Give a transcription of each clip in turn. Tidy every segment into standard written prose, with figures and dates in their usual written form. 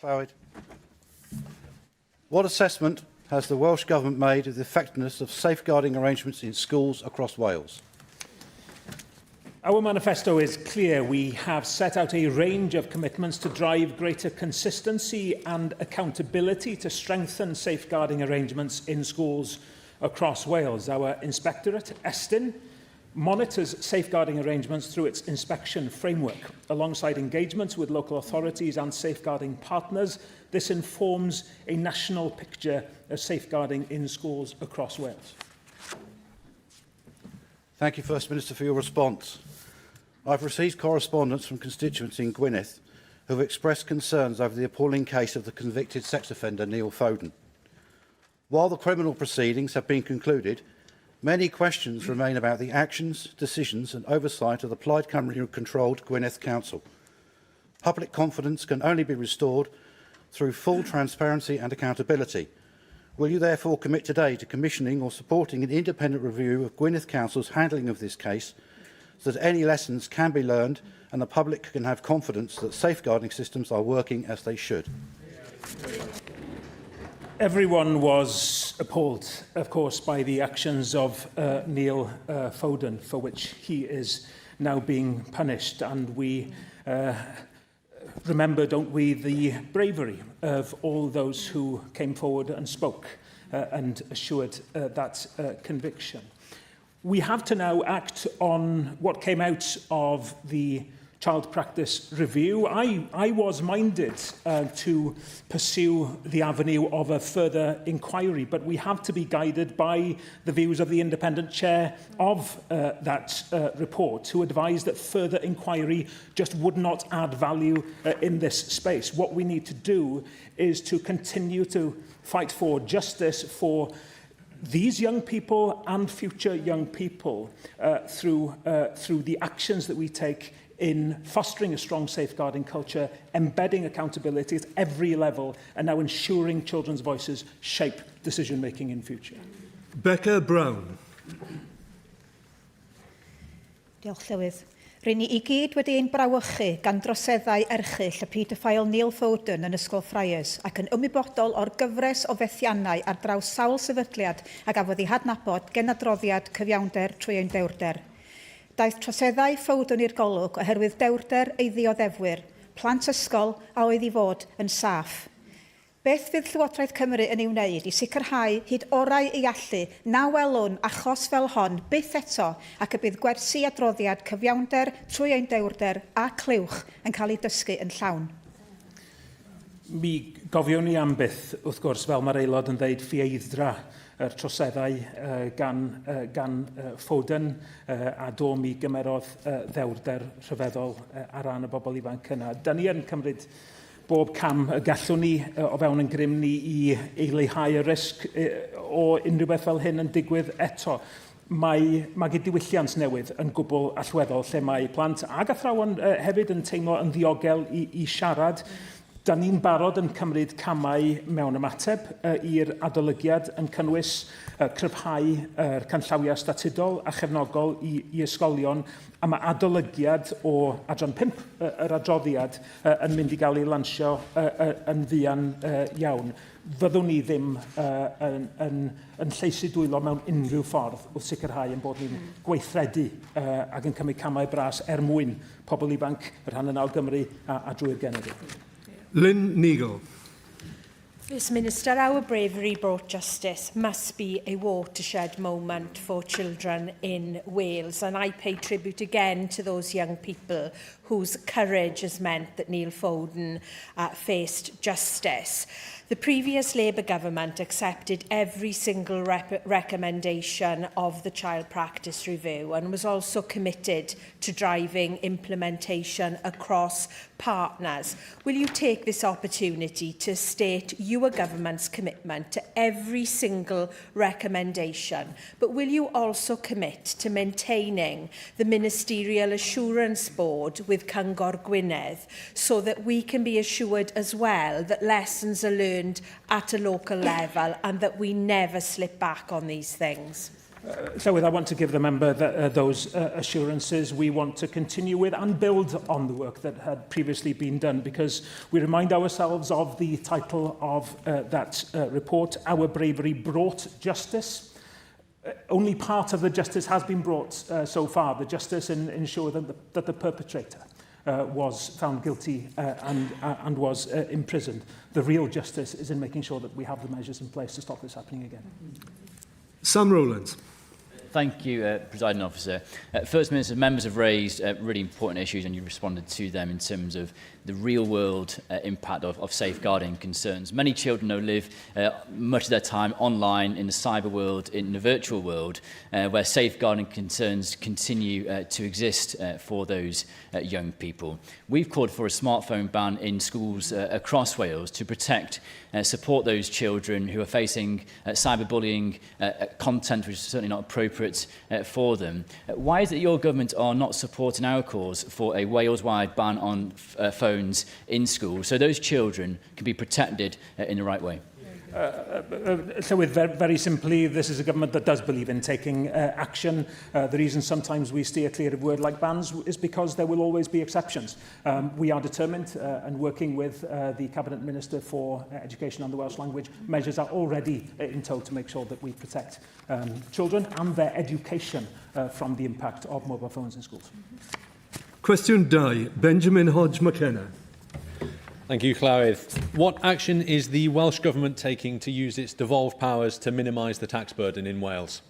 Forward. What assessment has the Welsh Government made of the effectiveness of safeguarding arrangements in schools across Wales? Our manifesto is clear. We have set out a range of commitments to drive greater consistency and accountability to strengthen safeguarding arrangements in schools across Wales. Our inspectorate, Estyn, monitors safeguarding arrangements through its inspection framework. Alongside engagements with local authorities and safeguarding partners, this informs a national picture of safeguarding in schools across Wales. Thank you, First Minister, for your response. I've received correspondence from constituents in Gwynedd who have expressed concerns over the appalling case of the convicted sex offender Neil Foden. While the criminal proceedings have been concluded, many questions remain about the actions, decisions and oversight of the Plaid Cymru-controlled Gwynedd Council. Public confidence can only be restored through full transparency and accountability. Will you therefore commit today to commissioning or supporting an independent review of Gwynedd Council's handling of this case so that any lessons can be learned and the public can have confidence that safeguarding systems are working as they should? Everyone was appalled, of course, by the actions of Neil Foden, for which he is now being punished. And we remember, don't we, the bravery of all those who came forward and spoke and assured that conviction. We have to now act on what came out of the child practice review. I was minded to pursue the avenue of a further inquiry, but we have to be guided by the views of the independent chair of that report, who advised that further inquiry just would not add value in this space. What we need to do is to continue to fight for justice for these young people and future young people through the actions that we take in fostering a strong safeguarding culture, embedding accountability at every level, and now ensuring children's voices shape decision-making in future. Becca Brown. Diolch, Llywydd. Rydyn ni I gyd wedi ein brawychu gan droseddau erchyll y paedophile Neil Foden yn Ysgol Friars ac yn ymwybodol o'r gyfres o fethiannau ar draws sawl sefydliad a gafodd ei hadnabod gen adroddiad cyfiawnder trwy ein dewrder. Daeth troseddau Foden i'r golwg oherwydd dewrder ei ddioddefwyr, plant ysgol a oedd I fod yn saff. Beth fydd Llywodraeth Cymru yn ei wneud I sicrhau hyd orau ei allu na welwn achos fel hon byth eto ac y bydd gwersi adroddiad cyfiawnder trwy ein dewrder a clywch yn cael ei dysgu yn llawn? Mi gofiwn ni am byth, wrth gwrs, fel mae'r aelod yn dweud, ffieithdra yr troseddau gan Foden a do mi gymerodd ddewrder rhyfeddol ar ran y bobl ifanc yna. Da ni yn cymryd bob cam y gallwn ni o fewn yn grym ni I leihau y risg o unrhyw beth fel hyn yn digwydd eto. Mae diwylliant newydd yn gwbl allweddol lle mae plant ag athrawon hefyd yn teimlo yn ddiogel I siarad. Da ni'n barod yn cymryd camau mewn ymateb i'r adolygiad yn cynnwys cryfhau canllawia statudol a chefnogol I ysgolion, a mae adolygiad o adran 5 yr adroddiad yn mynd I gael ei lansio yn fuan iawn. Fyddwn ni ddim yn lleisu dwylo mewn unrhyw ffordd wrth sicrhau yn bod ni'n gweithredu ac yn cymryd camau bras mwyn pobl ifanc, yr rhan yna o Gymru a drwy'r genedl. Lynn Neagle. First Minister, our bravery brought justice must be a watershed moment for children in Wales, and I pay tribute again to those young people whose courage has meant that Neil Foden faced justice. The previous Labour government accepted every single recommendation of the child practice review and was also committed to driving implementation across partners. Will you take this opportunity to state your government's commitment to every single recommendation, but will you also commit to maintaining the Ministerial Assurance Board with Cyngor Gwynedd so that we can be assured as well that lessons are learned at a local level and that we never slip back on these things? Llywydd, I want to give the member those assurances. We want to continue with and build on the work that had previously been done, because we remind ourselves of the title of that report, Our Bravery Brought Justice. Only part of the justice has been brought so far, the justice in ensuring that the perpetrator was found guilty and was imprisoned. The real justice is in making sure that we have the measures in place to stop this happening again. Sam Rowlands. Thank you, Presiding Officer. First Minister, members have raised really important issues and you responded to them in terms of the real-world impact of safeguarding concerns. Many children now live much of their time online, in the cyber world, in the virtual world, where safeguarding concerns continue to exist for those young people. We've called for a smartphone ban in schools across Wales to protect support those children who are facing cyberbullying content which is certainly not appropriate for them. Why is it your government are not supporting our cause for a Wales-wide ban on phones in schools so those children can be protected in the right way? So very simply, this is a government that does believe in taking action. The reason sometimes we steer clear of word like bans is because there will always be exceptions. We are determined and working with the Cabinet Minister for Education and the Welsh language. Measures are already in tow to make sure that we protect children and their education from the impact of mobile phones in schools. Cwestiwn 2, Benjamin Hodge McKenna. Thank you, Llywydd. What action is the Welsh Government taking to use its devolved powers to minimise the tax burden in Wales?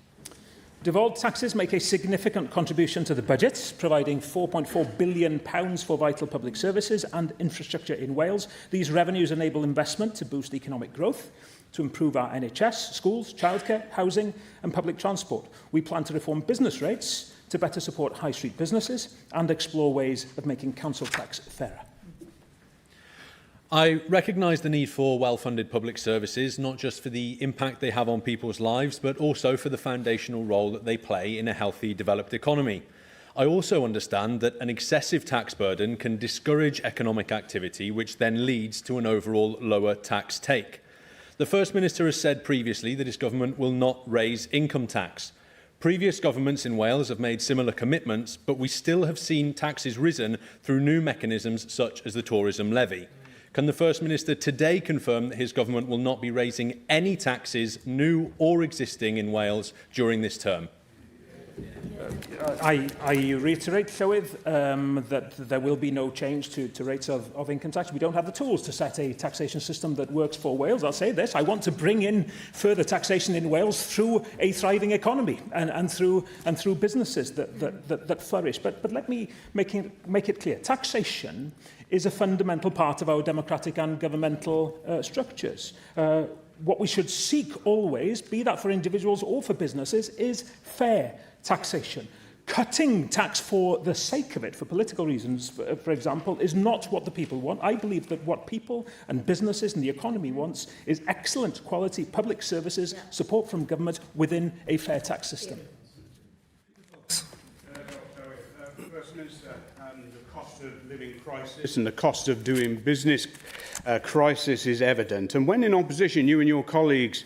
Devolved taxes make a significant contribution to the budget, providing £4.4 billion for vital public services and infrastructure in Wales. These revenues enable investment to boost economic growth, to improve our NHS, schools, childcare, housing and public transport. We plan to reform business rates to better support high street businesses and explore ways of making council tax fairer. I recognise the need for well-funded public services, not just for the impact they have on people's lives, but also for the foundational role that they play in a healthy, developed economy. I also understand that an excessive tax burden can discourage economic activity, which then leads to an overall lower tax take. The First Minister has said previously that his government will not raise income tax. Previous governments in Wales have made similar commitments, but we still have seen taxes risen through new mechanisms such as the tourism levy. Can the First Minister today confirm that his government will not be raising any taxes, new or existing, in Wales during this term? I reiterate, Llywydd, that there will be no change to rates of income tax. We don't have the tools to set a taxation system that works for Wales. I'll say this, I want to bring in further taxation in Wales through a thriving economy and through businesses that flourish. But let me make it clear. Taxation is a fundamental part of our democratic and governmental structures. What we should seek always, be that for individuals or for businesses, is fair taxation. Cutting tax for the sake of it, for political reasons, for example, is not what the people want. I believe that what people and businesses and the economy wants is excellent quality public services, support from government within a fair tax system. First Minister, the cost of living crisis and the cost of doing business crisis is evident. And when in opposition, you and your colleagues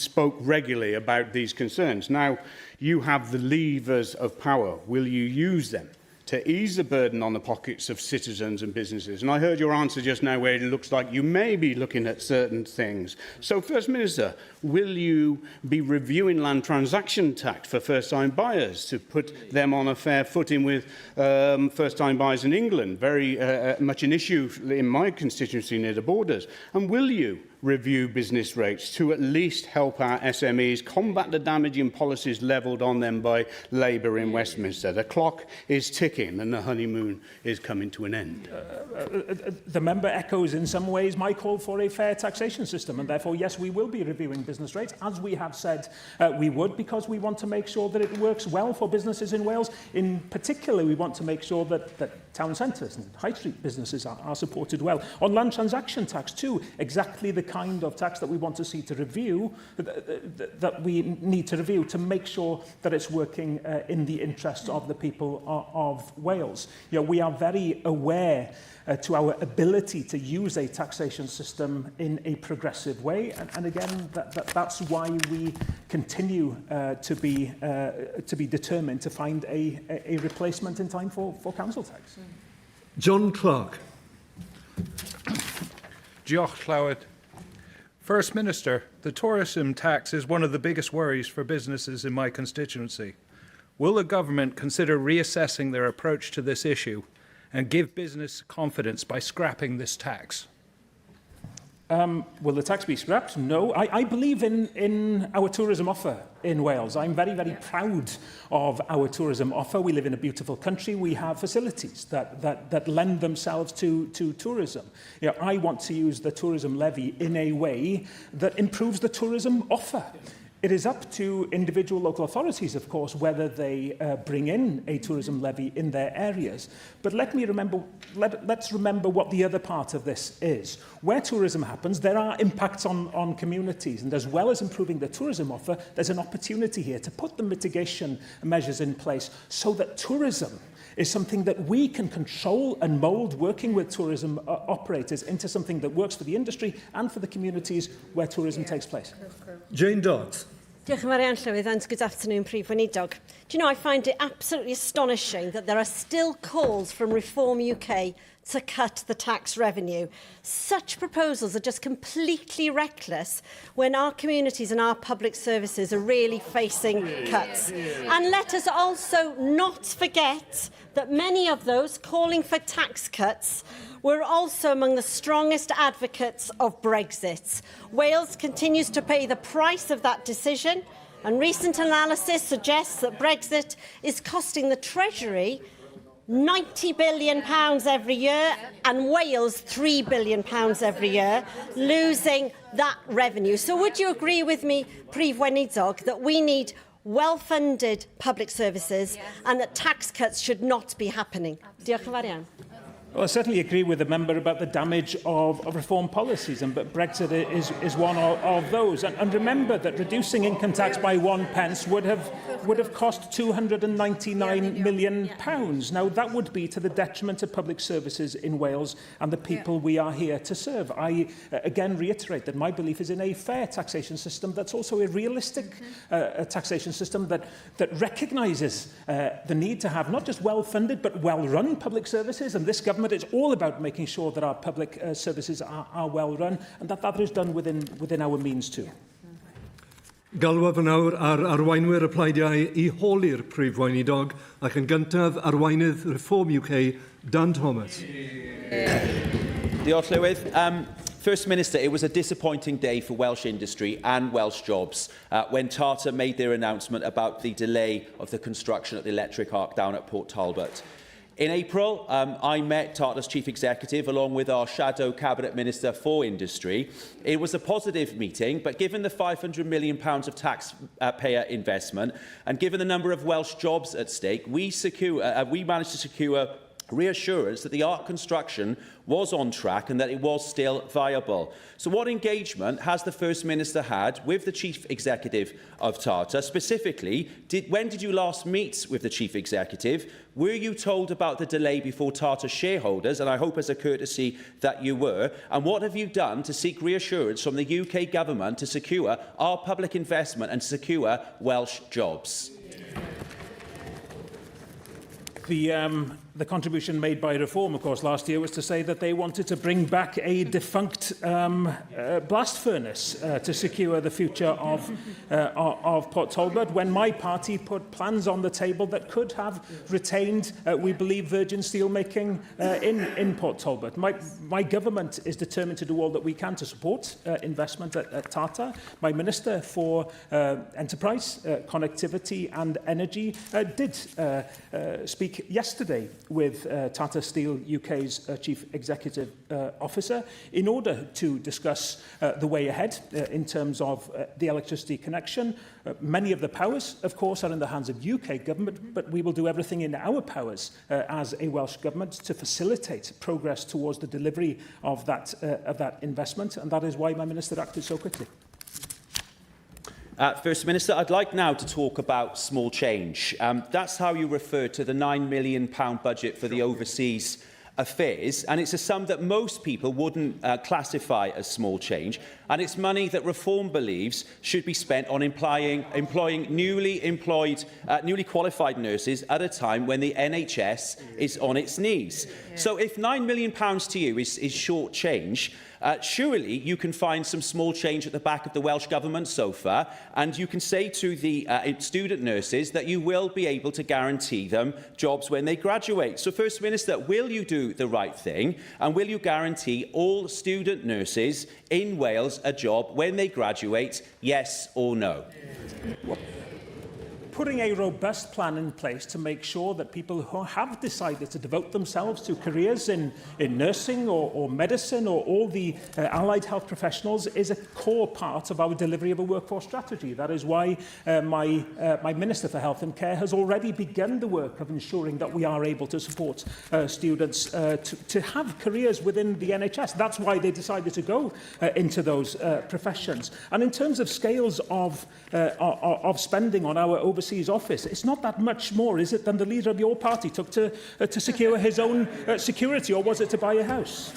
spoke regularly about these concerns. Now, you have the levers of power. Will you use them to ease the burden on the pockets of citizens and businesses? And I heard your answer just now where it looks like you may be looking at certain things. So, First Minister, will you be reviewing land transaction tax for first-time buyers to put them on a fair footing with first-time buyers in England? Very much an issue in my constituency near the borders. And will you review business rates to at least help our SMEs combat the damaging policies levelled on them by Labour in Westminster? The clock is ticking and the honeymoon is coming to an end. The member echoes in some ways my call for a fair taxation system, and therefore, yes, we will be reviewing business rates, as we have said we would, because we want to make sure that it works well for businesses in Wales. In particular, we want to make sure that town centres and high street businesses are supported well. On land transaction tax too, exactly the kind of tax that we want to see to review, that we need to review to make sure that it's working in the interest of the people of Wales. You know, we are very aware to our ability to use a taxation system in a progressive way. And again, that's why we continue to be determined to find a replacement in time for council tax. John Clark. Diolch, Llawn. First Minister, the tourism tax is one of the biggest worries for businesses in my constituency. Will the government consider reassessing their approach to this issue and give business confidence by scrapping this tax? Will the tax be scrapped? No. I believe in our tourism offer in Wales. I'm very, very proud of our tourism offer. We live in a beautiful country. We have facilities that lend themselves to tourism. You know, I want to use the tourism levy in a way that improves the tourism offer. It is up to individual local authorities, of course, whether they bring in a tourism levy in their areas. But let's remember what the other part of this is. Where tourism happens, there are impacts on communities. And as well as improving the tourism offer, there's an opportunity here to put the mitigation measures in place so that tourism is something that we can control and mould, working with tourism operators into something that works for the industry and for the communities where tourism takes place. Jane Dodds. Diolch yn fawr iawn, Llywydd, and good afternoon, Prif Weinidog. Do you know, I find it absolutely astonishing that there are still calls from Reform UK to cut the tax revenue. Such proposals are just completely reckless when our communities and our public services are really facing cuts. And let us also not forget that many of those calling for tax cuts were also among the strongest advocates of Brexit. Wales continues to pay the price of that decision, and recent analysis suggests that Brexit is costing the Treasury £90 billion every year and Wales £3 billion every year, losing that revenue. So would you agree with me, Prif Weinidog, that we need well-funded public services and that tax cuts should not be happening? Diolch yn fawr iawn. Well, I certainly agree with the member about the damage of reform policies, but Brexit is one of those. And remember that reducing income tax by 1 pence would have cost £299 million. Now, that would be to the detriment of public services in Wales and the people we are here to serve. I again reiterate that my belief is in a fair taxation system that's also a realistic taxation system that recognises the need to have not just well-funded but well-run public services, and this government is all about making sure that our public services are well run and that is done within our means too. Galwaf yn awr ar arweinwyr y pleidiau I holi'r Prif Weinidog ac yn gyntaf arweinydd Reform UK, Dan Thomas. Diolch, Llywydd. First Minister, it was a disappointing day for Welsh industry and Welsh jobs when Tata made their announcement about the delay of the construction of the electric arc down at Port Talbot. In April, I met Tata's Chief Executive along with our Shadow Cabinet Minister for Industry. It was a positive meeting, but given the £500 million of taxpayer investment and given the number of Welsh jobs at stake, we managed to secure reassurance that the arc construction was on track and that it was still viable. So what engagement has the First Minister had with the Chief Executive of Tata? Specifically, when did you last meet with the Chief Executive? Were you told about the delay before Tata shareholders? And I hope as a courtesy that you were. And what have you done to seek reassurance from the UK Government to secure our public investment and secure Welsh jobs? The contribution made by Reform, of course, last year was to say that they wanted to bring back a defunct blast furnace to secure the future of Port Talbot, when my party put plans on the table that could have retained, we believe, virgin steel making in Port Talbot. My government is determined to do all that we can to support investment at Tata. My Minister for Enterprise, Connectivity and Energy did speak yesterday with Tata Steel UK's Chief Executive Officer in order to discuss the way ahead in terms of the electricity connection. Many of the powers, of course, are in the hands of UK government, but we will do everything in our powers as a Welsh government to facilitate progress towards the delivery of that investment, and that is why my Minister acted so quickly. First Minister, I'd like now to talk about small change. That's how you refer to the £9 million budget for the overseas affairs, and it's a sum that most people wouldn't classify as small change, and it's money that Reform believes should be spent on employing newly qualified nurses at a time when the NHS is on its knees. So if £9 million to you is short change, surely you can find some small change at the back of the Welsh Government sofa, and you can say to the student nurses that you will be able to guarantee them jobs when they graduate. So, First Minister, will you do the right thing, and will you guarantee all student nurses in Wales a job when they graduate, yes or no? Putting a robust plan in place to make sure that people who have decided to devote themselves to careers in nursing or medicine or all the allied health professionals is a core part of our delivery of a workforce strategy. That is why my Minister for Health and Care has already begun the work of ensuring that we are able to support students to have careers within the NHS. That's why they decided to go into those professions. And in terms of scales of spending on our overseas office, it's not that much more, is it, than the leader of your party took to secure his own security, or was it to buy a house?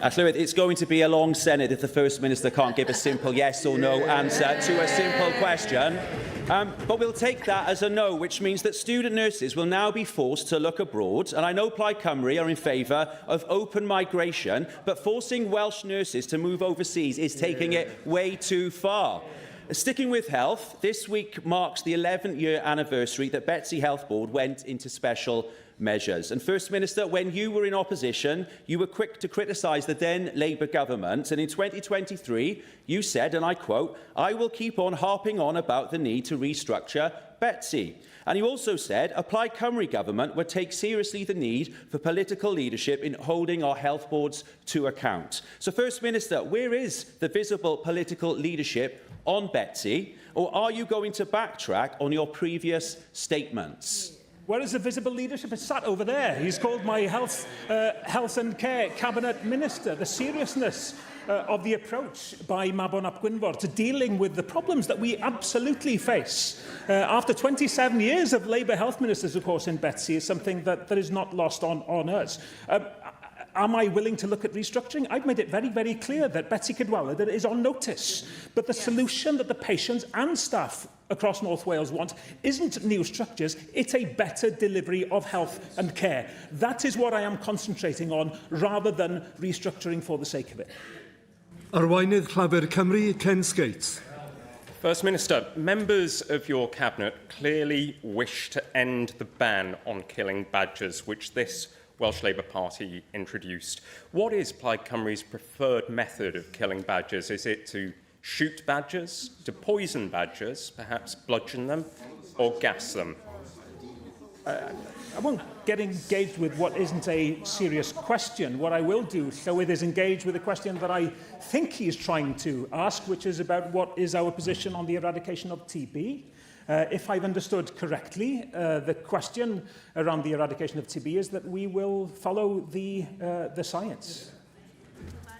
Llywydd, it's going to be a long Senedd if the First Minister can't give a simple yes or no answer to a simple question. But we'll take that as a no, which means that student nurses will now be forced to look abroad. And I know Plaid Cymru are in favour of open migration, but forcing Welsh nurses to move overseas is taking it way too far. Sticking with health, this week marks the 11th-year anniversary that Betsy Health Board went into special measures. And First Minister, when you were in opposition, you were quick to criticise the then Labour government. And in 2023, you said, and I quote, "I will keep on harping on about the need to restructure Betsy." And you also said a Plaid Cymru government would take seriously the need for political leadership in holding our health boards to account. So, First Minister, where is the visible political leadership on Betsy? Or are you going to backtrack on your previous statements? Where is the visible leadership? It's sat over there. He's called my health and care cabinet minister. The seriousness of the approach by Mabon ap Gwynfor to dealing with the problems that we absolutely face after 27 years of Labour health ministers, of course, in Betsy, is something that is not lost on us. Am I willing to look at restructuring? I've made it very, very clear that Betsy Cadwaladr is on notice. But the solution that the patients and staff across North Wales want isn't new structures, it's a better delivery of health and care. That is what I am concentrating on, rather than restructuring for the sake of it. Arweinydd Llawer Cymru, Ken Skates. First Minister, members of your cabinet clearly wish to end the ban on killing badgers, which this Welsh Labour Party introduced. What is Plaid Cymru's preferred method of killing badgers? Is it to shoot badgers, to poison badgers, perhaps bludgeon them, or gas them? I won't get engaged with what isn't a serious question. What I will do, Llywydd, is engage with a question that I think he's trying to ask, which is about what is our position on the eradication of TB. If I've understood correctly, the question around the eradication of TB is that we will follow the science.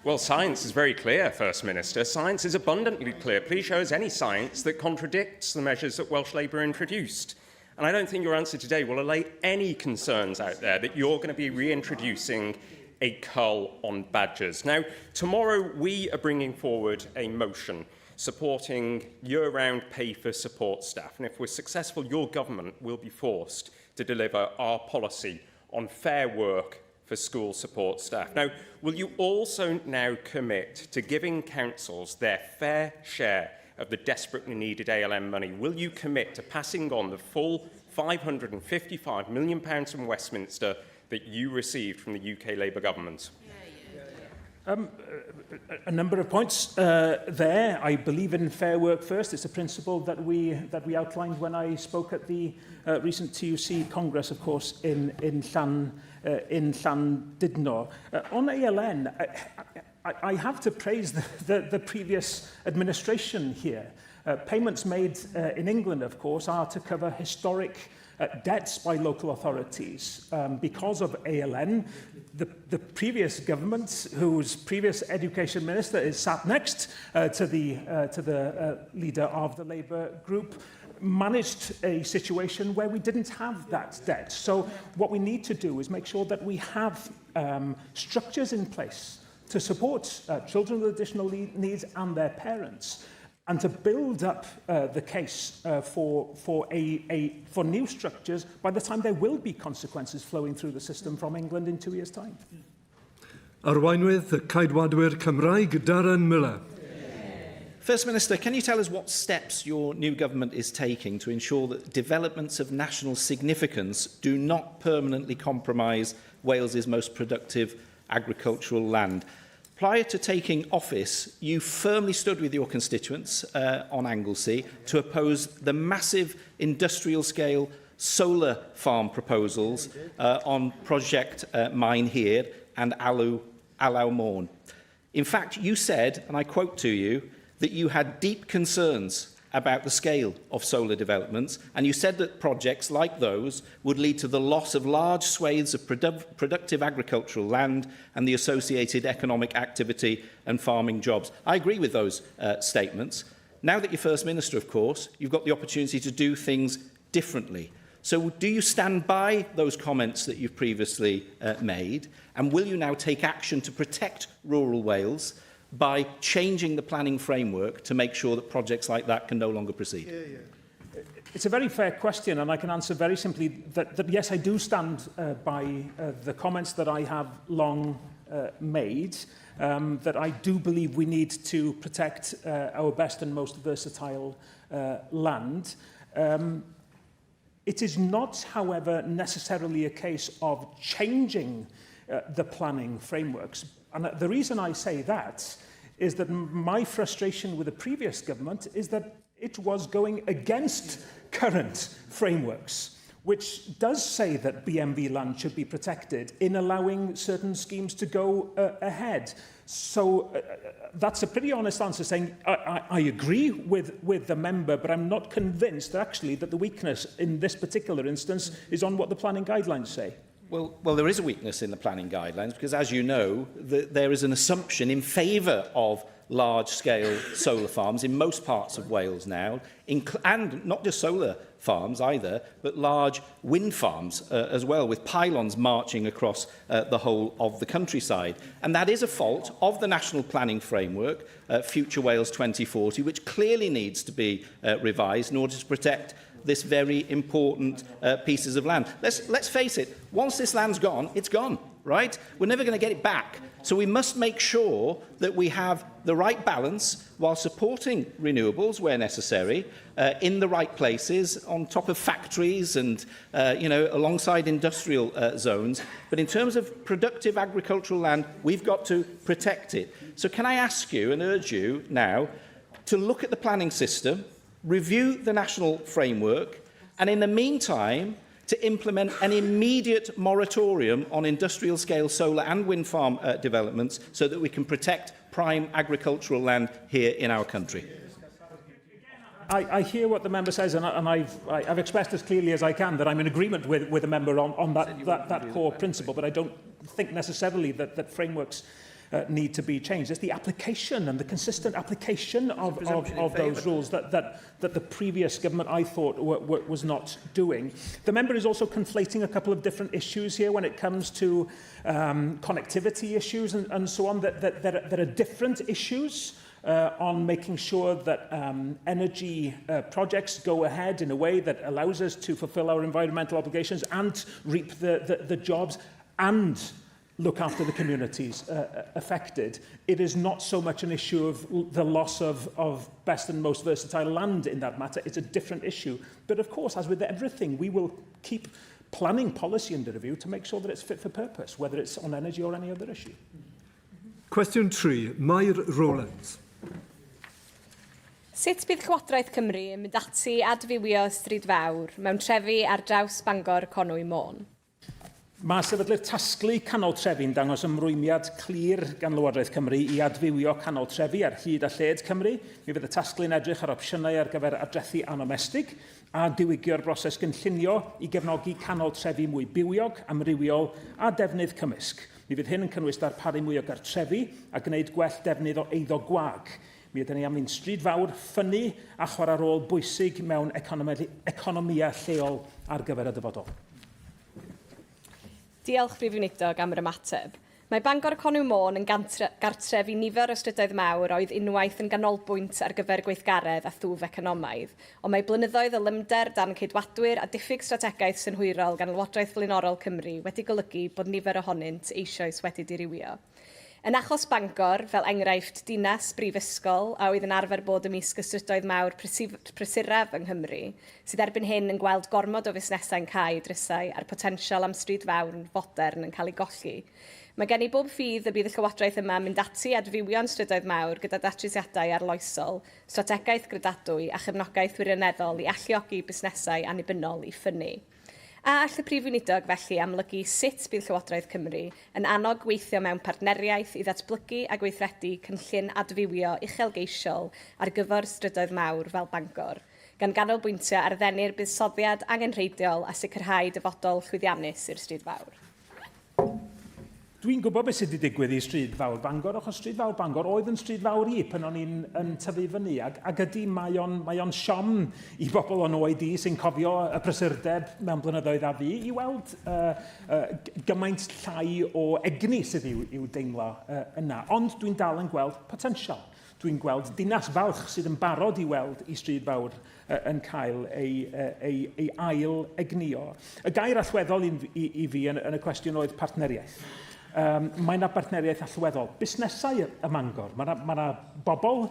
Well, science is very clear, First Minister. Science is abundantly clear. Please show us any science that contradicts the measures that Welsh Labour introduced. And I don't think your answer today will allay any concerns out there that you're going to be reintroducing a cull on badgers. Now, tomorrow we are bringing forward a motion supporting year-round pay for support staff. And if we're successful, your government will be forced to deliver our policy on fair work for school support staff. Now, will you also now commit to giving councils their fair share of the desperately needed ALM money? Will you commit to passing on the full £555 million from Westminster that you received from the UK Labour government? A number of points there. I believe in fair work first. It's a principle that we outlined when I spoke at the recent TUC Congress, of course, in Llawn. On ALN, I have to praise the previous administration here. Payments made in England, of course, are to cover historic debts by local authorities. Because of ALN, the previous government, whose previous education minister is sat next to the leader of the Labour group, managed a situation where we didn't have that debt. So what we need to do is make sure that we have structures in place to support children with additional needs and their parents, and to build up the case for new structures by the time there will be consequences flowing through the system from England in 2 years' time. Arweinwydd y Caedwadwyr Cymraeg, Darren Miller. First Minister, can you tell us what steps your new government is taking to ensure that developments of national significance do not permanently compromise Wales's most productive agricultural land? Prior to taking office, you firmly stood with your constituents on Anglesey to oppose the massive industrial-scale solar farm proposals on Project Mine Here and Alaw Morn. In fact, you said, and I quote to you, that you had deep concerns about the scale of solar developments, and you said that projects like those would lead to the loss of large swathes of productive agricultural land and the associated economic activity and farming jobs. I agree with those statements. Now that you're First Minister, of course, you've got the opportunity to do things differently. So do you stand by those comments that you've previously made, and will you now take action to protect rural Wales by changing the planning framework to make sure that projects like that can no longer proceed? It's a very fair question, and I can answer very simply that yes, I do stand by the comments that I have long made, that I do believe we need to protect our best and most versatile land. It is not, however, necessarily a case of changing the planning frameworks. And the reason I say that is that my frustration with the previous government is that it was going against current frameworks, which does say that BMV land should be protected in allowing certain schemes to go ahead. So that's a pretty honest answer, saying I agree with the member, but I'm not convinced actually that the weakness in this particular instance is on what the planning guidelines say. Well, there is a weakness in the planning guidelines because, as you know, there is an assumption in favour of large-scale solar farms in most parts of Wales now, and not just solar farms either, but large wind farms as well, with pylons marching across the whole of the countryside. And that is a fault of the National Planning Framework, Future Wales 2040, which clearly needs to be revised in order to protect this very important pieces of land. Let's face it, once this land's gone, it's gone, right? We're never going to get it back. So we must make sure that we have the right balance while supporting renewables where necessary, in the right places, on top of factories and, alongside industrial zones. But in terms of productive agricultural land, we've got to protect it. So can I ask you and urge you now to look at the planning system, review the national framework, and in the meantime, to implement an immediate moratorium on industrial-scale solar and wind farm developments so that we can protect prime agricultural land here in our country. I hear what the member says, and I've expressed as clearly as I can that I'm in agreement with the member on that core principle, but I don't think necessarily that frameworks need to be changed. It's the application and the consistent application of those rules that the previous government, I thought, was not doing. The member is also conflating a couple of different issues here when it comes to connectivity issues and so on. There are different issues on making sure that energy projects go ahead in a way that allows us to fulfil our environmental obligations and reap the jobs and look after the communities affected. It is not so much an issue of the loss of best and most versatile land in that matter. It's a different issue. But of course, as with everything, we will keep planning policy under review to make sure that it's fit for purpose, whether it's on energy or any other issue. Question 3, Mae'r Rowlands. Sut bydd Llywodraeth Cymru yn mynd ati adfywio stryd fawr mewn trefi ar draws Bangor Conwy Môn? Mae sefydlu'r tasglu canol trefi'n dangos ymrwymiad clir gan Llywodraeth Cymru i adfywio canol trefi ar hyd a lled Cymru. Mi fydd y tasglu'n edrych ar opsiynau ar gyfer adrethu anomestig a diwygio'r broses gynllunio i gefnogi canol trefi mwy bywiog, amrywiol a defnydd cymysg. Mi fydd hyn yn cynnwys darparu mwy o gartrefi a gwneud gwell defnydd o eiddo gwag. Mi ydyn ni am un stryd fawr, ffynnu a chwarae rôl bwysig mewn economia lleol ar gyfer y dyfodol. Diolch Prif Weinidog am yr ymateb. Mae Bangor Conwy Môn yn gartref i nifer o strydoedd mawr oedd unwaith yn ganolbwynt ar gyfer gweithgaredd a thwf economaidd, ond mae blynyddoedd o lymder dan ceidwadwyr a diffyg strategaeth synhwyrol gan Llywodraeth Flaenorol Cymru wedi golygu bod nifer ohonynt eisoes wedi dirywio. Yn achos Bangor, fel enghraifft dinas brifysgol a oedd yn arfer bod ymysg y strydoedd mawr prysuraf yng Nghymru, sydd erbyn hyn yn gweld gormod o fusnesau'n cau drysau a'r potensial am stryd fawr fodern yn cael ei golli. Mae gen i bob ffydd y bydd y Llywodraeth yma mynd ati adfywio'n strydoedd mawr gyda datrysiadau arloesol, strategaeth gredadwy a chefnogaeth wirioneddol i alluogi busnesau annibynnol i ffynnu. A all y Prif Weinidog felly amlygu sut bydd Llywodraeth Cymru yn annog gweithio mewn partneriaeth i ddatblygu a gweithredu cynllun adfywio uchelgeisiol ar gyfer strydoedd mawr fel Bangor, gan ganolbwyntio ar ddenu buddsoddiad angenrheidiol a sicrhau dyfodol llwyddiannus i'r stryd fawr. Dwi'n gwybod beth sydd wedi digwydd i stryd fawr Bangor, achos stryd fawr Bangor oedd yn stryd fawr i pan o'n i'n tyfu fyny, ac ydy mae o'n siom i bobl o'n oed i sy'n cofio y prysurdeb mewn blynyddoedd a fi i weld gymaint llai o egni sydd i'w deimlo yna. Ond dwi'n dal yn gweld potensial. Dwi'n gweld dinas falch sydd yn barod i weld i stryd fawr yn cael ei ail egnio. Y gair allweddol i fi yn y cwestiwn oedd partneriaeth. Mae yna partneriaeth allweddol. Busnesau y Mangor. Mae yna bobl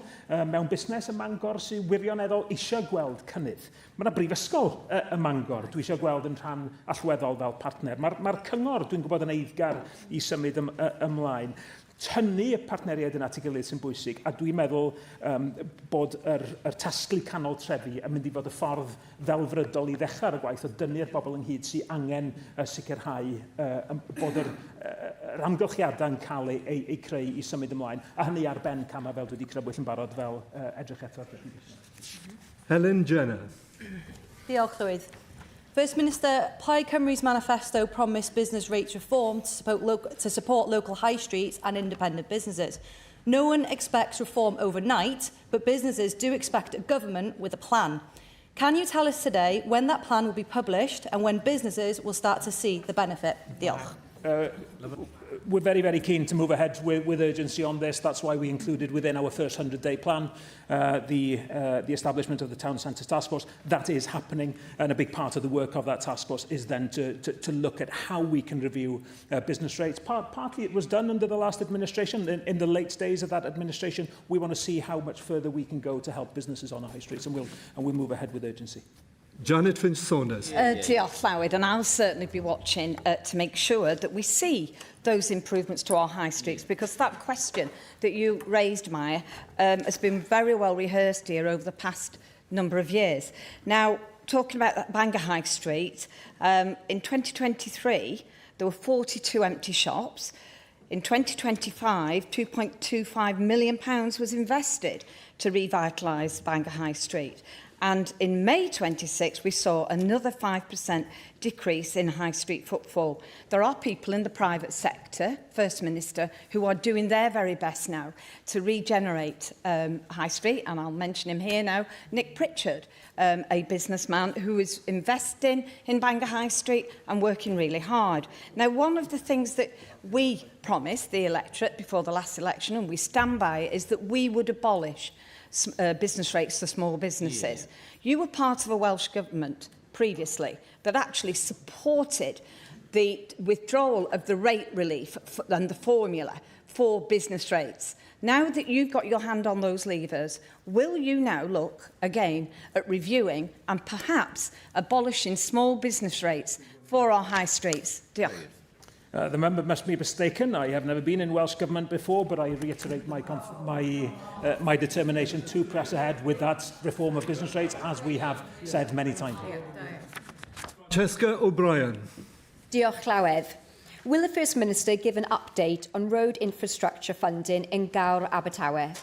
mewn busnes y Mangor sy'n wirioneddol eisiau gweld cynnydd. Mae yna brifysgol y Mangor dwi eisiau gweld yn rhan allweddol fel partner. Mae'r cyngor, dwi'n gwybod, yn eiddgar i symud ymlaen. Tynnu y partneriaid yna at ei gilydd sy'n bwysig, a dwi'n meddwl bod yr tasglu canol trefi yn mynd i fod y ffordd ddelfrydol i ddechrau'r gwaith o dynnu'r bobl ynghyd sy'n angen sicrhau bod yr amgylchiadau yn cael ei creu i symud ymlaen, a hynny ar ben camau fel dwi wedi crybwyll yn barod fel edrych eto. Helen Jenner. Diolch, Llywydd. First Minister, Plaid Cymru's manifesto promised business rates reform to support local high streets and independent businesses. No one expects reform overnight, but businesses do expect a government with a plan. Can you tell us today when that plan will be published and when businesses will start to see the benefit? Diolch. We're very, very keen to move ahead with urgency on this. That's why we included within our first 100-day plan the establishment of the Town Centre Task Force. That is happening, and a big part of the work of that task force is then to look at how we can review business rates. Partly it was done under the last administration. In the late days of that administration, we want to see how much further we can go to help businesses on our high streets, and we'll move ahead with urgency. Janet Finch-Saunders. Diolch, Llawyd, and I'll certainly be watching to make sure that we see those improvements to our high streets, because that question that you raised, Maya, has been very well rehearsed here over the past number of years. Now, talking about Bangor High Street, in 2023, there were 42 empty shops. In 2025, £2.25 million was invested to revitalise Bangor High Street. And in May 26, we saw another 5% decrease in high street footfall. There are people in the private sector, First Minister, who are doing their very best now to regenerate high street, and I'll mention him here now, Nick Pritchard, a businessman who is investing in Bangor High Street and working really hard. Now, one of the things that we promised the electorate before the last election, and we stand by it, is that we would abolish business rates for small businesses. Yeah. You were part of a Welsh Government previously that actually supported the withdrawal of the rate relief and the formula for business rates. Now that you've got your hand on those levers, will you now look again at reviewing and perhaps abolishing small business rates for our high streets? Diolch. The member must be mistaken. I have never been in Welsh Government before, but I reiterate my determination to press ahead with that reform of business rates, as we have said many times. Cheska O'Brien. Diolch, Llawedd. Will the First Minister give an update on road infrastructure funding in Gawr Abertawe?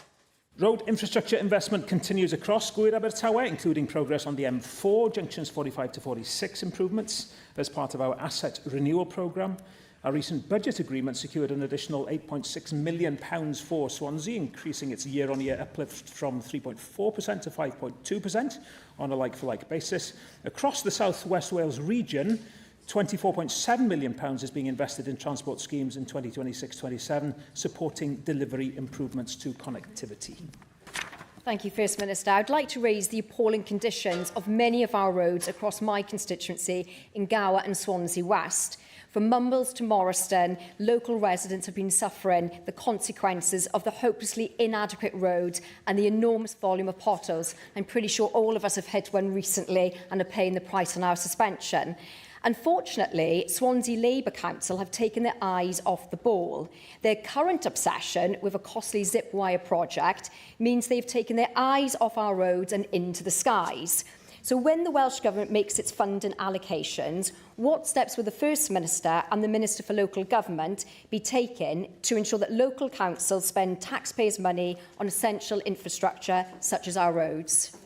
Road infrastructure investment continues across Gwir Abertawe, including progress on the M4, junctions 45 to 46 improvements as part of our asset renewal programme. Our recent budget agreement secured an additional £8.6 million for Swansea, increasing its year-on-year uplift from 3.4% to 5.2% on a like-for-like basis. Across the South West Wales region, £24.7 million is being invested in transport schemes in 2026-27, supporting delivery improvements to connectivity. Thank you, First Minister. I'd like to raise the appalling conditions of many of our roads across my constituency in Gower and Swansea West. From Mumbles to Morriston, local residents have been suffering the consequences of the hopelessly inadequate roads and the enormous volume of potholes. I'm pretty sure all of us have hit one recently and are paying the price on our suspension. Unfortunately, Swansea Labour Council have taken their eyes off the ball. Their current obsession with a costly zip wire project means they've taken their eyes off our roads and into the skies. So when the Welsh Government makes its funding allocations, what steps will the First Minister and the Minister for Local Government be taking to ensure that local councils spend taxpayers' money on essential infrastructure such as our roads?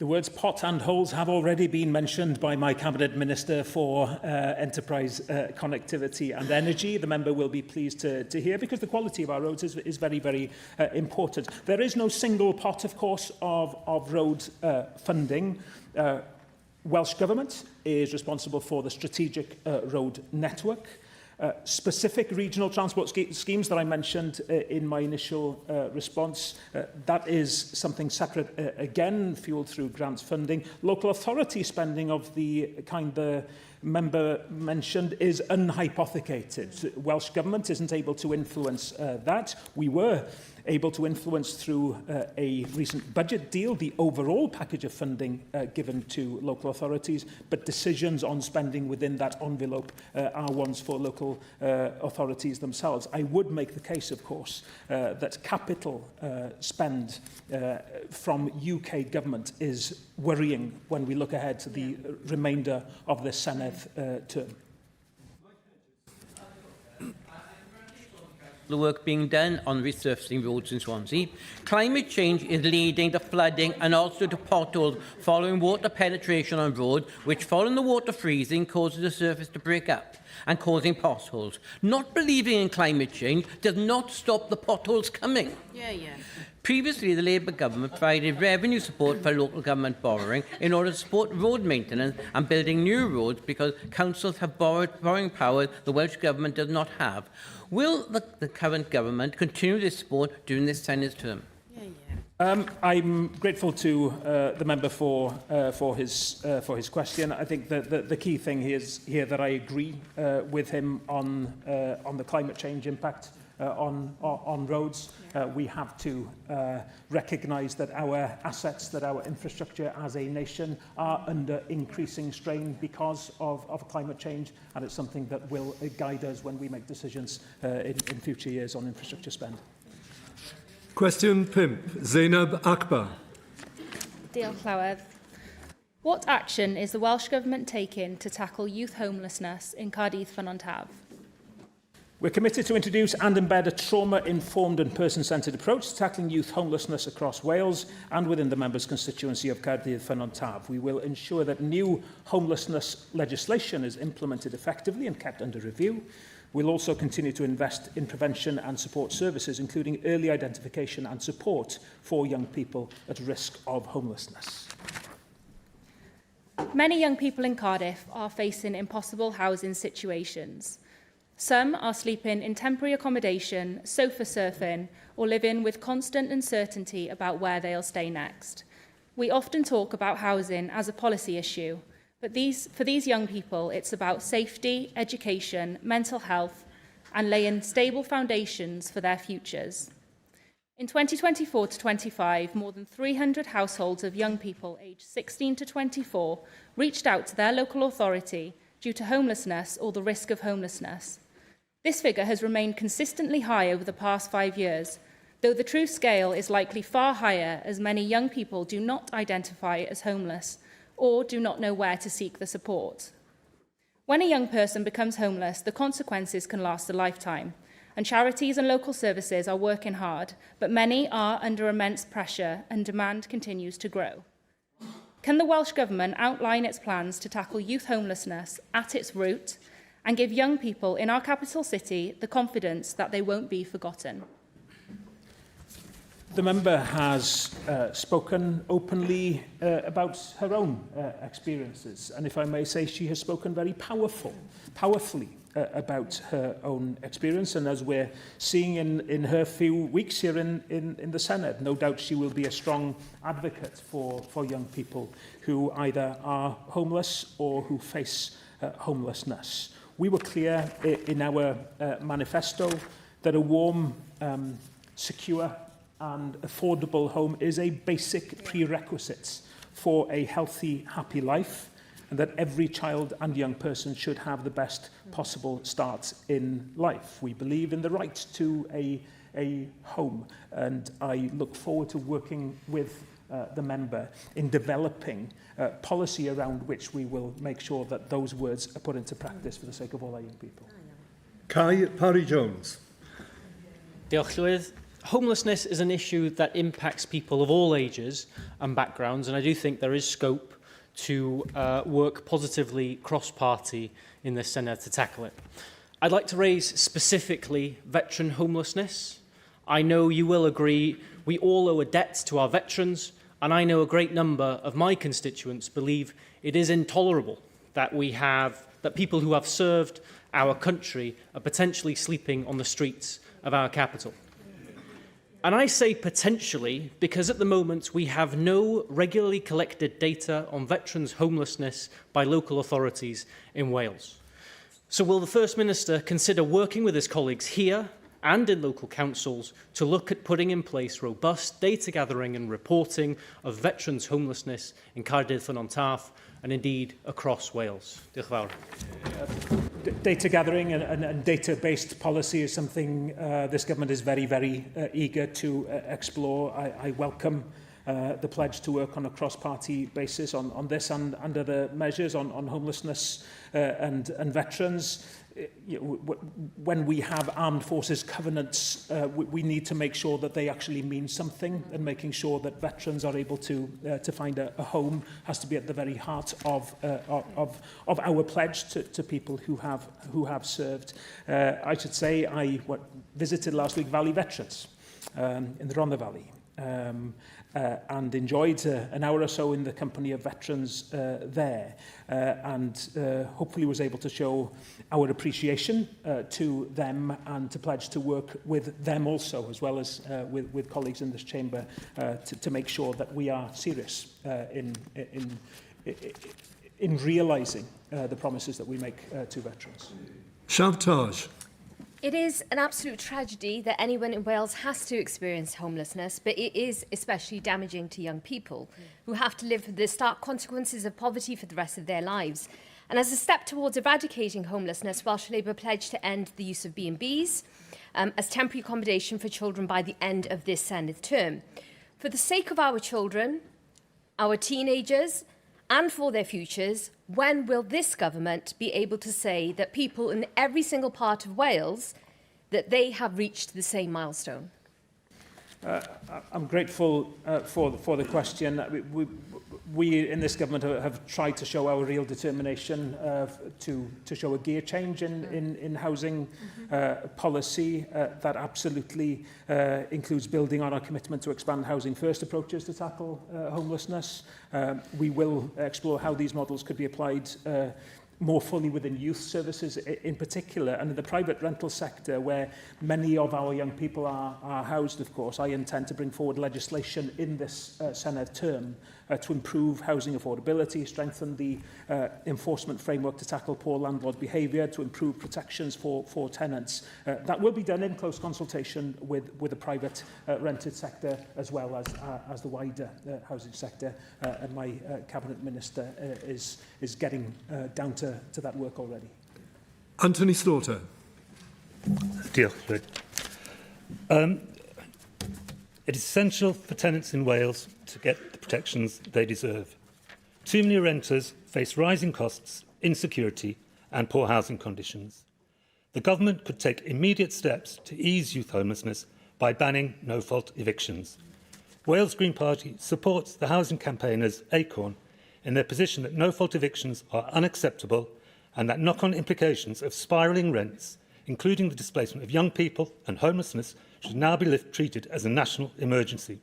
The words pot and holes have already been mentioned by my Cabinet Minister for Enterprise, Connectivity and Energy. The member will be pleased to hear, because the quality of our roads is very, very important. There is no single pot, of course, of road funding. Welsh Government is responsible for the strategic road network. Specific regional transport schemes that I mentioned in my initial response, that is something separate again, fueled through grants funding. Local authority spending of the kind the member mentioned is unhypothecated. Welsh Government isn't able to influence that. We were able to influence through a recent budget deal the overall package of funding given to local authorities, but decisions on spending within that envelope are ones for local authorities themselves. I would make the case, of course, that capital spend from UK government is worrying when we look ahead to the remainder of the Senedd term. The work being done on resurfacing roads in Swansea. Climate change is leading to flooding and also to potholes following water penetration on roads, which following the water freezing causes the surface to break up and causing potholes. Not believing in climate change does not stop the potholes coming. Previously, the Labour government provided revenue support for local government borrowing in order to support road maintenance and building new roads, because councils have borrowing power the Welsh Government does not have. Will the current government continue this support during this Senate's term? I'm grateful to the member for his question. I think that the key thing is here that I agree with him on the climate change impact on roads. We have to recognise that our assets, that our infrastructure as a nation are under increasing strain because of climate change, and it's something that will guide us when we make decisions in future years on infrastructure spend. Question 5, Zainab Akbar. Diolch Llawedd. What action is the Welsh Government taking to tackle youth homelessness in Cardiff Ffynnon Taf? We're committed to introduce and embed a trauma-informed and person-centred approach to tackling youth homelessness across Wales and within the member's constituency of Cardiff Ffynnon Taf. We will ensure that new homelessness legislation is implemented effectively and kept under review. We'll also continue to invest in prevention and support services, including early identification and support for young people at risk of homelessness. Many young people in Cardiff are facing impossible housing situations. Some are sleeping in temporary accommodation, sofa surfing, or living with constant uncertainty about where they'll stay next. We often talk about housing as a policy issue, but for these young people, it's about safety, education, mental health, and laying stable foundations for their futures. In 2024 to 25, more than 300 households of young people aged 16 to 24 reached out to their local authority due to homelessness or the risk of homelessness. This figure has remained consistently high over the past 5 years, though the true scale is likely far higher, as many young people do not identify as homeless or do not know where to seek the support. When a young person becomes homeless, the consequences can last a lifetime, and charities and local services are working hard, but many are under immense pressure and demand continues to grow. Can the Welsh Government outline its plans to tackle youth homelessness at its root and give young people in our capital city the confidence that they won't be forgotten. The member has spoken openly about her own experiences, and if I may say, she has spoken very powerfully about her own experience, and as we're seeing in her few weeks here in the Senedd, no doubt she will be a strong advocate for young people who either are homeless or who face homelessness. We were clear in our manifesto that a warm, secure and affordable home is a basic prerequisite for a healthy, happy life, and that every child and young person should have the best possible start in life. We believe in the right to a home, and I look forward to working with the member in developing policy around which we will make sure that those words are put into practice for the sake of all our young people. Kai Parry-Jones. Diolch, Llywydd. Homelessness is an issue that impacts people of all ages and backgrounds, and I do think there is scope to work positively cross-party in this Senedd to tackle it. I'd like to raise specifically veteran homelessness. I know you will agree we all owe a debt to our veterans, and I know a great number of my constituents believe it is intolerable that people who have served our country are potentially sleeping on the streets of our capital. And I say potentially because at the moment we have no regularly collected data on veterans' homelessness by local authorities in Wales. So will the First Minister consider working with his colleagues here and in local councils to look at putting in place robust data gathering and reporting of veterans' homelessness in Cardiff and Taff, and indeed across Wales? Diolch yn fawr. Data gathering and data-based policy is something this government is very eager to explore. I welcome the pledge to work on a cross-party basis on this and under the measures on homelessness and veterans. When we have armed forces covenants, we need to make sure that they actually mean something, and making sure that veterans are able to find a home has to be at the very heart of our pledge to people who have served. I should say I visited last week Valley Veterans in the Rhondda Valley. And enjoyed an hour or so in the company of veterans there, and hopefully was able to show our appreciation to them and to pledge to work with them also, as well as with colleagues in this chamber, to make sure that we are serious in realising the promises that we make to veterans. Shabtaj. It is an absolute tragedy that anyone in Wales has to experience homelessness, but it is especially damaging to young people who have to live with the stark consequences of poverty for the rest of their lives. And as a step towards eradicating homelessness, Welsh Labour pledged to end the use of B&Bs as temporary accommodation for children by the end of this Senedd term. For the sake of our children, our teenagers, and for their futures, when will this government be able to say that people in every single part of Wales, that they have reached the same milestone? I'm grateful for the question. We in this government have tried to show our real determination to show a gear change in housing policy that absolutely includes building on our commitment to expand housing first approaches to tackle homelessness. We will explore how these models could be applied more fully within youth services in particular, and in the private rental sector where many of our young people are housed, of course. I intend to bring forward legislation in this Senedd term to improve housing affordability, strengthen the enforcement framework to tackle poor landlord behaviour, to improve protections for tenants. That will be done in close consultation with the private rented sector as well as the wider housing sector, and my Cabinet Minister is getting down to that work already. Anthony Slaughter. Diolch. It is essential for tenants in Wales to get the protections they deserve. Too many renters face rising costs, insecurity and poor housing conditions. The government could take immediate steps to ease youth homelessness by banning no-fault evictions. Wales Green Party supports the housing campaigners Acorn in their position that no-fault evictions are unacceptable and that knock-on implications of spiralling rents, including the displacement of young people and homelessness, should now be treated as a national emergency.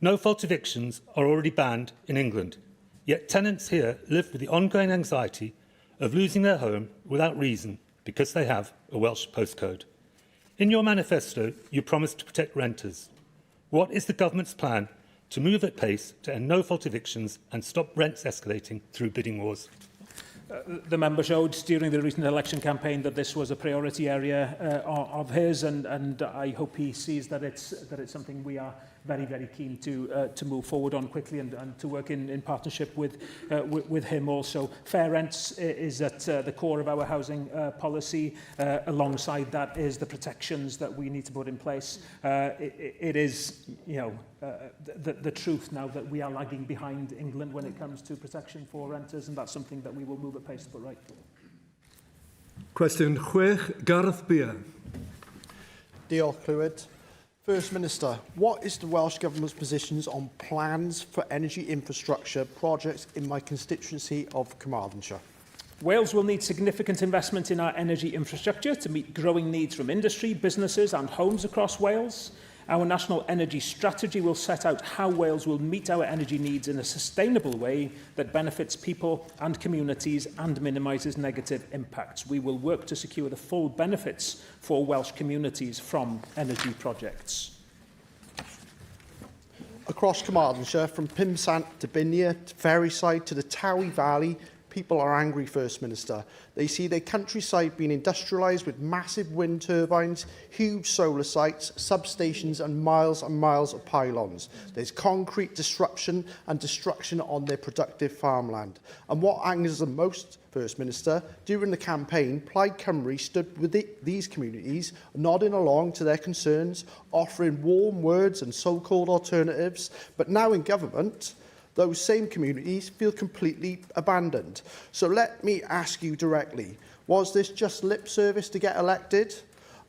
No-fault evictions are already banned in England, yet tenants here live with the ongoing anxiety of losing their home without reason because they have a Welsh postcode. In your manifesto, you promised to protect renters. What is the government's plan to move at pace to end no-fault evictions and stop rents escalating through bidding wars? The member showed during the recent election campaign that this was a priority area of his, and I hope he sees that it's something we are very, very keen to move forward on quickly and to work in partnership with him also. Fair rents is at the core of our housing policy. Alongside that is the protections that we need to put in place. It is, the truth now that we are lagging behind England when it comes to protection for renters, and that's something that we will move at pace to put right. Cwestiwn 6, Gareth Beer. Diolch, Clywyd. First Minister, what is the Welsh Government's positions on plans for energy infrastructure projects in my constituency of Carmarthenshire? Wales will need significant investment in our energy infrastructure to meet growing needs from industry, businesses and homes across Wales. Our national energy strategy will set out how Wales will meet our energy needs in a sustainable way that benefits people and communities and minimises negative impacts. We will work to secure the full benefits for Welsh communities from energy projects. Across Carmarthenshire, from Pumsant to Binia to Ferryside to the Towie Valley, people are angry, First Minister. They see their countryside being industrialised with massive wind turbines, huge solar sites, substations and miles of pylons. There's concrete disruption and destruction on their productive farmland. And what angers them most, First Minister, during the campaign, Plaid Cymru stood with these communities, nodding along to their concerns, offering warm words and so-called alternatives. But now in government, those same communities feel completely abandoned. So let me ask you directly, was this just lip service to get elected?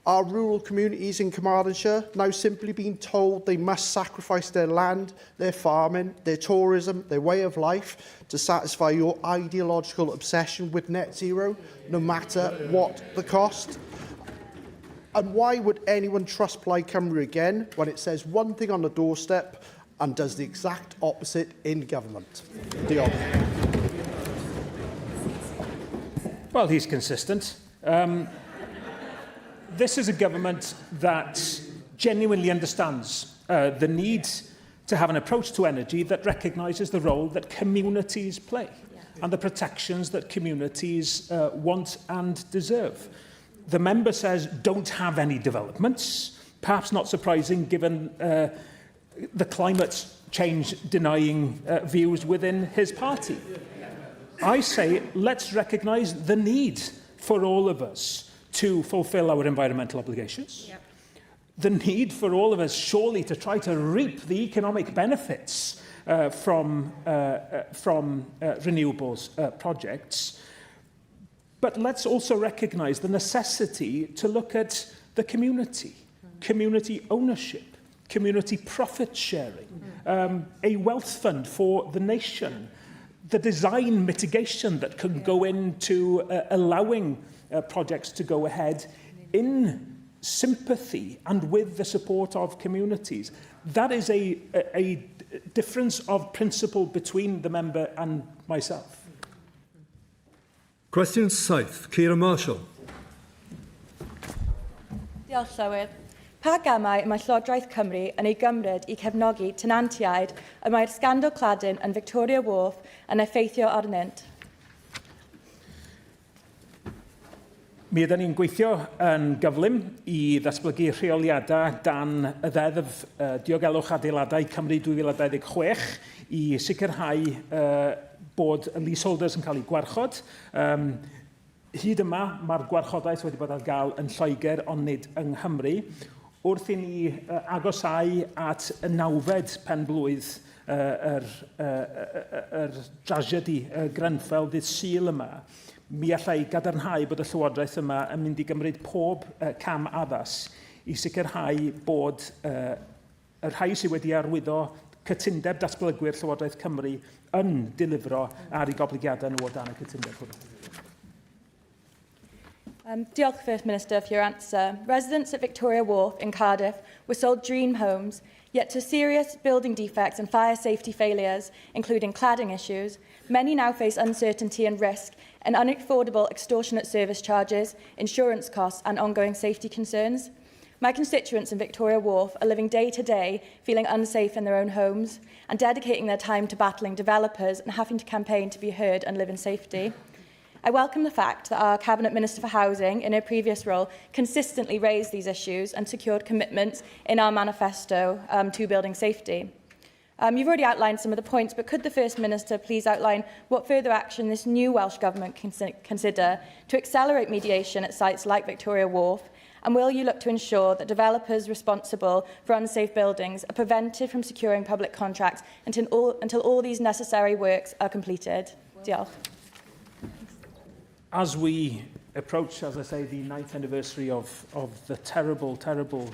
Are rural communities in Carmarthenshire now simply being told they must sacrifice their land, their farming, their tourism, their way of life to satisfy your ideological obsession with net zero, no matter what the cost? And why would anyone trust Plaid Cymru again when it says one thing on the doorstep and does the exact opposite in government? Diolch. Well, he's consistent. This is a government that genuinely understands the need to have an approach to energy that recognises the role that communities play and the protections that communities want and deserve. The member says don't have any developments, perhaps not surprising given the climate change denying views within his party. I say let's recognise the need for all of us to fulfil our environmental obligations, the need for all of us surely to try to reap the economic benefits from renewables projects, but let's also recognise the necessity to look at the community, community ownership, community profit sharing, a wealth fund for the nation, the design mitigation that can go into allowing projects to go ahead in sympathy and with the support of communities. That is a difference of principle between the member and myself. Cwestiwn 7, Ciara Marshall. Diolch, Llywyd. Pa gamau mae Llywodraeth Cymru yn ei gymryd I cefnogi tenantiaid y mae'r sgandal cladin yn Victoria Wharf yn effeithio arnynt? Mi ydyn ni'n gweithio yn gyflym I ddatblygu rheoliadau dan y ddeddf diogelwch adeiladau Cymru 2026 I sicrhau bod y leaseholders yn cael eu gwarchod. Hyd yma, mae'r gwarchodaeth wedi bod ar gael yn Lloegr ond nid yng Nghymru. Wrth I ni agosau at y nawfed penblwydd yr tragedi Grenfell ddydd Sul yma, mi allai gadarnhau bod y Llywodraeth yma yn mynd I gymryd pob cam addas I sicrhau bod y rhai sydd wedi arwyddo cytundeb datblygwyr Llywodraeth Cymru yn dilifro ar ei gobligiadau nhw o dan y cytundeb hwnnw. Diolch, First Minister, for your answer. Residents at Victoria Wharf in Cardiff were sold dream homes, yet to serious building defects and fire safety failures, including cladding issues, many now face uncertainty and risk and unaffordable extortionate service charges, insurance costs and ongoing safety concerns. My constituents in Victoria Wharf are living day to day feeling unsafe in their own homes and dedicating their time to battling developers and having to campaign to be heard and live in safety. I welcome the fact that our Cabinet Minister for Housing, in her previous role, consistently raised these issues and secured commitments in our manifesto to building safety. You've already outlined some of the points, but could the First Minister please outline what further action this new Welsh Government can consider to accelerate mediation at sites like Victoria Wharf? And will you look to ensure that developers responsible for unsafe buildings are prevented from securing public contracts until all these necessary works are completed? Diolch. As we approach, as I say, the 9th anniversary of the terrible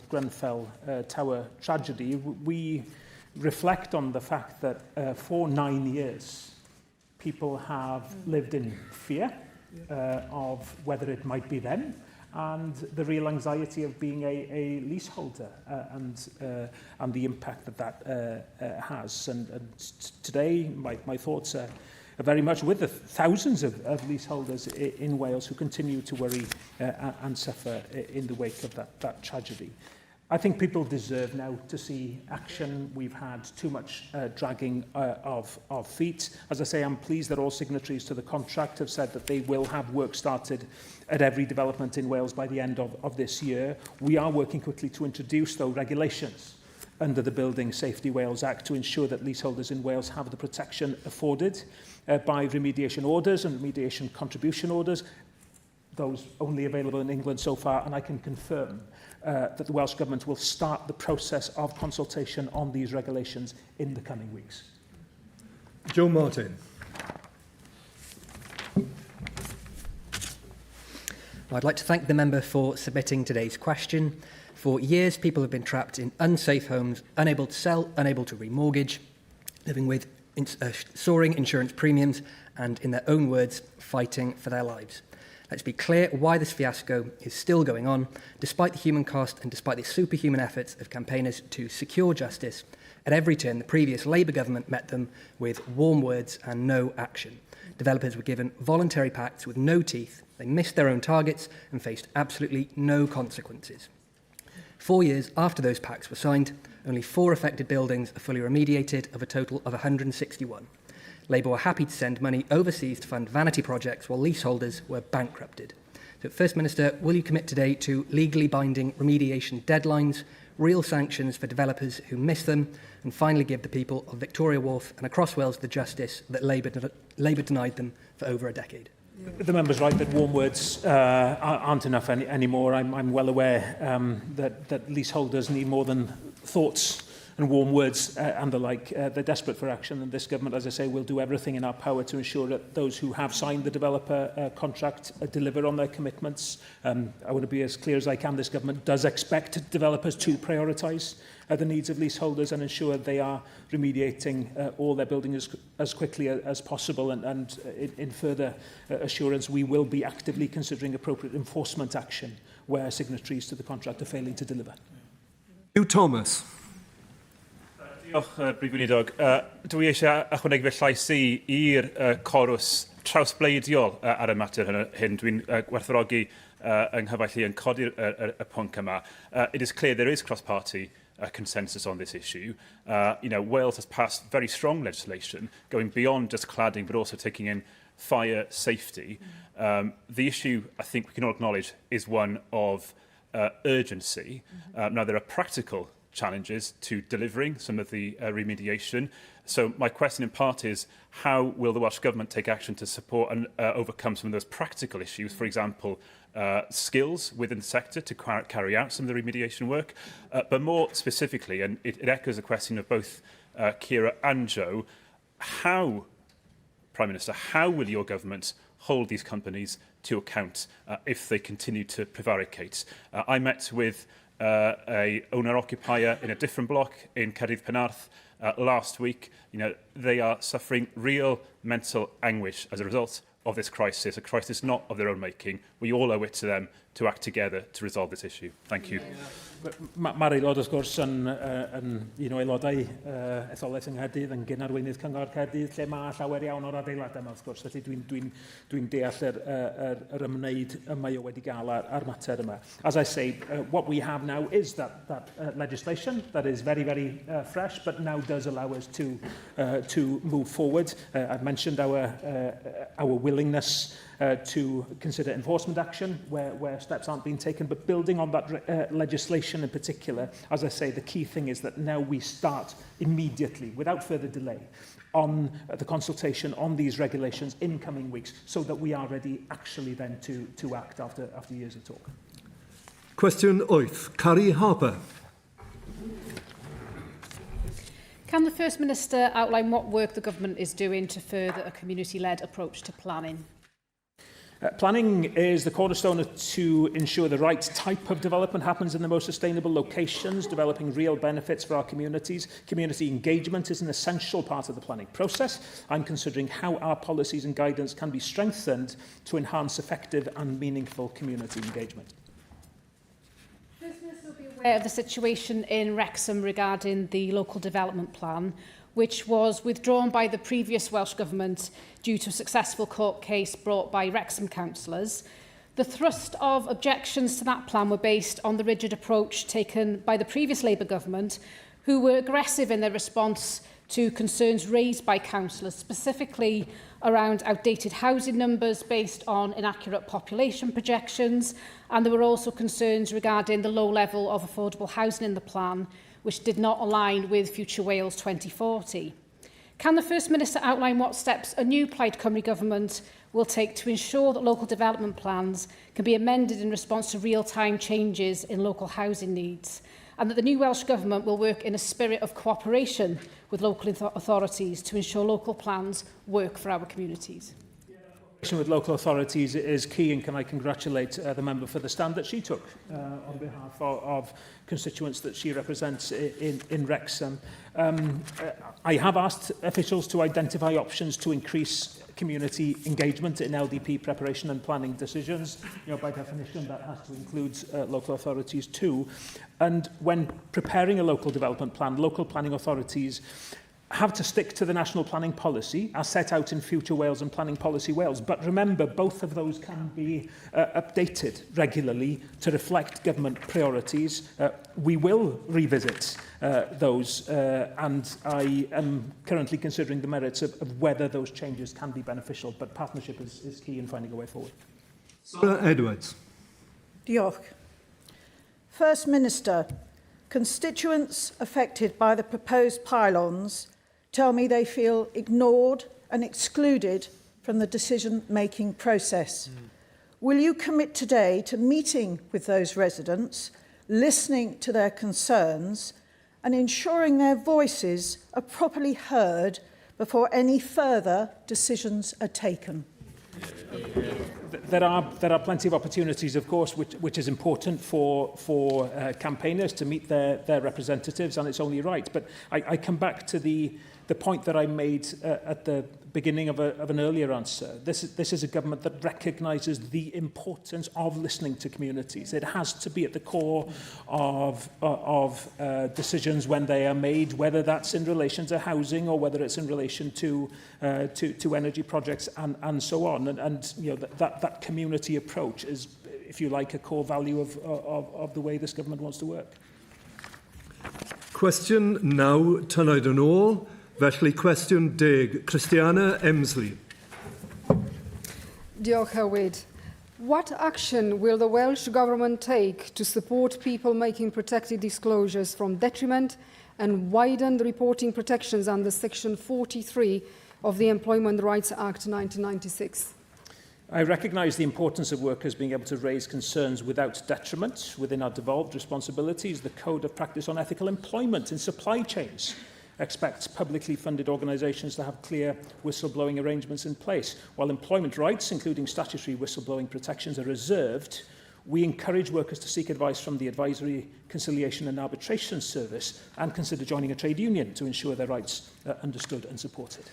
Grenfell Tower tragedy, we reflect on the fact that for 9 years, people have lived in fear of whether it might be them, and the real anxiety of being a leaseholder and the impact that has. And today, my thoughts are very much with the thousands of leaseholders in Wales who continue to worry and suffer in the wake of that tragedy. I think people deserve now to see action. We've had too much dragging of feet. As I say, I'm pleased that all signatories to the contract have said that they will have work started at every development in Wales by the end of this year. We are working quickly to introduce, though, regulations under the Building Safety Wales Act to ensure that leaseholders in Wales have the protection afforded by remediation orders and remediation contribution orders, those only available in England so far, and I can confirm that the Welsh Government will start the process of consultation on these regulations in the coming weeks. Joe Martin. I'd like to thank the member for submitting today's question. For years, people have been trapped in unsafe homes, unable to sell, unable to remortgage, living with soaring insurance premiums and, in their own words, fighting for their lives. Let's be clear why this fiasco is still going on, despite the human cost and despite the superhuman efforts of campaigners to secure justice. At every turn, the previous Labour government met them with warm words and no action. Developers were given voluntary pacts with no teeth. They missed their own targets and faced absolutely no consequences. 4 years after those pacts were signed, only 4 affected buildings are fully remediated of a total of 161. Labour were happy to send money overseas to fund vanity projects while leaseholders were bankrupted. So, First Minister, will you commit today to legally binding remediation deadlines, real sanctions for developers who miss them, and finally give the people of Victoria Wharf and across Wales the justice that Labour denied them for over a decade? The member's right that warm words aren't enough anymore. I'm well aware that leaseholders need more than thoughts and warm words and the like. They're desperate for action, and this government, as I say, will do everything in our power to ensure that those who have signed the developer contract deliver on their commitments. I want to be as clear as I can. This government does expect developers to prioritise the needs of leaseholders and ensure they are remediating all their buildings as quickly as possible. And in further assurance, we will be actively considering appropriate enforcement action where signatories to the contract are failing to deliver. Hugh Thomas. Diolch, Brif Weinidog. Dwi eisiau ychwanegu fy llais i'r corws trawsbleidiol ar y mater hyn. Dwi'n gwerthfawrogi yng nghyfaill i yn codi'r pwnc yma. It is clear there is cross-party consensus on this issue. Wales has passed very strong legislation going beyond just cladding but also taking in fire safety. The issue, I think we can all acknowledge, is one of urgency. Now, there are practical challenges to delivering some of the remediation. So my question in part is, how will the Welsh Government take action to support and overcome some of those practical issues, for example, skills within the sector to carry out some of the remediation work? But more specifically, and it echoes the question of both Ciara and Joe, how, Prime Minister, how will your government hold these companies to account if they continue to prevaricate? I met with a owner-occupier in a different block in Cerrig Penarth last week. They are suffering real mental anguish as a result of this crisis, a crisis not of their own making. We all owe it to them to act together to resolve this issue. Thank you. Mae'r aelod, wrth gwrs, yn un o aelodau etholaeth yng Nghaerdydd, yn gyn-arweinydd Cyngor Caerdydd, lle mae llawer iawn o'r adeiladau yma, wrth gwrs. Felly dwi'n deall yr ymwneud yma o wedi gael ar mater yma. As I say, what we have now is that legislation that is very, very fresh, but now does allow us to move forward. I've mentioned our willingness to consider enforcement action where steps aren't being taken, but building on that legislation in particular, as I say, the key thing is that now we start immediately, without further delay, on the consultation on these regulations in coming weeks, so that we are ready actually then to act after years of talk. Question 8. Carrie Harper. Can the First Minister outline what work the Government is doing to further a community-led approach to planning? Planning is the cornerstone to ensure the right type of development happens in the most sustainable locations, developing real benefits for our communities. Community engagement is an essential part of the planning process. I'm considering how our policies and guidance can be strengthened to enhance effective and meaningful community engagement. First Minister will be aware of the situation in Wrexham regarding the local development plan, which was withdrawn by the previous Welsh Government due to a successful court case brought by Wrexham councillors. The thrust of objections to that plan were based on the rigid approach taken by the previous Labour Government, who were aggressive in their response to concerns raised by councillors, specifically around outdated housing numbers based on inaccurate population projections, and there were also concerns regarding the low level of affordable housing in the plan, which did not align with Future Wales 2040. Can the First Minister outline what steps a new Plaid Cymru government will take to ensure that local development plans can be amended in response to real-time changes in local housing needs, and that the new Welsh Government will work in a spirit of cooperation with local authorities to ensure local plans work for our communities? With local authorities is key, and can I congratulate the member for the stand that she took on behalf of constituents that she represents in Wrexham. I have asked officials to identify options to increase community engagement in LDP preparation and planning decisions. By definition, that has to include local authorities too. And when preparing a local development plan, local planning authorities have to stick to the national planning policy as set out in Future Wales and Planning Policy Wales. But remember, both of those can be updated regularly to reflect government priorities. We will revisit those, and I am currently considering the merits of whether those changes can be beneficial. But partnership is key in finding a way forward. Sarah Edwards. Diolch. First Minister, constituents affected by the proposed pylons tell me they feel ignored and excluded from the decision-making process. Will you commit today to meeting with those residents, listening to their concerns, and ensuring their voices are properly heard before any further decisions are taken? There are plenty of opportunities, of course, which is important for campaigners to meet their representatives, and it's only right. But I come back to the point that I made at the beginning of an earlier answer. This is a government that recognises the importance of listening to communities. It has to be at the core of decisions when they are made, whether that's in relation to housing or whether it's in relation to energy projects and so on. And that community approach is, if you like, a core value of the way this government wants to work. Cwestiwn 9, tynnoed yn ôl. Felly cwestiwn 10, Christiana Emsley. Diolch, Hywyd. What action will the Welsh Government take to support people making protected disclosures from detriment and widen the reporting protections under Section 43 of the Employment Rights Act 1996? I recognise the importance of workers being able to raise concerns without detriment within our devolved responsibilities. The Code of Practice on Ethical Employment in Supply Chains expects publicly funded organisations to have clear whistleblowing arrangements in place. While employment rights, including statutory whistleblowing protections, are reserved, we encourage workers to seek advice from the Advisory, Conciliation and Arbitration Service and consider joining a trade union to ensure their rights are understood and supported.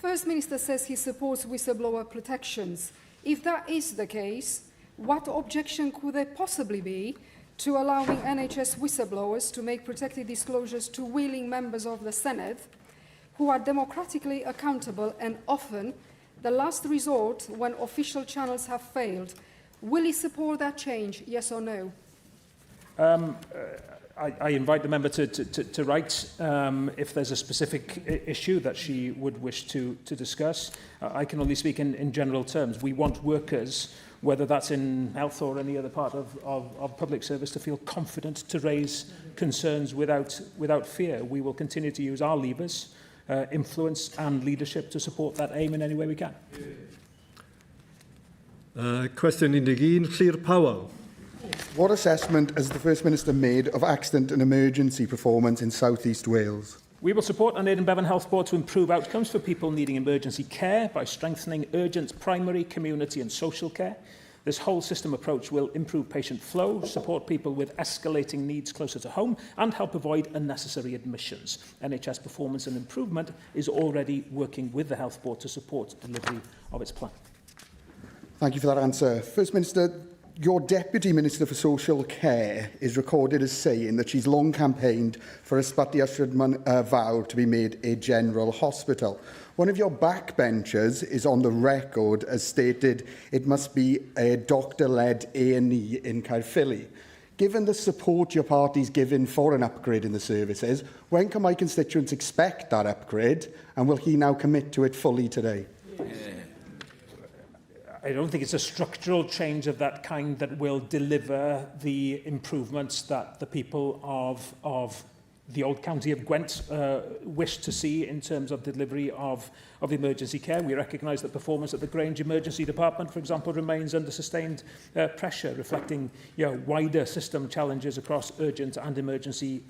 First Minister says he supports whistleblower protections. If that is the case, what objection could there possibly be to allowing NHS whistleblowers to make protected disclosures to willing members of the Senedd, who are democratically accountable and often the last resort when official channels have failed? Will he support that change, yes or no? I invite the member to write if there's a specific issue that she would wish to discuss. I can only speak in general terms. We want workers, whether that's in health or any other part of public service, to feel confident to raise concerns without fear. We will continue to use our levers, influence and leadership to support that aim in any way we can. Cwestiwn 11, Lly'r Powell. What assessment has the First Minister made of accident and emergency performance in South East Wales? We will support an Aid and Bevan Health Board to improve outcomes for people needing emergency care by strengthening urgent primary, community and social care. This whole system approach will improve patient flow, support people with escalating needs closer to home and help avoid unnecessary admissions. NHS Performance and Improvement is already working with the Health Board to support delivery of its plan. Thank you for that answer. First Minister, your Deputy Minister for Social Care is recorded as saying that she's long campaigned for Ysbyty Ystrad Fawr to be made a general hospital. One of your backbenchers is on the record as stated it must be a doctor-led A&E in Caerphilly. Given the support your party's given for an upgrade in the services, when can my constituents expect that upgrade, and will he now commit to it fully today? I don't think it's a structural change of that kind that will deliver the improvements that the people of the old county of Gwent wish to see in terms of delivery of emergency care. We recognise that performance at the Grange Emergency Department, for example, remains under sustained pressure, reflecting wider system challenges across urgent and emergency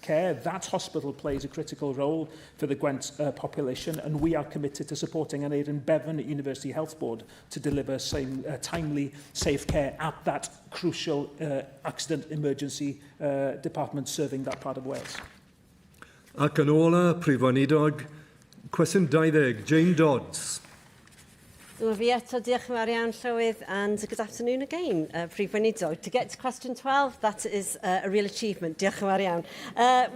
care. That hospital plays a critical role for the Gwent population, and we are committed to supporting an Aid and Bevan University Health Board to deliver timely, safe care at that crucial accident emergency department serving that part of Wales. Ac yn ola, Prif Weinidog, cwestiwn 20, Jane Dodds. Dyma fi eto, diolch yn fawr iawn, Llywydd, and good afternoon again, Prif Weinidog. To get to question 12, that is a real achievement. Diolch yn fawr iawn.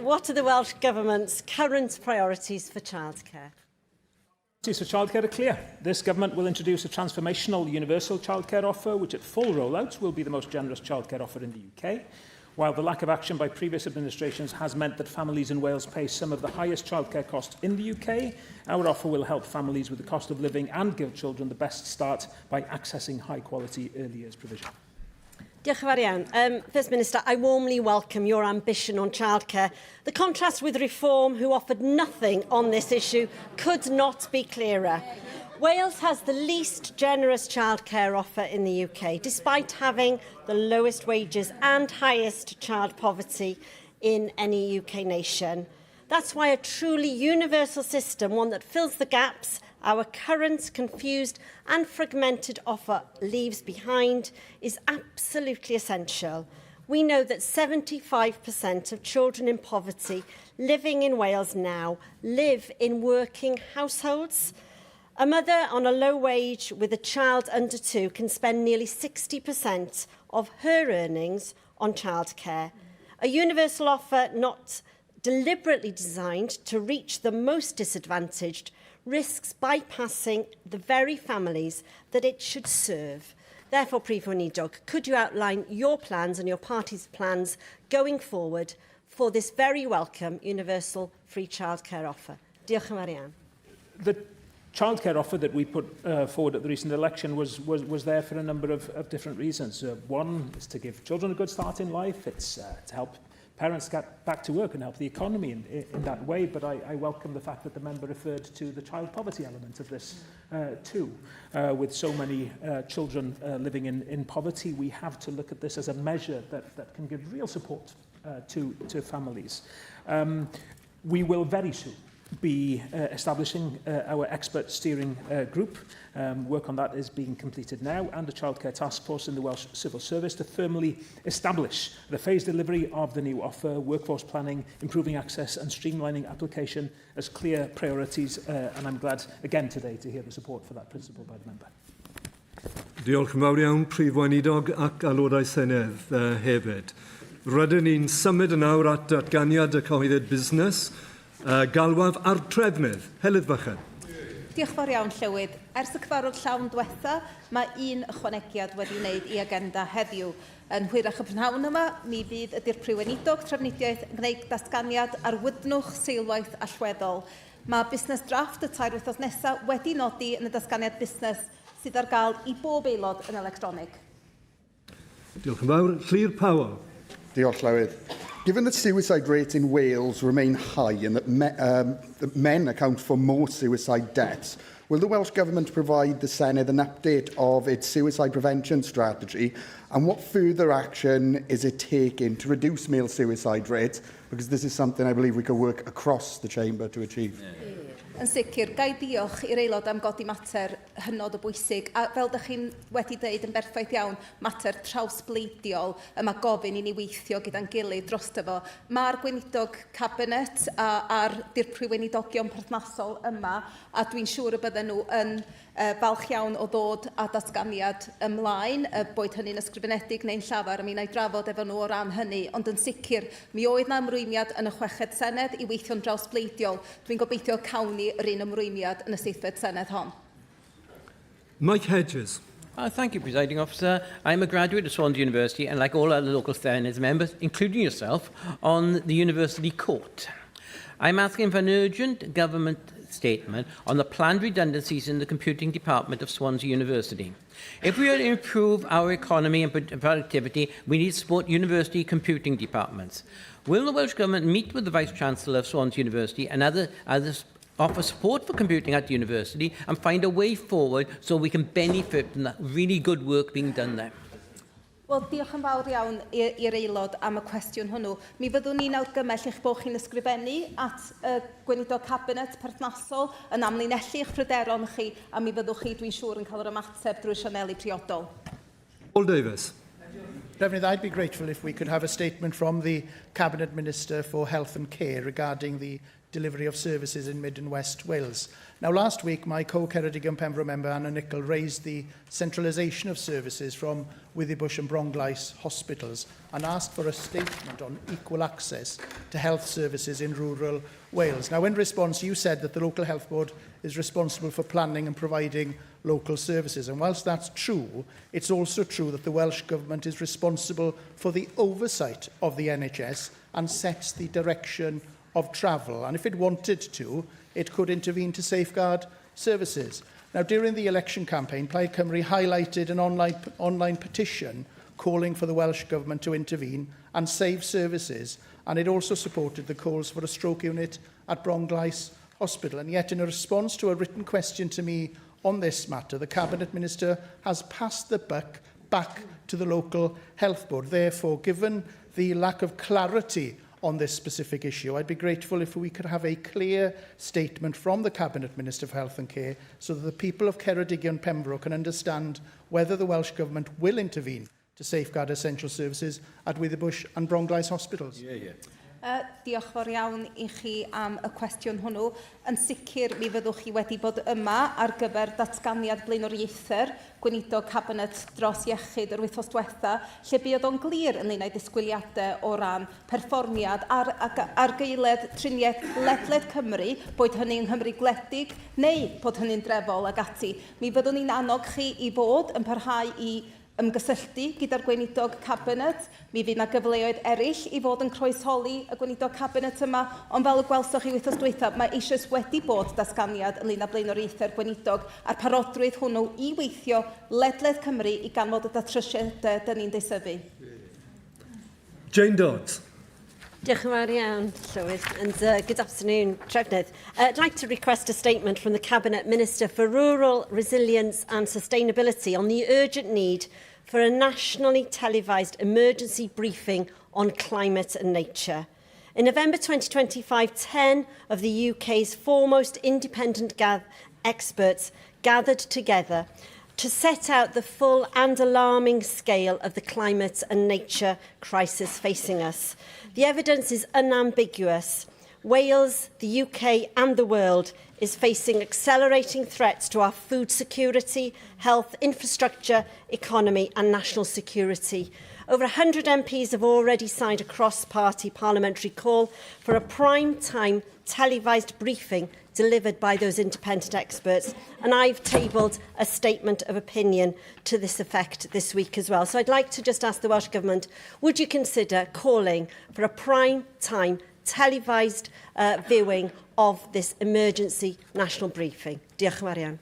What are the Welsh Government's current priorities for childcare? Priorities for childcare are clear. This government will introduce a transformational universal childcare offer, which at full rollout will be the most generous childcare offer in the UK. While the lack of action by previous administrations has meant that families in Wales pay some of the highest childcare costs in the UK, our offer will help families with the cost of living and give children the best start by accessing high-quality early years provision. Diolch yn fawr iawn. First Minister, I warmly welcome your ambition on childcare. The contrast with Reform, who offered nothing on this issue, could not be clearer. Wales has the least generous childcare offer in the UK, despite having the lowest wages and highest child poverty in any UK nation. That's why a truly universal system, one that fills the gaps our current confused and fragmented offer leaves behind, is absolutely essential. We know that 75% of children in poverty living in Wales now live in working households. A mother on a low wage with a child under 2 can spend nearly 60% of her earnings on childcare. A universal offer not deliberately designed to reach the most disadvantaged risks bypassing the very families that it should serve. Therefore, Prif Weinidog, could you outline your plans and your party's plans going forward for this very welcome universal free childcare offer? Diolch yn fawr iawn. The childcare offer that we put forward at the recent election was there for a number of different reasons. One is to give children a good start in life. It's to help parents get back to work and help the economy in that way, but I welcome the fact that the member referred to the child poverty element of this too. With so many children living in poverty, we have to look at this as a measure that can give real support to families. We will very soon be establishing our expert steering group. Work on that is being completed now, and a childcare task force in the Welsh Civil Service to firmly establish the phased delivery of the new offer, workforce planning, improving access and streamlining application as clear priorities. And I'm glad again today to hear the support for that principle by the member. Diolch yn fawr iawn, Prif Weinidog ac aelodau Senedd hefyd. Rydyn ni'n symud yn awr at datganiad y cyhoeddiad busnes, galwaf ar trefnydd, Helydd Fychan. Diolch fawr iawn, Llywydd. Ers y cyfarfod llawn diwetha, mae un ychwanegiad wedi wneud i agenda heddiw. Yn hwyrach y prynhawn yma, mi fydd y Dirprwy Weinidog Trefnidiaeth yn gwneud datganiad ar wydnwch seilwaith allweddol. Mae busnes drafft y tair wythnos nesaf wedi nodi yn y datganiad busnes sydd ar gael i bob aelod yn electronig. Diolch yn fawr. Lly'r Powell. Diolch, Llywydd. Given that suicide rates in Wales remain high and that men account for most suicide deaths, will the Welsh Government provide the Senedd an update of its suicide prevention strategy, and what further action is it taking to reduce male suicide rates? Because this is something I believe we could work across the chamber to achieve. Yn sicr, gai diolch i'r aelod am godi mater hynod o bwysig. A fel ydych chi'n wedi dweud yn berffaith iawn, mater trawsbleidiol yma gofyn i ni weithio gyda'n gilydd dros fo. Mae'r gweinidog cabinet a'r dirprwy weinidogion perthnasol yma, a dwi'n siŵr y bydden nhw yn falch iawn o ddod a datganiad ymlaen, boed hynny'n ysgrifenedig neu'n llafar, a mi wna i drafod efo nhw o ran hynny, ond yn sicr, mi oedd na ymrwymiad yn y chweched Senedd i weithio'n drawsbleidiol. Dwi'n gobeithio cawn ni yr un ymrwymiad yn y seithfed Senedd hon. Mike Hedges. Thank you, Presiding Officer. I'm a graduate of Swansea University, and like all other local Senedd members, including yourself, on the University Court. I'm asking for an urgent government statement on the planned redundancies in the computing department of Swansea University. If we are to improve our economy and productivity, we need to support university computing departments. Will the Welsh Government meet with the Vice-Chancellor of Swansea University and others offer support for computing at the university and find a way forward so we can benefit from that really good work being done there? Wel, diolch yn fawr iawn i'r aelod am y cwestiwn hwnnw. Mi fyddwn ni'n awgymell eich bod chi'n ysgrifennu at y gweinidog cabinet perthnasol yn amlinellu eich pryderon chi, a mi fyddwch chi, dwi'n siŵr, yn cael yr ymateb drwy sianeli priodol. Paul Davis. Reverend, I'd be grateful if we could have a statement from the Cabinet Minister for Health and Care regarding the delivery of services in Mid and West Wales. Now, last week, my co-Ceredigion Pembroke member, Anna Nichol, raised the centralisation of services from Withybush and Bronglais hospitals and asked for a statement on equal access to health services in rural Wales. Now, in response, you said that the local health board is responsible for planning and providing local services. And whilst that's true, it's also true that the Welsh Government is responsible for the oversight of the NHS and sets the direction of travel. And if it wanted to, it could intervene to safeguard services. Now, during the election campaign, Plaid Cymru highlighted an online petition calling for the Welsh Government to intervene and save services, and it also supported the calls for a stroke unit at Bronglais Hospital. And yet, in a response to a written question to me on this matter, the Cabinet Minister has passed the buck back to the local health board. Therefore, given the lack of clarity on this specific issue, I'd be grateful if we could have a clear statement from the Cabinet Minister for Health and Care so that the people of Ceredigion and Pembroke can understand whether the Welsh Government will intervene to safeguard essential services at Withybush and Bronglais hospitals. Diolch fawr iawn i chi am y cwestiwn hwnnw. Yn sicr, mi fyddwch chi wedi bod yma ar gyfer datganiad blaenoriaethau'r gweinidog cabinet dros iechyd yr wythnos diwetha, lle buodd o'n glir ynglŷn â'i disgwyliadau o ran perfformiad ar geiled triniaeth ledled Cymru, boed hynny yng Nghymru gwledig neu bod hynny'n drefol ag ati. Mi fyddwn ni'n annog chi i fod yn parhau i ymgysylltu gyda'r gweinidog cabinet. Mi fydd yna gyfleoedd eraill i fod yn croesoli y gweinidog cabinet yma, ond fel y gwelsoch chi wythnos diwethaf, mae eisoes wedi bod datganiad ynglŷn â blaenoriaethau'r gweinidog a'r parodrwydd hwnnw i weithio ledled Cymru i ganfod y datrysiadau dyn ni'n deisyfu. Jane Dodds. Diolch yn fawr iawn, Llywydd, and good afternoon, Trefnydd. I'd like to request a statement from the Cabinet Minister for Rural Resilience and Sustainability on the urgent need for a nationally televised emergency briefing on climate and nature. In November 2025, 10 of the UK's foremost independent experts gathered together to set out the full and alarming scale of the climate and nature crisis facing us. The evidence is unambiguous. Wales, the UK and the world is facing accelerating threats to our food security, health, infrastructure, economy and national security. Over 100 MPs have already signed a cross-party parliamentary call for a prime-time televised briefing delivered by those independent experts, and I've tabled a statement of opinion to this effect this week as well. So I'd like to just ask the Welsh Government, would you consider calling for a prime-time televised viewing of this emergency national briefing? Diolch yn fawr iawn.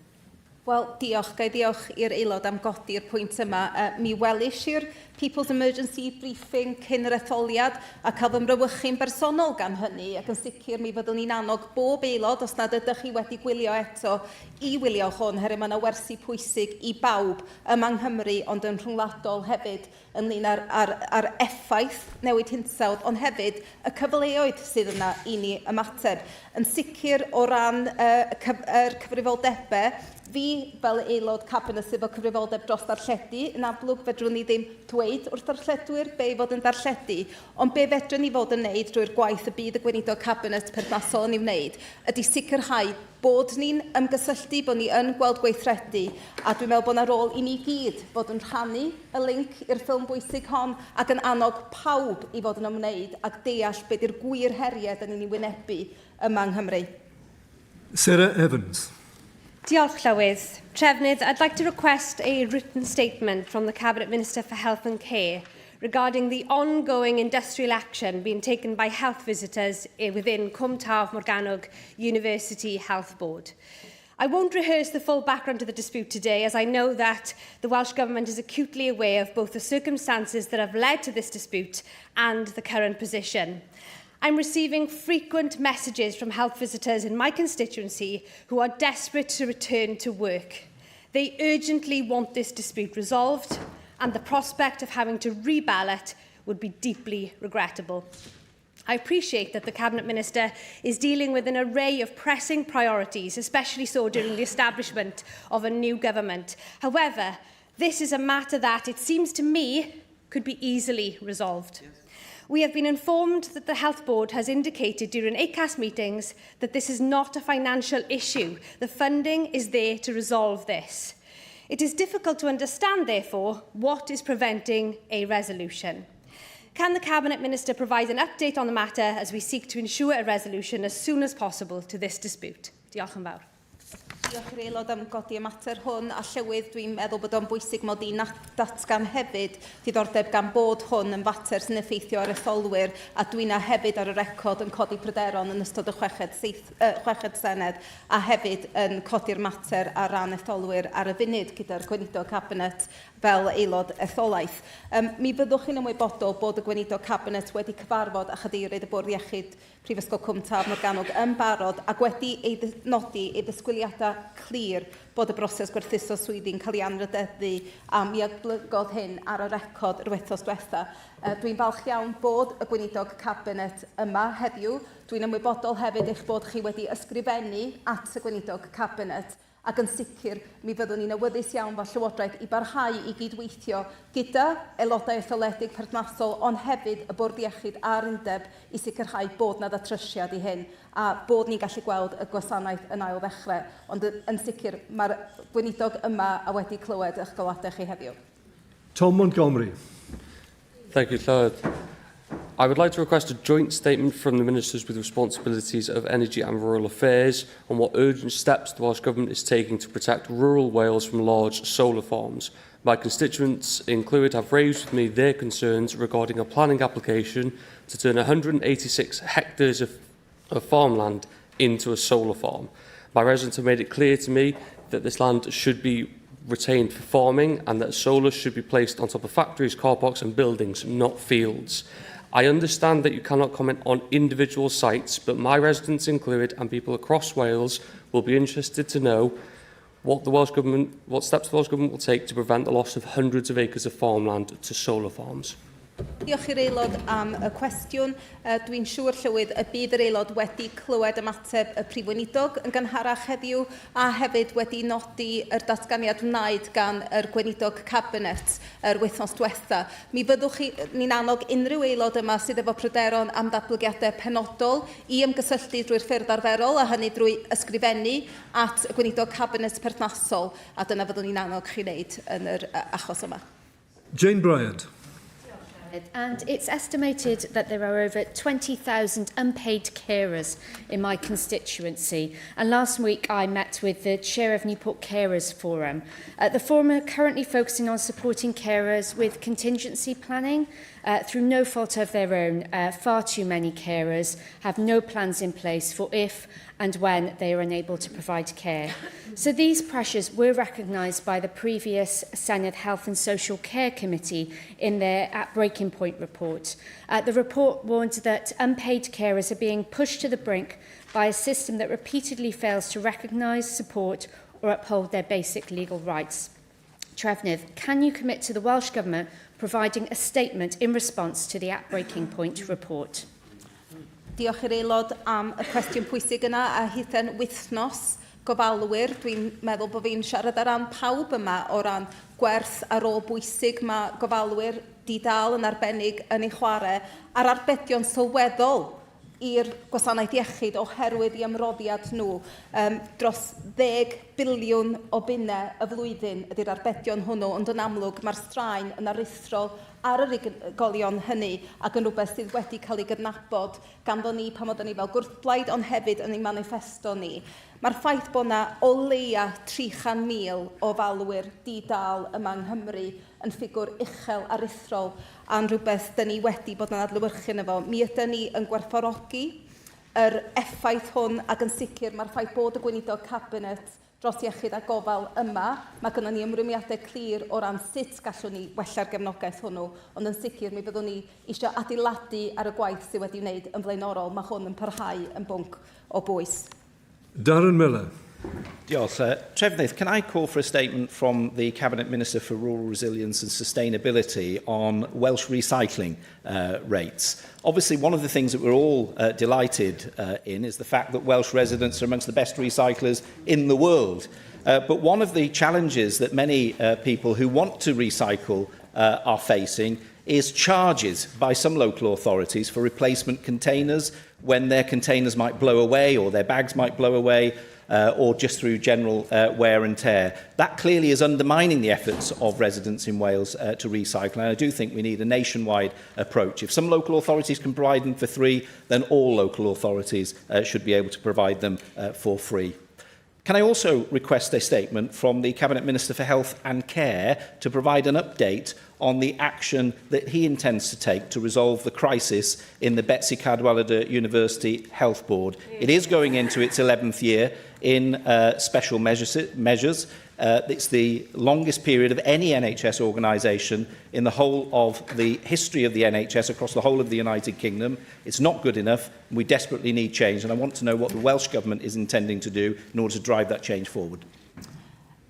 Wel, diolch. Gai diolch i'r aelod am godi'r pwynt yma. Mi welish i'r People's Emergency Briefing cyn yr etholiad a cael fy mrywychu'n bersonol gan hynny, ac yn sicr mi fyddwn ni'n annog bob aelod os nad ydych chi wedi gwylio eto i wylio hwn, herwydd mae yna wersi pwysig i bawb yma yng Nghymru, ond yn rhyngwladol hefyd ynglyn ar effaith newid hinsawdd, ond hefyd y cyfleoedd sydd yna i ni ymateb. Yn sicr o ran cyfrifoldebau, fi fel aelod cabinet sydd efo cyfrifoldeb dros darlledu, yn amlwg fedrwn ni ddim dweud wrth darlledwyr be i fod yn darlledu, ond be fedrwn ni fod yn wneud drwy'r gwaith y bydd y gweinidog cabinet perthnasol yn ei wneud, ydy sicrhau bod ni'n ymgysylltu, bod ni yn gweld gweithredu, a dwi'n meddwl bod yna rôl i ni gyd fod yn rhannu y link i'r ffilm bwysig hon ac yn annog pawb i fod yn ymwneud ac deall beth yw'r gwir heriau dyn ni'n ei wynebu yma yng Nghymru. Sarah Evans. Diolch, Llywydd. Trefnydd, I'd like to request a written statement from the Cabinet Minister for Health and Care regarding the ongoing industrial action being taken by health visitors within Cwm Taf Morgannwg University Health Board. I won't rehearse the full background to the dispute today, as I know that the Welsh Government is acutely aware of both the circumstances that have led to this dispute and the current position. I'm receiving frequent messages from health visitors in my constituency who are desperate to return to work. They urgently want this dispute resolved, and the prospect of having to reballot would be deeply regrettable. I appreciate that the Cabinet Minister is dealing with an array of pressing priorities, especially so during the establishment of a new government. However, this is a matter that, it seems to me, could be easily resolved. Yes. We have been informed that the Health Board has indicated during ACAS meetings that this is not a financial issue. The funding is there to resolve this. It is difficult to understand, therefore, what is preventing a resolution. Can the Cabinet Minister provide an update on the matter as we seek to ensure a resolution as soon as possible to this dispute? Diolch yn fawr. Diolch i'r aelod am godi y mater hwn, a Llywydd, dwi'n meddwl bod o'n bwysig mod i datgan hefyd diddordeb gan bod hwn yn fater sy'n effeithio ar etholwyr, a dwi'n hefyd ar y record yn codi pryderon yn ystod y chweched Senedd, a hefyd yn codi'r mater ar ran etholwyr ar y funud gyda'r gweinidog cabinet fel aelod etholaeth. Mi fyddwch chi'n ymwybodol bod y gweinidog cabinet wedi cyfarfod a chadeirydd y Bwrdd Iechyd Prifysgol Cwm Taf Morgannwg yn barod ac wedi ei nodi ei ddisgwyliadau clir bod y broses gwerthuso swyddi'n cael ei anrydeddu a mi aglygodd hyn ar y record yr wythnos diwetha. Dwi'n falch iawn bod y gweinidog cabinet yma heddiw. Dwi'n ymwybodol hefyd eich bod chi wedi ysgrifennu at y gweinidog cabinet, ac yn sicr mi fyddwn ni'n awyddus iawn fel Llywodraeth i barhau i gydweithio gyda aelodau etholedig perthnasol, ond hefyd y Bwrdd Iechyd a'r Undeb i sicrhau bod na ddatrysiad i hyn a bod ni'n gallu gweld y gwasanaeth yn ail ddechrau. Ond yn sicr mae'r gweinidog yma a wedi clywed eich golwadau chi heddiw. Tom Montgomery. Thank you, Llywydd. I would like to request a joint statement from the Ministers with responsibilities of energy and rural affairs on what urgent steps the Welsh Government is taking to protect rural Wales from large solar farms. My constituents in Clwyd have raised with me their concerns regarding a planning application to turn 186 hectares of farmland into a solar farm. My residents have made it clear to me that this land should be retained for farming and that solar should be placed on top of factories, car parks and buildings, not fields. I understand that you cannot comment on individual sites, but my residents in Clwyd and people across Wales will be interested to know what steps the Welsh Government will take to prevent the loss of hundreds of acres of farmland to solar farms. Diolch i'r aelod am y cwestiwn. Dwi'n siŵr llywydd y bydd yr aelod wedi clywed ymateb y prif weinidog yn gynharach heddiw a hefyd wedi nodi yr datganiad wnaed gan yr gweinidog cabinet yr wythnos diwetha. Mi fyddwch ni'n annog unrhyw aelod yma sydd efo pryderon am datblygiadau penodol i ymgysylltu drwy'r ffyrdd arferol a hynny drwy ysgrifennu at y gweinidog cabinet perthnasol a dyna fyddwn ni'n annog chi wneud yn yr achos yma. Jane Bryant. And it's estimated that there are over 20,000 unpaid carers in my constituency. And last week I met with the chair of Newport Carers Forum. The forum are currently focusing on supporting carers with contingency planning. Through no fault of their own, far too many carers have no plans in place for if and when they are unable to provide care. So these pressures were recognised by the previous Senedd Health and Social Care Committee in their At Breaking Point report. The report warned that unpaid carers are being pushed to the brink by a system that repeatedly fails to recognise, support or uphold their basic legal rights. Trefnydd, can you commit to the Welsh Government providing a statement in response to the At Breaking Point report? Diolch i'r aelod am y cwestiwn pwysig yna a hydden wythnos gofalwyr. Dwi'n meddwl bod fi'n siarad ar ran pawb yma o ran gwerth a rôl bwysig mae gofalwyr di-dal yn arbennig yn ei chwarae a'r arbedion sylweddol i'r gwasanaeth iechyd oherwydd i ymroddiad nhw. Dros 10 biliwn o bunnau y flwyddyn ydy'r arbedion hwnnw, ond yn amlwg mae'r straen yn aruthrol ar yr unigolion hynny ac yn rhywbeth sydd wedi cael ei gydnabod ganddo ni pan oedden ni fel gwrthblaid ond hefyd yn ei manifesto ni. Mae'r ffaith bod yna o leia 300,000 o falwyr di-dal yma yng Nghymru yn ffigwr uchel aruthrol a'n rhywbeth dyn ni wedi bod yn adlewyrchu yna fo. Mi ydyn ni yn gwerthfawrogi yr effaith hwn ac yn sicr mae'r ffaith bod y gweinidog cabinet dros iechyd a gofal yma. Mae gynnon ni ymrwymiadau clir o ran sut gallwn ni wella'r gefnogaeth hwnnw, ond yn sicr mi byddwn ni eisiau adeiladu ar y gwaith sydd wedi wneud yn flaenorol. Mae hwn yn parhau yn bwnc o bwys. Darren Miller. Diolch. Trefnydd, can I call for a statement from the Cabinet Minister for Rural Resilience and Sustainability on Welsh recycling rates? Obviously, one of the things that we're all delighted in is the fact that Welsh residents are amongst the best recyclers in the world. But one of the challenges that many people who want to recycle are facing is charges by some local authorities for replacement containers when their containers might blow away or their bags might blow away or just through general wear and tear. That clearly is undermining the efforts of residents in Wales to recycle, and I do think we need a nationwide approach. If some local authorities can provide them for free, then all local authorities should be able to provide them for free. Can I also request a statement from the Cabinet Minister for Health and Care to provide an update on the action that he intends to take to resolve the crisis in the Betsy Cadwaladr University Health Board? It is going into its 11th year in special measures. It's the longest period of any NHS organisation in the whole of the history of the NHS across the whole of the United Kingdom. It's not good enough. We desperately need change, and I want to know what the Welsh Government is intending to do in order to drive that change forward.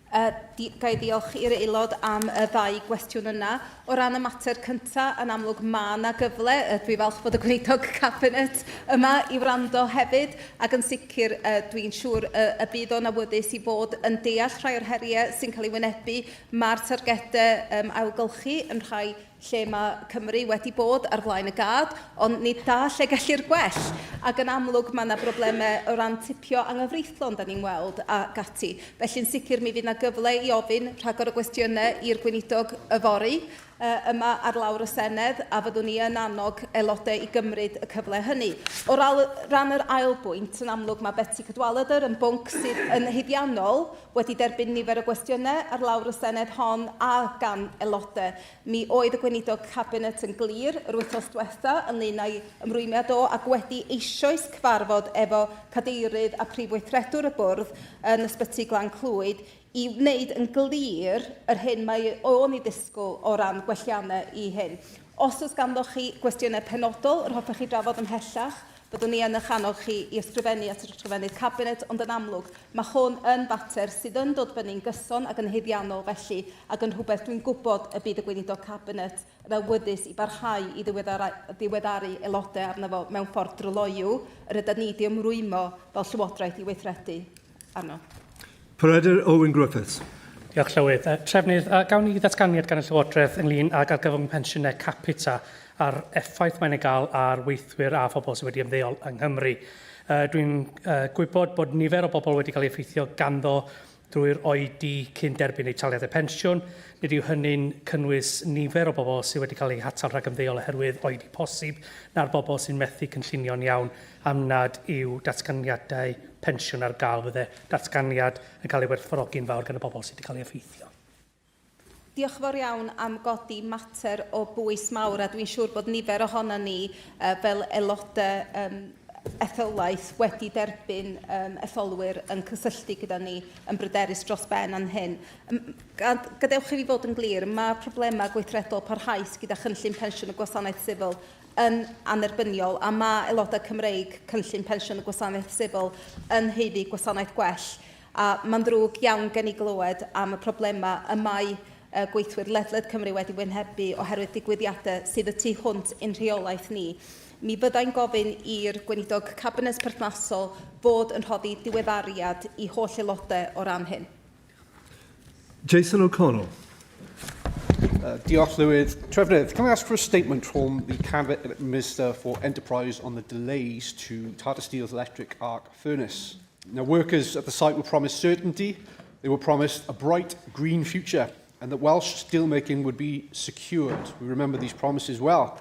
Gai ddiolch i'r aelod am y ddau gwestiwn yna. O ran y mater cyntaf, yn amlwg mae yna gyfle. Dwi falch bod y gweinidog cabinet yma i wrando hefyd, ac yn sicr dwi'n siŵr y bydd o'n awyddus i fod yn deall rhai o'r heriau sy'n cael ei wynebu. Mae'r targedau ailgylchu yn rhai lle mae Cymru wedi bod ar flaen y gad, ond nid da lle gellir gwell. Ac yn amlwg mae yna broblemau o ran tipio anghyfreithlon da ni'n weld a gati. Felly'n sicr mi fydd yna gyfle i ofyn rhagor o gwestiynau i'r gweinidog yfory yma ar lawr y Senedd, a fyddwn ni yn annog aelodau i gymryd y cyfle hynny. O ran yr ail bwynt, yn amlwg mae Betsy Cadwaladr yn bwnc sydd yn hyddiannol wedi derbyn nifer o gwestiynau ar lawr y Senedd hon a gan aelodau. Mi oedd y gweinidog cabinet yn glir yr wythnos diwetha ynglŷn â'i ymrwymiad o ac wedi eisoes cyfarfod efo cadeirydd a prif weithredwr y bwrdd yn Ysbyty Glan Clwyd i wneud yn glir yr hyn mae o'n ei ddisgwyl o ran gwelliannau i hyn. Os oes ganddo chi gwestiynau penodol, yr hoffech chi drafod ymhellach, Byddwn ni yn eich annog chi i ysgrifennu at yr ysgrifennydd cabinet, ond yn amlwg, mae hwn yn fater sydd yn dod fyny'n gyson ac yn heddiannol felly, ac yn rhywbeth dwi'n gwybod y bydd y gweinidog cabinet yn awyddus i barhau i ddiweddaru aelodau arno fo mewn ffordd dryloiw, yr ydym ni di ymrwymo fel Llywodraeth i weithredu arno. Peredur Owen Griffiths. Diolch Llywydd. Trefnydd, gawn ni ddatganiad gan y Llywodraeth ynglyn ag argyfwng pensiynau capita a'r effaith mae'n ei gael ar weithwyr a phobl sydd wedi ymddeol yng Nghymru. Dwi'n gwybod bod nifer o bobl wedi cael ei effeithio ganddo drwy'r oedi cyn derbyn eu taliadau pensiwn. Nid yw hynny'n cynnwys nifer o bobl sydd wedi cael eu hatal rhag ymddeol oherwydd oedi posib na'r bobl sy'n methu cynllunio'n iawn am nad yw datganiadau pensiwn ar gael. Fydde datganiad yn cael ei werthfawrogi'n fawr gan y bobl sydd wedi cael ei effeithio. Diolch fawr iawn am godi mater o bwys mawr, a dwi'n siŵr bod nifer ohono ni fel aelodau etholaeth wedi derbyn etholwyr yn cysylltu gyda ni yn bryderus dros ben am hyn. Gadewch i fi fod yn glir, mae problemau gweithredol parhaus gyda chynllun pensiwn y gwasanaeth sifil yn anerbyniol, a mae aelodau Cymreig cynllun pensiwn y gwasanaeth sifil yn heiddi gwasanaeth gwell. A mae'n drwg iawn gen i glywed am y problemau y mae gweithwyr ledled Cymru wedi wynhebu oherwydd digwyddiadau sydd y tu hwnt i'n rheolaeth ni. Mi byddai'n gofyn i'r gweinidog cabinet perthnasol fod yn rhoddi diweddariad i holl aelodau o ran hyn. Jason O'Connell. Diolch Llywydd. Trefnydd, can I ask for a statement from the Cabinet Minister for Enterprise on the delays to Tata Steel's electric arc furnace? Now, workers at the site were promised certainty, they were promised a bright green future, and that Welsh steelmaking would be secured. We remember these promises well.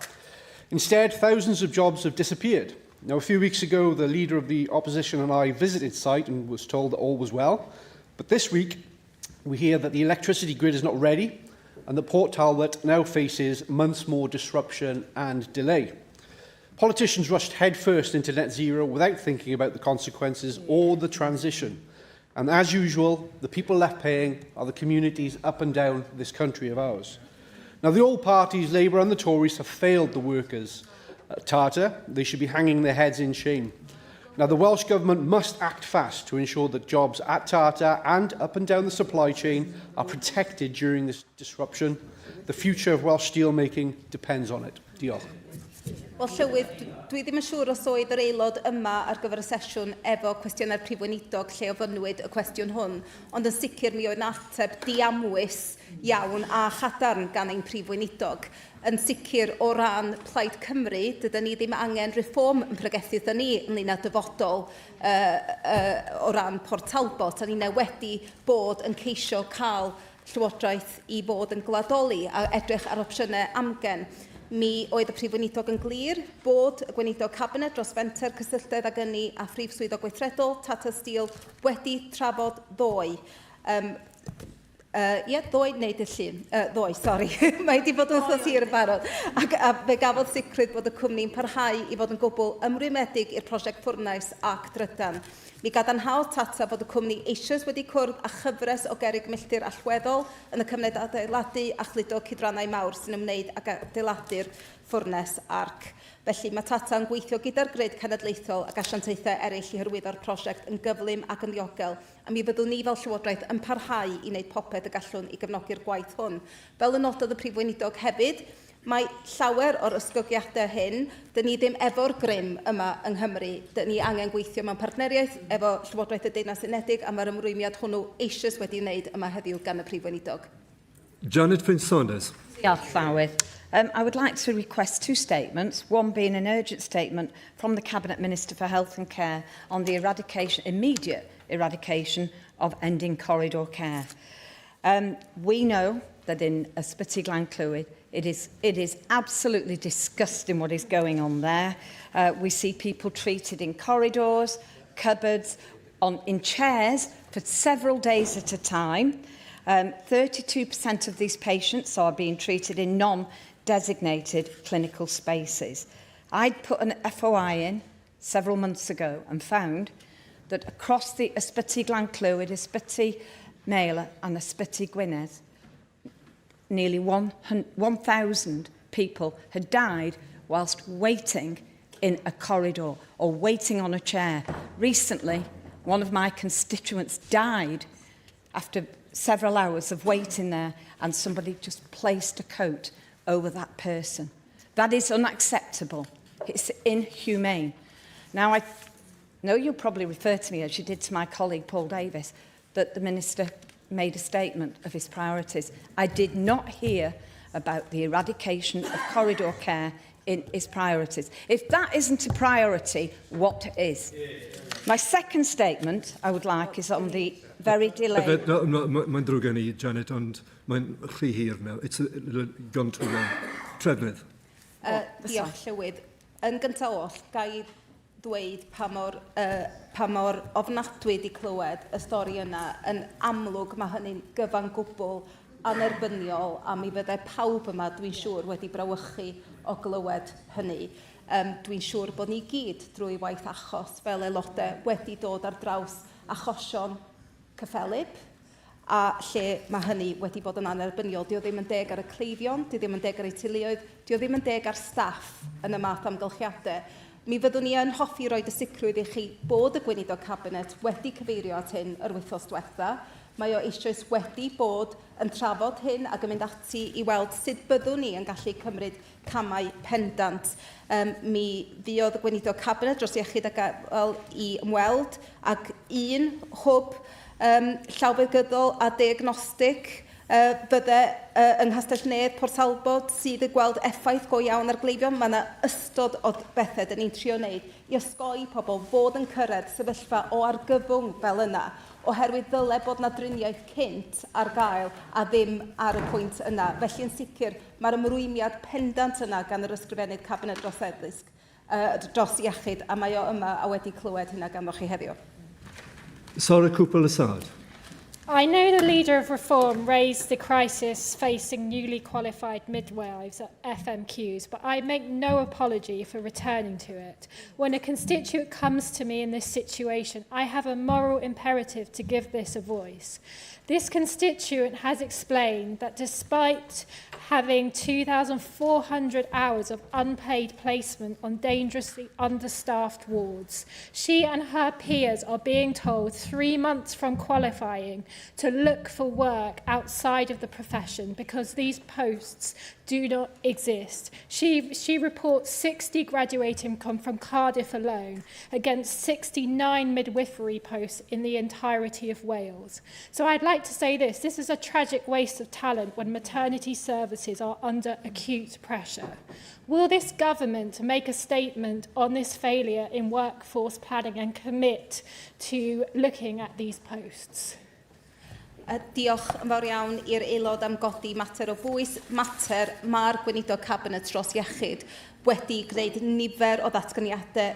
Instead, thousands of jobs have disappeared. Now, a few weeks ago, the leader of the opposition and I visited site and was told that all was well. But this week, we hear that the electricity grid is not ready and that Port Talbot now faces months more disruption and delay. Politicians rushed headfirst into net zero without thinking about the consequences or the transition. And as usual, the people left paying are the communities up and down this country of ours. Now, the old parties, Labour and the Tories, have failed the workers at Tata. They should be hanging their heads in shame. Now, the Welsh Government must act fast to ensure that jobs at Tata and up and down the supply chain are protected during this disruption. The future of Welsh steelmaking depends on it. Diolch. Wel, Llywydd, dwi ddim yn siŵr os oedd yr aelod yma ar gyfer y sesiwn efo cwestiynau'r prif weinidog lle ofynnwyd y cwestiwn hwn, ond yn sicr mi oedd ateb diamwys iawn a chadarn gan ein prif weinidog. Yn sicr o ran Plaid Cymru, dydyn ni ddim angen reform yn pregethu dda ni ynglyn â dyfodol o ran Port Talbot, a ni'n wedi bod yn ceisio cael Llywodraeth i fod yn gladoli a edrych ar opsiynau amgen. Mi oedd y prif weinidog yn glir bod y gweinidog cabinet dros fenter cysylltedd ag ynni a phrif swyddog gweithredol Tata Steel wedi trafod ddoe. Ddoe neu dillun? Ddoe, sori. Mae wedi bod yn wythnos hir yn barod. A fe gafodd sicrwydd bod y cwmni'n parhau i fod yn gwbl ymrymedig i'r prosiect ffwrnais ac drydan. Mi gadarnhaodd Tata fod y cwmni eisoes wedi cwrdd a chyfres o gerrig milltir allweddol yn y cymuned adeiladu a chludo cydrannau mawr sy'n ymwneud ag adeiladu'r ffwrnes arc. Felly mae Tata yn gweithio gyda'r grid cenedlaethol ac asiantaethau eraill i hyrwyddo'r prosiect yn gyflym ac yn ddiogel, a mi fyddwn ni fel Llywodraeth yn parhau i wneud popeth y gallwn i gefnogi'r gwaith hwn. Fel y nododd y prif weinidog hefyd, mae llawer o'r ysgogiadau hyn, dyn ni ddim efo'r grym yma yng Nghymru. Dyn ni angen gweithio mewn partneriaeth efo Llywodraeth y Deyrnas Unedig, a mae'r ymrwymiad hwnnw eisoes wedi wneud yma heddiw gan y prif weinidog. Janet Finn-Saunders. Diolch, Llywydd. I would like to request two statements, one being an urgent statement from the Cabinet Minister for Health and Care on the immediate eradication of ending corridor care. We know that in Ysbyty Glan Clwyd, it is absolutely disgusting what is going on there. We see people treated in corridors, cupboards, in chairs for several days at a time. 32% of these patients are being treated in non-designated clinical spaces. I'd put an FOI in several months ago and found that across the Ysbyty Glan Clwyd, Ysbyty Mela and Ysbyty Gwynedd, nearly 1,000 people had died whilst waiting in a corridor or waiting on a chair. Recently, one of my constituents died after several hours of waiting there, and somebody just placed a coat over that person. That is unacceptable. It's inhumane. Now, I know you'll probably refer to me, as you did to my colleague Paul Davis, that the Minister made a statement of his priorities. I did not hear about the eradication of corridor care in his priorities. If that isn't a priority, what is? My second statement I would like is on the very delayed... Mae'n drwg gen i, Janet, ond mae'n rhy hir nawr. It's gone too long. Trefnydd. Diolch, Llywydd. Yn gyntaf oll, ga i dweud pa mor ofnadwy di clywed y stori yna. Yn amlwg mae hynny'n gyfan gwbl anerbyniol a mi fyddai pawb yma, dwi'n siŵr, wedi brawychu o glywed hynny. Dwi'n siŵr bod ni gyd drwy waith achos fel aelodau wedi dod ar draws achosion cyffelib, a lle mae hynny wedi bod yn anerbyniol. Dio ddim yn deg ar y cleifion, dio ddim yn deg ar ei teuluoedd, dio ddim yn deg ar staff yn y math amgylchiadau. Mi fyddwn ni yn hoffi roed y sicrwydd i chi bod y gweinidog cabinet wedi cyfeirio at hyn yr wythnos diwetha. Mae o eisoes wedi bod yn trafod hyn ac yn mynd ati i weld sut byddwn ni yn gallu cymryd camau pendant. Mi fuodd y gweinidog cabinet dros iechyd ac i ymweld ac un hwb llawfeddyddol a diagnostig bydde yng Nghastell Nedd, Port Talbot, sydd yn gweld effaith go iawn ar gleifion. Mae yna ystod o bethau dyn ni'n trio wneud i osgoi pobl fod yn cyrraedd sefyllfa o argyfwng fel yna, oherwydd ddyle bod yna driniaeth cynt ar gael a ddim ar y pwynt yna. Felly yn sicr, mae'r ymrwymiad pendant yna gan yr ysgrifennydd cabinet dros addysg, dros iechyd, a mae o yma a wedi clywed hynna ganddoch chi heddiw. Sora Cwpl Asad. I know the leader of Reform raised the crisis facing newly qualified midwives at FMQs, but I make no apology for returning to it. When a constituent comes to me in this situation, I have a moral imperative to give this a voice. This constituent has explained that despite having 2,400 hours of unpaid placement on dangerously understaffed wards, she and her peers are being told 3 months from qualifying to look for work outside of the profession because these posts do not exist. She reports 60 graduating come from Cardiff alone against 69 midwifery posts in the entirety of Wales. So I'd like to say this is a tragic waste of talent when maternity services are under acute pressure. Will this government make a statement on this failure in workforce planning and commit to looking at these posts? Diolch yn fawr iawn i'r aelod am godi mater o bwys. Mater mae'r gweinidog cabinet dros iechyd wedi gwneud nifer o ddatganiadau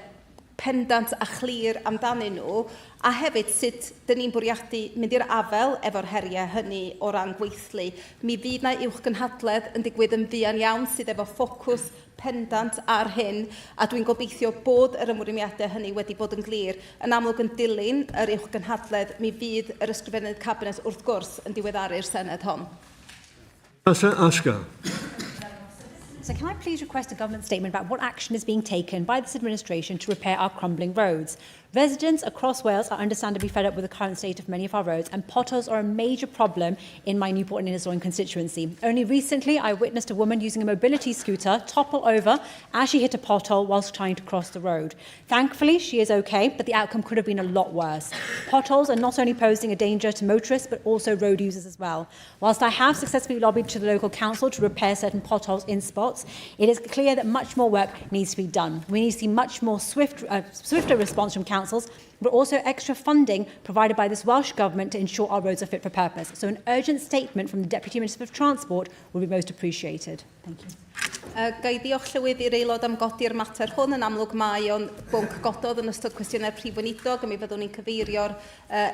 pendant a chlir amdanyn nhw, a hefyd sut dyn ni'n bwriadu mynd i'r afel efo'r heriau hynny o ran gweithlu. Mi fydd na uwchgynhadledd yn digwydd yn fuan iawn sydd efo ffocws pendant ar hyn, a dwi'n gobeithio bod yr ymwrymiadau hynny wedi bod yn glir. Yn amlwg yn dilyn yr uwchgynhadledd, mi fydd yr ysgrifennydd cabinet wrth gwrs yn diweddaru'r Senedd hon. Ashka. So can I please request a government statement about what action is being taken by this administration to repair our crumbling roads? Residents across Wales are understandably fed up with the current state of many of our roads, and potholes are a major problem in my Newport and Innisfree constituency. Only recently, I witnessed a woman using a mobility scooter topple over as she hit a pothole whilst trying to cross the road. Thankfully, she is okay, but the outcome could have been a lot worse. Potholes are not only posing a danger to motorists, but also road users as well. Whilst I have successfully lobbied to the local council to repair certain potholes in spots, it is clear that much more work needs to be done. We need to see much more swifter response from councils, but also extra funding provided by this Welsh Government to ensure our roads are fit for purpose. So an urgent statement from the Deputy Minister for Transport would be most appreciated. Thank you. Gai ddiolch Llywydd i'r aelod am godi'r mater hwn. Yn amlwg mae o'n bwnc gododd yn ystod cwestiynau prif weinidog, a mi fyddwn ni'n cyfeirio'r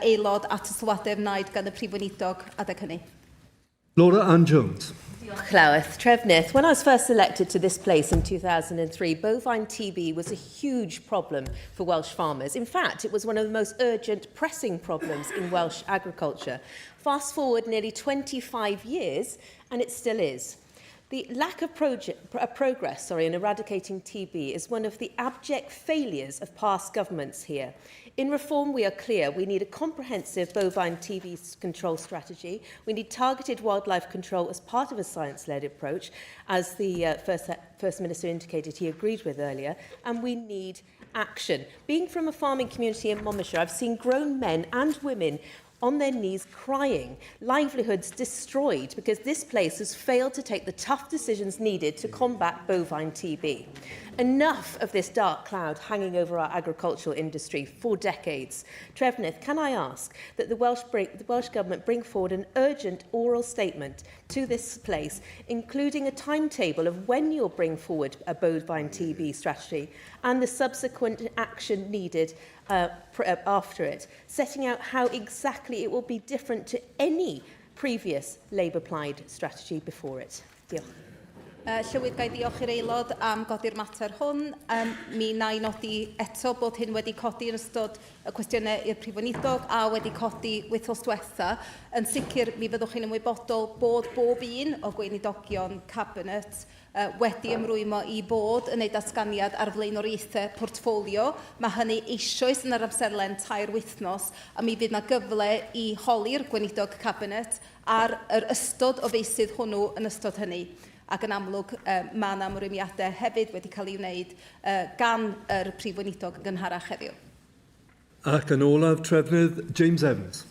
aelod at y sylwadau ymwneud gan y prif weinidog adeg hynny. Laura Ann Jones. Llaweth, Trefnydd. When I was first elected to this place in 2003, bovine TB was a huge problem for Welsh farmers. In fact, it was one of the most urgent, pressing problems in Welsh agriculture. Fast forward nearly 25 years, and it still is. The lack of progress in eradicating TB is one of the abject failures of past governments here. In reform, we are clear we need a comprehensive bovine TB control strategy. We need targeted wildlife control as part of a science-led approach, as the First Minister indicated he agreed with earlier, and we need action. Being from a farming community in Monmouthshire, I've seen grown men and women on their knees crying, livelihoods destroyed because this place has failed to take the tough decisions needed to combat bovine TB. Enough of this dark cloud hanging over our agricultural industry for decades. Trefnydd, can I ask that the Welsh Government bring forward an urgent oral statement to this place, including a timetable of when you'll bring forward a bovine TB strategy and the subsequent action needed after it, setting out how exactly it will be different to any previous Labour-applied strategy before it. Diolch. Llywydd, gai diolch i'r aelod am godi'r mater hwn. Mi na i nodi eto bod hyn wedi codi yn ystod y cwestiynau i'r Prif Weinidog a wedi codi wythnos diwetha. Yn sicr, mi fyddwch chi'n ymwybodol bod bob un o gweinidogion Cabinet wedi ymrwymo i bod yn ei datganiad ar flaenoriaethau portffolio. Mae hynny eisoes yn yr amserlen tair wythnos, a mi fydd yna gyfle i holi'r gweinidog Cabinet ar yr ystod o feisydd hwnnw yn ystod hynny. Ac yn amlwg, mae yna ymrwymiadau hefyd wedi cael ei wneud gan yr Prif Weinidog yn gynharach heddiw. Ac yn olaf, Trefnydd, James Evans.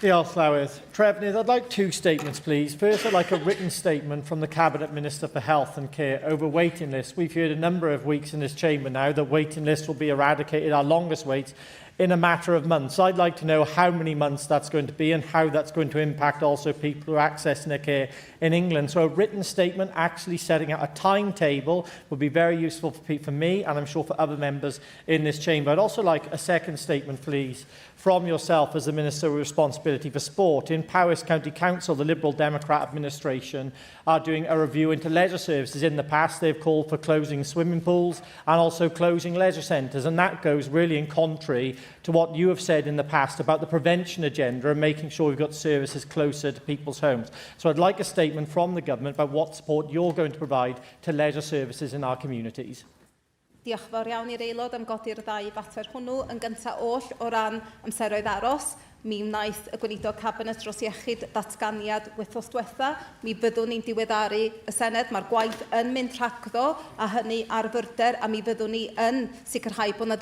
Diolch, Llywydd. Trefnydd, I'd like two statements, please. First, I'd like a written statement from the Cabinet Minister for Health and Care over waiting lists. We've heard a number of weeks in this chamber now that waiting lists will be eradicated, our longest waits, in a matter of months. I'd like to know how many months that's going to be and how that's going to impact also people who are accessing their care in England. So a written statement actually setting out a timetable would be very useful for me and I'm sure for other members in this chamber. I'd also like a second statement, please, from yourself as the Minister with responsibility for sport. In Powys County Council, the Liberal Democrat administration are doing a review into leisure services. In the past, they've called for closing swimming pools and also closing leisure centres, and that goes really in contrary to what you have said in the past about the prevention agenda and making sure we've got services closer to people's homes. So I'd like a statement from the government about what support you're going to provide to leisure services in our communities. Diolch fawr iawn i'r aelod am godi'r ddau fater hwnnw. Yn gyntaf oll o ran amseroedd aros, mi wnaeth y Gweinidog Cabinet dros iechyd datganiad wythnos diwetha. Mi byddwn ni'n diweddaru y Senedd. Mae'r gwaith yn mynd rhagddo a hynny ar fyrder, a mi byddwn ni yn sicrhau bod yna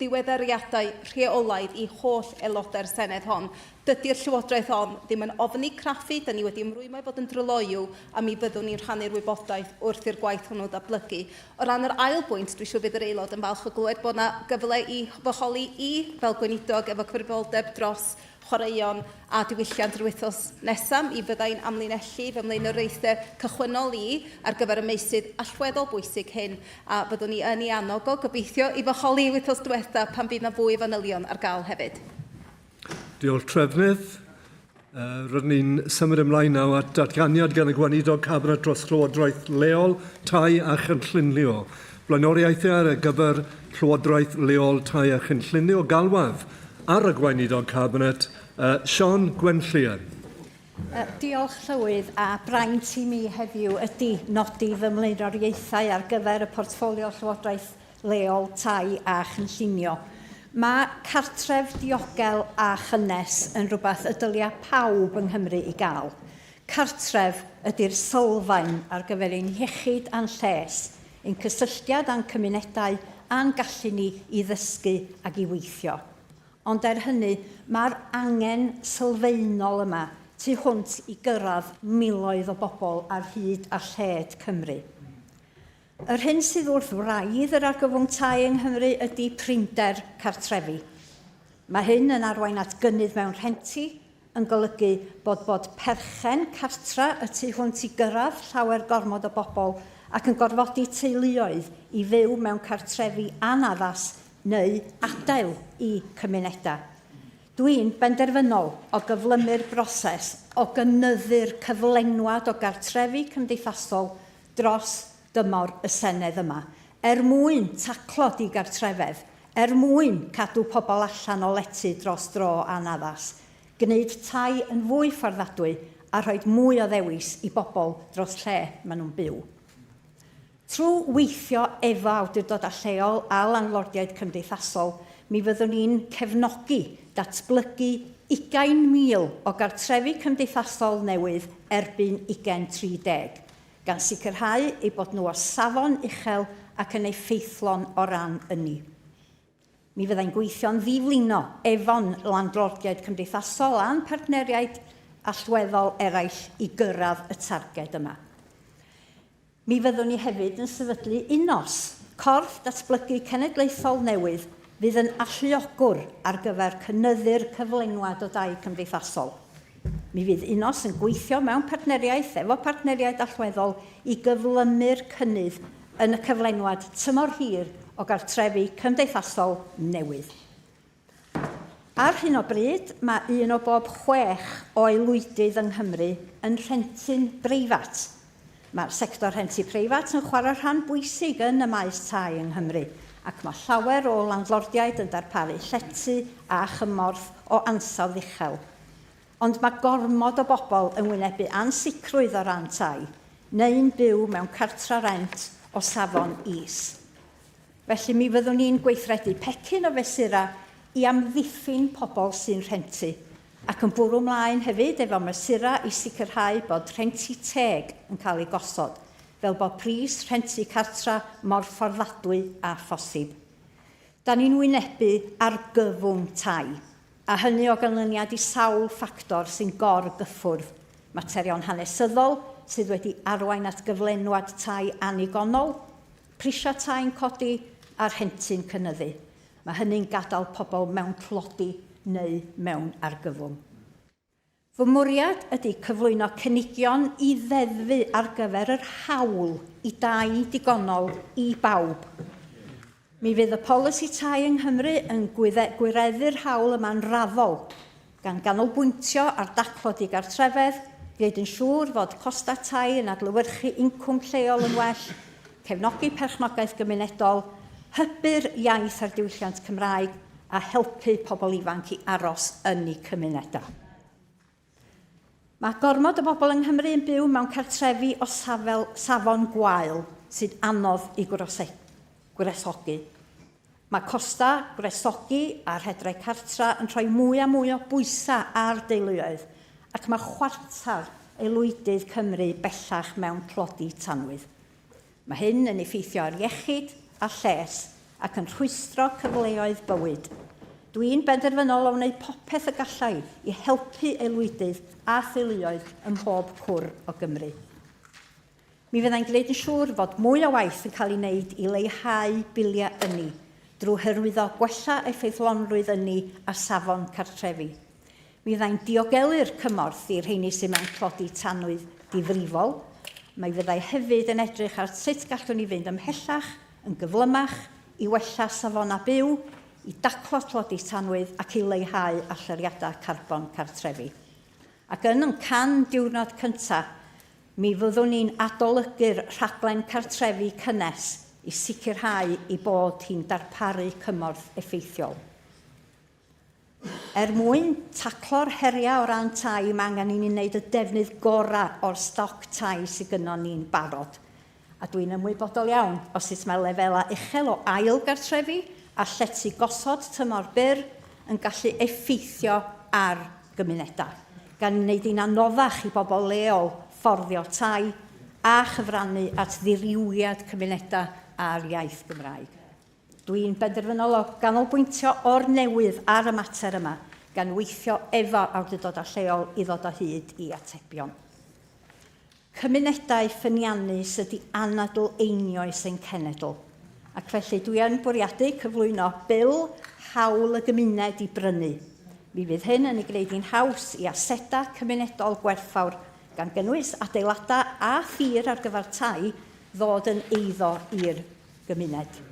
diweddariadau rheolaidd i holl aelodau'r Senedd hon. Dydy'r Llywodraeth hon ddim yn ofni craffu, da ni wedi ymrwymo i fod yn dryloyw, a mi byddwn ni'n rhannu'r wybodaeth wrth i'r gwaith hwnnw datblygu. O ran yr ail bwynt, dwi'n siŵr bydd yr aelod yn falch o glywed bod yna gyfle i fycholi i fel gweinidog efo cyfrifoldeb dros chwaraeon a diwylliant yr wythnos nesaf. Mi fyddai'n amlinellu fy mlaenoriaethau cychwynnol i ar gyfer y meysydd allweddol bwysig hyn, a byddwn ni yn ei annog o gobeithio i fycholi wythnos diwetha pan bydd yna fwy o fanylion ar gael hefyd. Diolch, Trefnydd. Rydyn ni'n symud ymlaen nawr at datganiad gan y Gweinidog Cabinet dros Llywodraeth leol, tai a chynllunio. Blaenoriaethau ar y gyfer Llywodraeth leol, tai a chynllunio galwaf ar y Gweinidog Cabinet, Llawn Gwenllian. Diolch, Llywydd, a braint i mi heddiw ydy nodi fy mlaenoriaethau ar gyfer y portffolio Llywodraeth leol, tai a chynllunio. Mae cartref diogel a chynnes yn rhywbeth y dylia pawb yng Nghymru i gael. Cartref ydy'r sylfaen ar gyfer ein iechyd a'n lles, ein cysylltiad a'n cymunedau a'n gallu ni i ddysgu ac i weithio. Ond hynny, mae'r angen sylfaenol yma tu hwnt i gyrraedd miloedd o bobl ar hyd a lled Cymru. Yr hyn sydd wrth wraidd yr argyfwng tai yng Nghymru ydy prinder cartrefi. Mae hyn yn arwain at gynnydd mewn rhenti, yn golygu bod perchen cartra y tu hwnt i gyrraedd llawer gormod o bobl ac yn gorfodi teuluoedd i fyw mewn cartrefi anaddas neu adael i cymunedau. Dwi'n benderfynol o gyflymu'r broses o gynyddu'r cyflenwad o gartrefi cymdeithasol dros dymor y Senedd yma, mwyn taclo digartrefedd, mwyn cadw pobl allan o letu dros dro anaddas, gwneud tai yn fwy fforddadwy a rhoi mwy o ddewis i bobl dros lle maen nhw'n byw. Trwy weithio efo awdurdodau lleol a landlordiaid cymdeithasol, mi fyddwn ni'n cefnogi datblygu 20,000 o gartrefi cymdeithasol newydd erbyn 2030, gan sicrhau eu bod nhw o safon uchel ac yn effeithlon o ran ynni. Mi fyddai'n gweithio'n ddiflino efo'n landlordiaid cymdeithasol a'n partneriaid allweddol eraill i gyrraedd y targed yma. Mi fyddwn ni hefyd yn sefydlu unos, corff datblygu cenedlaethol newydd fydd yn alluogwr ar gyfer cynyddu'r cyflenwad o dai cymdeithasol. Mi fydd unos yn gweithio mewn partneriaeth efo partneriaid allweddol i gyflymu'r cynnydd yn y cyflenwad tymor hir o gartrefi cymdeithasol newydd. Ar hyn o bryd, mae 1 o bob 6 o aelwydydd yng Nghymru yn rhentyn breifat. Mae'r sector rhentu preifat yn chwarae rhan bwysig yn y maes tai yng Nghymru, ac mae llawer o landlordiaid yn darparu llety a chymorth o ansawdd uchel. Ond mae gormod o bobl yn wynebu ansicrwydd o ran tai, neu'n byw mewn cartra rent o safon is. Felly mi fyddwn ni'n gweithredu pecyn o fesura i amddiffyn pobl sy'n rhentu, ac yn bwrw mlaen hefyd efo mesura i sicrhau bod rhentu teg yn cael ei gosod, fel bod pris rhentu cartra mor fforddadwy a phosib. Da ni'n wynebu ar gyfwng tai, a hynny o ganlyniad i sawl ffactor sy'n gorgyffwrdd. Materion hanesyddol sydd wedi arwain at gyflenwad tai anigonol, prisia tai'n codi a'r rhentu'n cynyddu. Mae hynny'n gadael pobl mewn clodi neu mewn argyfwng. Fy mwriad ydy cyflwyno cynigion i ddeddfu ar gyfer yr hawl i dai digonol i bawb. Mi fydd y polisi tai yng Nghymru yn gwireddu'r hawl yma'n raddol, gan ganolbwyntio ar daclod i gartrefedd, gwneud yn siŵr fod costa tai yn adlewyrchu incwm lleol yn well, cefnogi perchnogaeth gymunedol, hybu'r iaith a'r diwylliant Cymraeg, a helpu pobl ifanc i aros yn eu cymunedau. Mae gormod o bobl yng Nghymru yn byw mewn cartrefi o safon gwael sydd anodd i gwresogi. Mae costa gwresogi a rhedrau cartra yn rhoi mwy a mwy o bwysau ar deuluoedd, ac mae chwarter aelwydydd Cymru bellach mewn clodi tanwydd. Mae hyn yn effeithio ar iechyd a lles ac yn rhwystro cyfleoedd bywyd. Dwi'n benderfynol o wneud popeth y gallai i helpu aelwydydd a theuluoedd ym mhob cwr o Gymru. Mi fyddai'n gwneud yn siŵr fod mwy o waith yn cael ei wneud i leihau biliau ynni, drwy hyrwyddo gwella effeithlonrwydd ynni a safon cartrefi. Mi fyddai'n diogelu'r cymorth i'r rheini sy'n mewn clodi tanwydd difrifol. Mae fyddai hefyd yn edrych ar sut gallwn ni fynd ymhellach, yn gyflymach, i wella safona byw, i daclo tlodi tanwydd ac i leihau allyriadau carbon cartrefi. Ac yn can diwrnod cyntaf, mi fyddwn ni'n adolygu'r rhaglen cartrefi cynnes i sicrhau i bod hi'n darparu cymorth effeithiol. Mwyn taclo'r heriau o ran tai, mae angen i ni'n wneud y defnydd gorau o'r stoc tai sydd gynno ni'n barod. A dwi'n ymwybodol iawn o sut mae lefelau uchel o ail gartrefi a llety gosod tymor byr yn gallu effeithio ar gymunedau, gan wneud un anoddach i bobl leol fforddio tai a chyfrannu at ddiriwiad cymunedau a'r iaith Gymraeg. Dwi'n benderfynol o ganolbwyntio o'r newydd ar y mater yma, gan weithio efo awdurdodau lleol i ddod o hyd i atebion. Cymunedau ffyniannus ydy anadl einioes ein cenedl, ac felly dwi yn bwriadu cyflwyno bil hawl y gymuned i brynu. Mi fydd hyn yn ei gwneud hi'n haws i aseda cymunedol gwerthfawr gan gynnwys adeiladau a thir ar gyfer tai ddod yn eiddo i'r gymuned.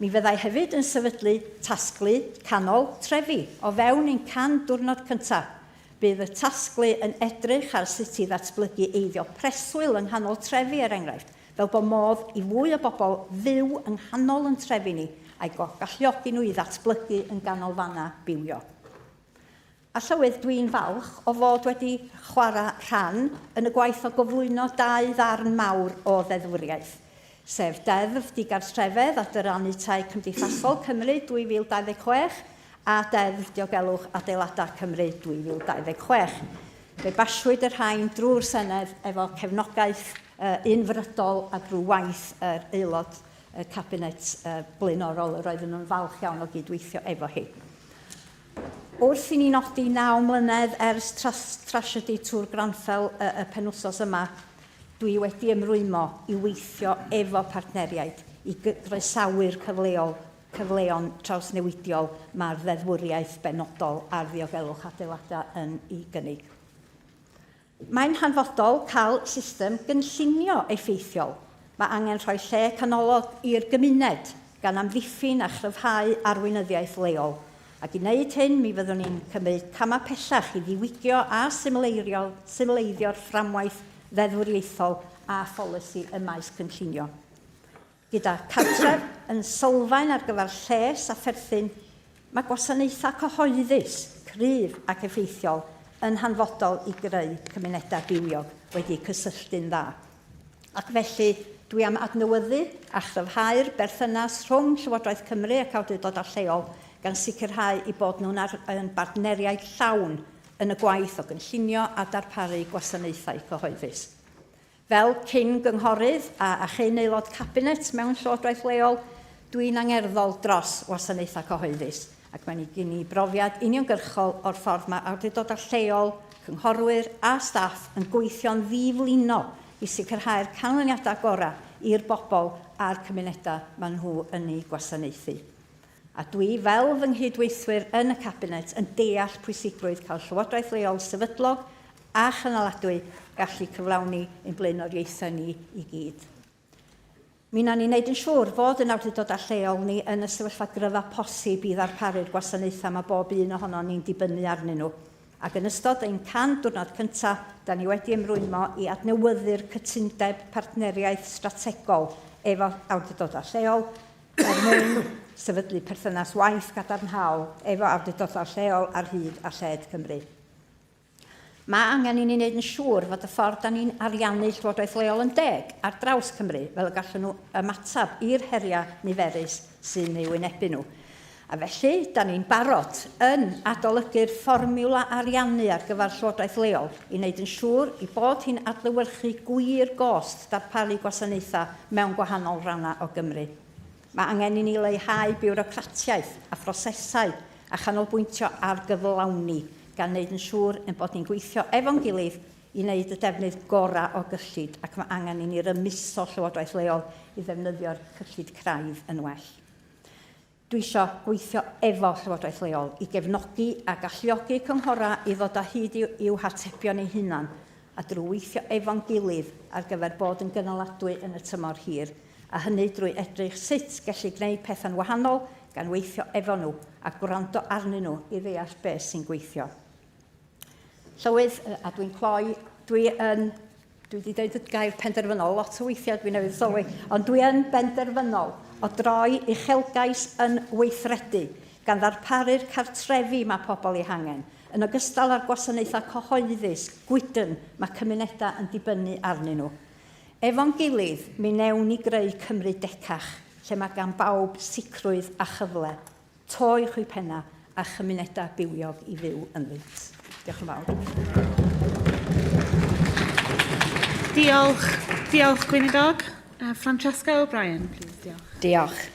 Mi fyddai hefyd yn sefydlu tasglu canol trefi o fewn ein can diwrnod cyntaf. Bydd y tasglu yn edrych ar sut i ddatblygu eiddio preswyl yng nghanol trefi enghraifft, fel bod modd i fwy o bobl fyw yng nghanol yn trefi ni a'i galluogi nhw i ddatblygu yn ganolfanna bywio. A llywydd dwi'n falch o fod wedi chwarae rhan yn y gwaith o gyflwyno 2 ddarn mawr o ddeddfwriaeth, sef deddf digartrefedd a dyrannu tai Cymdeithasol Cymru 2026 a deddf diogelwch adeiladau Cymru 2026. Fe basiwyd yr rhain drwy'r Senedd efo cefnogaeth unfrydol a drwy waith yr aelod cabinet blaenorol yr oedden nhw'n falch iawn o gydweithio efo hi. Wrth i ni nodi 9 mlynedd ers trasiedi trwy'r granffel y penwsos yma, dwi wedi ymrwymo i weithio efo partneriaid i groesawu'r cyfleon trawsnewidiol mae'r ddeddfwriaeth benodol a'r ddiogelwch adeiladau yn ei gynnig. Mae'n hanfodol cael system gynllunio effeithiol. Mae angen rhoi lle canolog i'r gymuned gan amddiffyn a chryfhau arweinyddiaeth leol. Ac i wneud hyn, mi fyddwn ni'n cymryd camau pellach i ddiwygio a symleiddio'r fframwaith ddeddfwriaethol a pholisi y maes cynllunio. Gyda cartref yn sylfaen ar gyfer lles a pherthyn, mae gwasanaethau cyhoeddus, cryf ac effeithiol yn hanfodol i greu cymunedau bywiog wedi cysylltu'n dda. Ac felly, dwi am adnewyddu a chryfhau'r berthynas rhwng Llywodraeth Cymru ac awdurdodau lleol gan sicrhau i bod nhw'n yn bartneriaid llawn yn y gwaith o gynllunio a darparu gwasanaethau cyhoeddus. Fel cyn-gynghorydd a chyn aelod cabinet mewn Llywodraeth leol, dwi'n angerddol dros wasanaethau cyhoeddus ac mae'n gen i brofiad uniongyrchol o'r ffordd mae awdurdodau lleol, cynghorwyr a staff yn gweithio'n ddiflino i sicrhau'r canlyniadau gorau i'r bobl a'r cymunedau maen nhw yn ei gwasanaethu. A dwi, fel fy nghydweithwyr yn y cabinet, yn deall pwysigrwydd cael llywodraeth leol sefydlog a chynaladwy gallu cyflawni ein blaenoriaethau ni i gyd. Mi wnawn ni wneud yn siŵr fod yn awdurdodau lleol ni yn y sefyllfa gryfa posib i ddarparu'r gwasanaethau mae bob un ohono ni'n dibynnu arnyn nhw. Ac yn ystod ein 100 diwrnod cyntaf, da ni wedi ymrwymo i adnewyddu'r cytundeb partneriaeth strategol efo awdurdodau lleol er mwyn sefydlu perthynas waith gadarnhaol efo awdurdodau lleol ar hyd a lled Cymru. Mae angen i ni wneud yn siŵr fod y ffordd da ni'n ariannu Llywodraeth leol yn deg ar draws Cymru, fel y gallen nhw ymatab i'r heriau niferus sy'n ei wynebu nhw. A felly, da ni'n barod yn adolygu'r fformiwla ariannu ar gyfer Llywodraeth leol i wneud yn siŵr i bod hi'n adlewyrchu gwir gost darparu gwasanaethau mewn gwahanol rannau o Gymru. Mae angen i ni leihau biwrocratiaeth a phrosesau a chanolbwyntio ar gyflawni gan wneud yn siŵr yn bod ni'n gweithio efo'n gilydd i wneud y defnydd gorau o gyllid ac mae angen i ni rymuso Llywodraeth leol i ddefnyddio'r cyllid craidd yn well. Dwi eisiau gweithio efo Llywodraeth leol i gefnogi a galluogi cynghorau i ddod â hyd i'w hatebion eu hunan a drwy weithio efo'n gilydd ar gyfer bod yn gynaladwy yn y tymor hir a hynny drwy edrych sut gallu gwneud pethau'n wahanol gan weithio efo nhw a gwrando arnyn nhw i ddeall beth sy'n gweithio. Llywydd, a dwi'n cloi, dwi wedi dweud y gair penderfynol, lot o weithiau dwi'n newydd sylwi, ond dwi yn benderfynol o droi uchelgais yn weithredu gan ddarparu'r cartrefi mae pobl eu hangen, yn ogystal â'r gwasanaethau cyhoeddus gwydyn mae cymunedau yn dibynnu arnyn nhw. Efo'n gilydd, mi newn ni greu Cymru decach, lle mae gan bawb sicrwydd a chyfle, toi chwypenna a chymunedau bywiog i fyw ynddynt. Diolch yn fawr. Diolch Gweinidog. Francesca O'Brien, please. Diolch.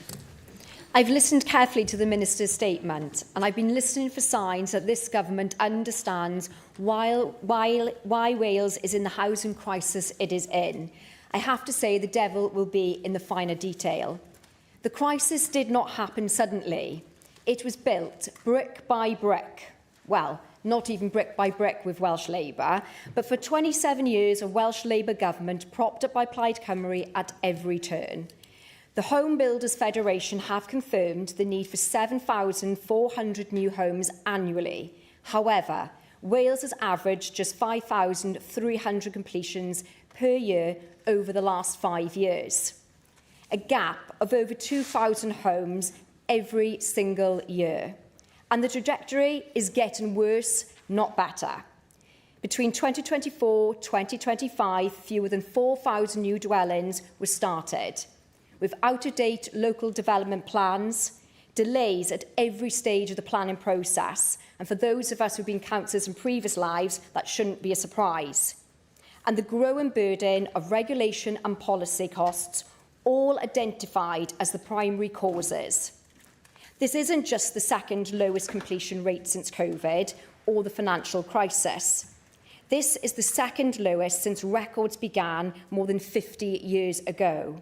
I've listened carefully to the Minister's statement, and I've been listening for signs that this government understands why Wales is in the housing crisis it is in. I have to say the devil will be in the finer detail. The crisis did not happen suddenly. It was built brick by brick. Well, not even brick by brick with Welsh Labour, but for 27 years of Welsh Labour government propped up by Plaid Cymru at every turn. The Home Builders Federation have confirmed the need for 7,400 new homes annually. However, Wales has averaged just 5,300 completions per year over the last 5 years. A gap of over 2,000 homes every single year. And the trajectory is getting worse, not better. Between 2024-2025, fewer than 4,000 new dwellings were started, with out-of-date local development plans, delays at every stage of the planning process, and for those of us who've been councillors in previous lives, that shouldn't be a surprise. And the growing burden of regulation and policy costs, all identified as the primary causes. This isn't just the second lowest completion rate since COVID or the financial crisis. This is the second lowest since records began more than 50 years ago.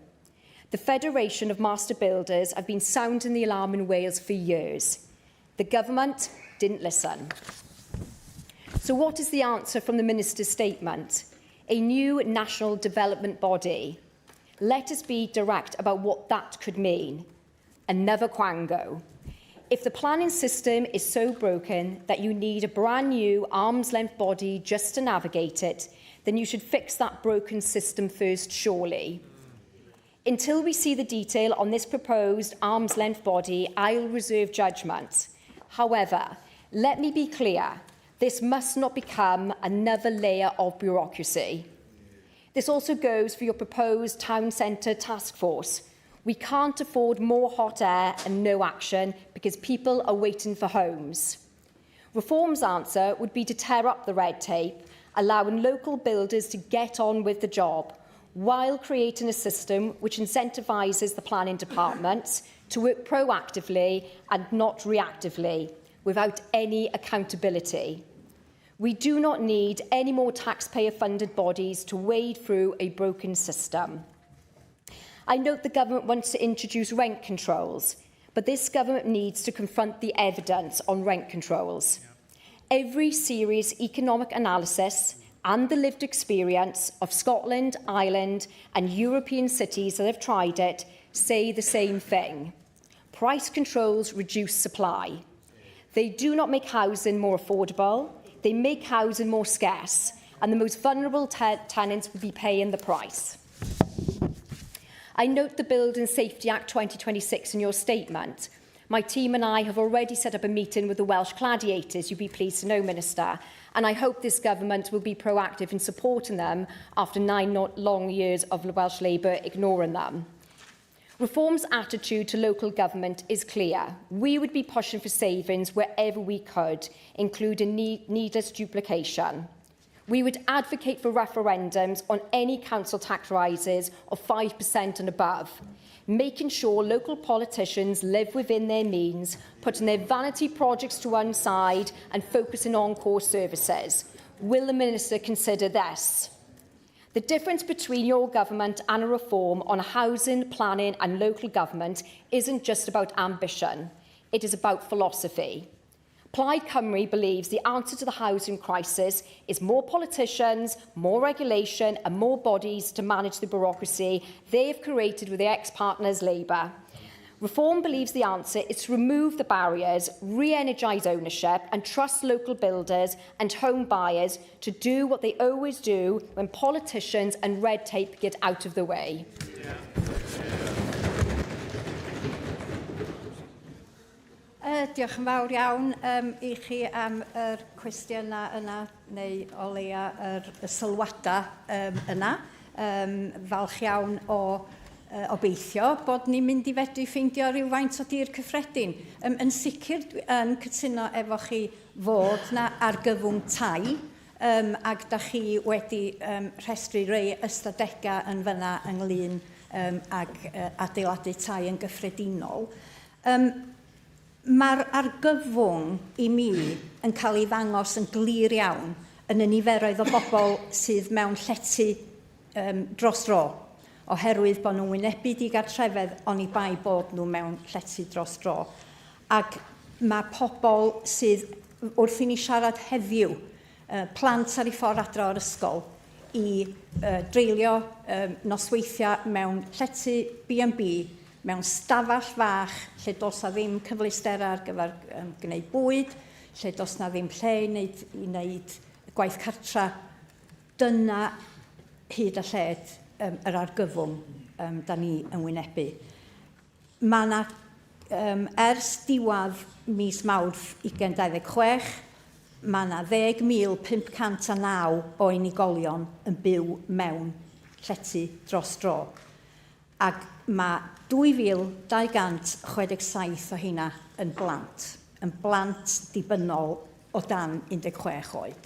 The Federation of Master Builders have been sounding the alarm in Wales for years. The government didn't listen. So what is the answer from the Minister's statement? A new national development body. Let us be direct about what that could mean. Another quango. If the planning system is so broken that you need a brand new arm's-length body just to navigate it, then you should fix that broken system first, surely. Until we see the detail on this proposed arm's-length body, I'll reserve judgment. However, let me be clear, this must not become another layer of bureaucracy. This also goes for your proposed town centre task force. We can't afford more hot air and no action because people are waiting for homes. Reform's answer would be to tear up the red tape, allowing local builders to get on with the job, while creating a system which incentivises the planning departments to work proactively and not reactively, without any accountability. We do not need any more taxpayer-funded bodies to wade through a broken system. I note the government wants to introduce rent controls, but this government needs to confront the evidence on rent controls. Every serious economic analysis and the lived experience of Scotland, Ireland and European cities that have tried it say the same thing. Price controls reduce supply. They do not make housing more affordable, they make housing more scarce, and the most vulnerable tenants will be paying the price. I note the Building Safety Act 2026 in your statement. My team and I have already set up a meeting with the Welsh gladiators, you'll be pleased to know, Minister, and I hope this government will be proactive in supporting them after 9 long years of Welsh Labour ignoring them. Reform's attitude to local government is clear. We would be pushing for savings wherever we could, including needless duplication. We would advocate for referendums on any council tax rises of 5% and above, making sure local politicians live within their means, putting their vanity projects to one side and focusing on core services. Will the Minister consider this? The difference between your government and a reform on housing, planning and local government isn't just about ambition, it is about philosophy. Plaid Cymru believes the answer to the housing crisis is more politicians, more regulation and more bodies to manage the bureaucracy they have created with their ex-partners Labour. Reform believes the answer is to remove the barriers, re-energise ownership and trust local builders and home buyers to do what they always do when politicians and red tape get out of the way. Diolch yn fawr iawn I chi am yr cwestiynau yna, neu o leia y sylwadau yna. Falch iawn o obeithio bod ni'n mynd I fedru ffeindio rhywfaint o dir cyffredin. Yn sicr yn cytuno efo chi fod na argyfwng tai, ac da chi wedi rhestru rei ystadegau yn fyna ynglyn ag adeiladu tai yn gyffredinol. Mae'r argyfwng I mi yn cael ei ddangos yn glir iawn yn y niferoedd o bobl sydd mewn llety dros dro, oherwydd bod nhw'n wynebu digartrefedd oni bai bod nhw mewn llety dros dro. Ac mae pobl sydd wrth I ni siarad heddiw, plant ar ei ffordd adro o'r ysgol, I dreulio nosweithiau mewn llety B&B, mewn stafall fach lle dos na ddim cyfleustera ar gyfer gwneud bwyd, lle dos na ddim lle I wneud gwaith cartra. Dyna hyd a lled yr argyfwng da ni yn wynebu. Mae yna ers diwadd mis Mawrth 2026, mae yna 10,509 o unigolion yn byw mewn llety dros dro. Ac mae 2,267 o hynna yn blant dibynnol o dan 16 oed.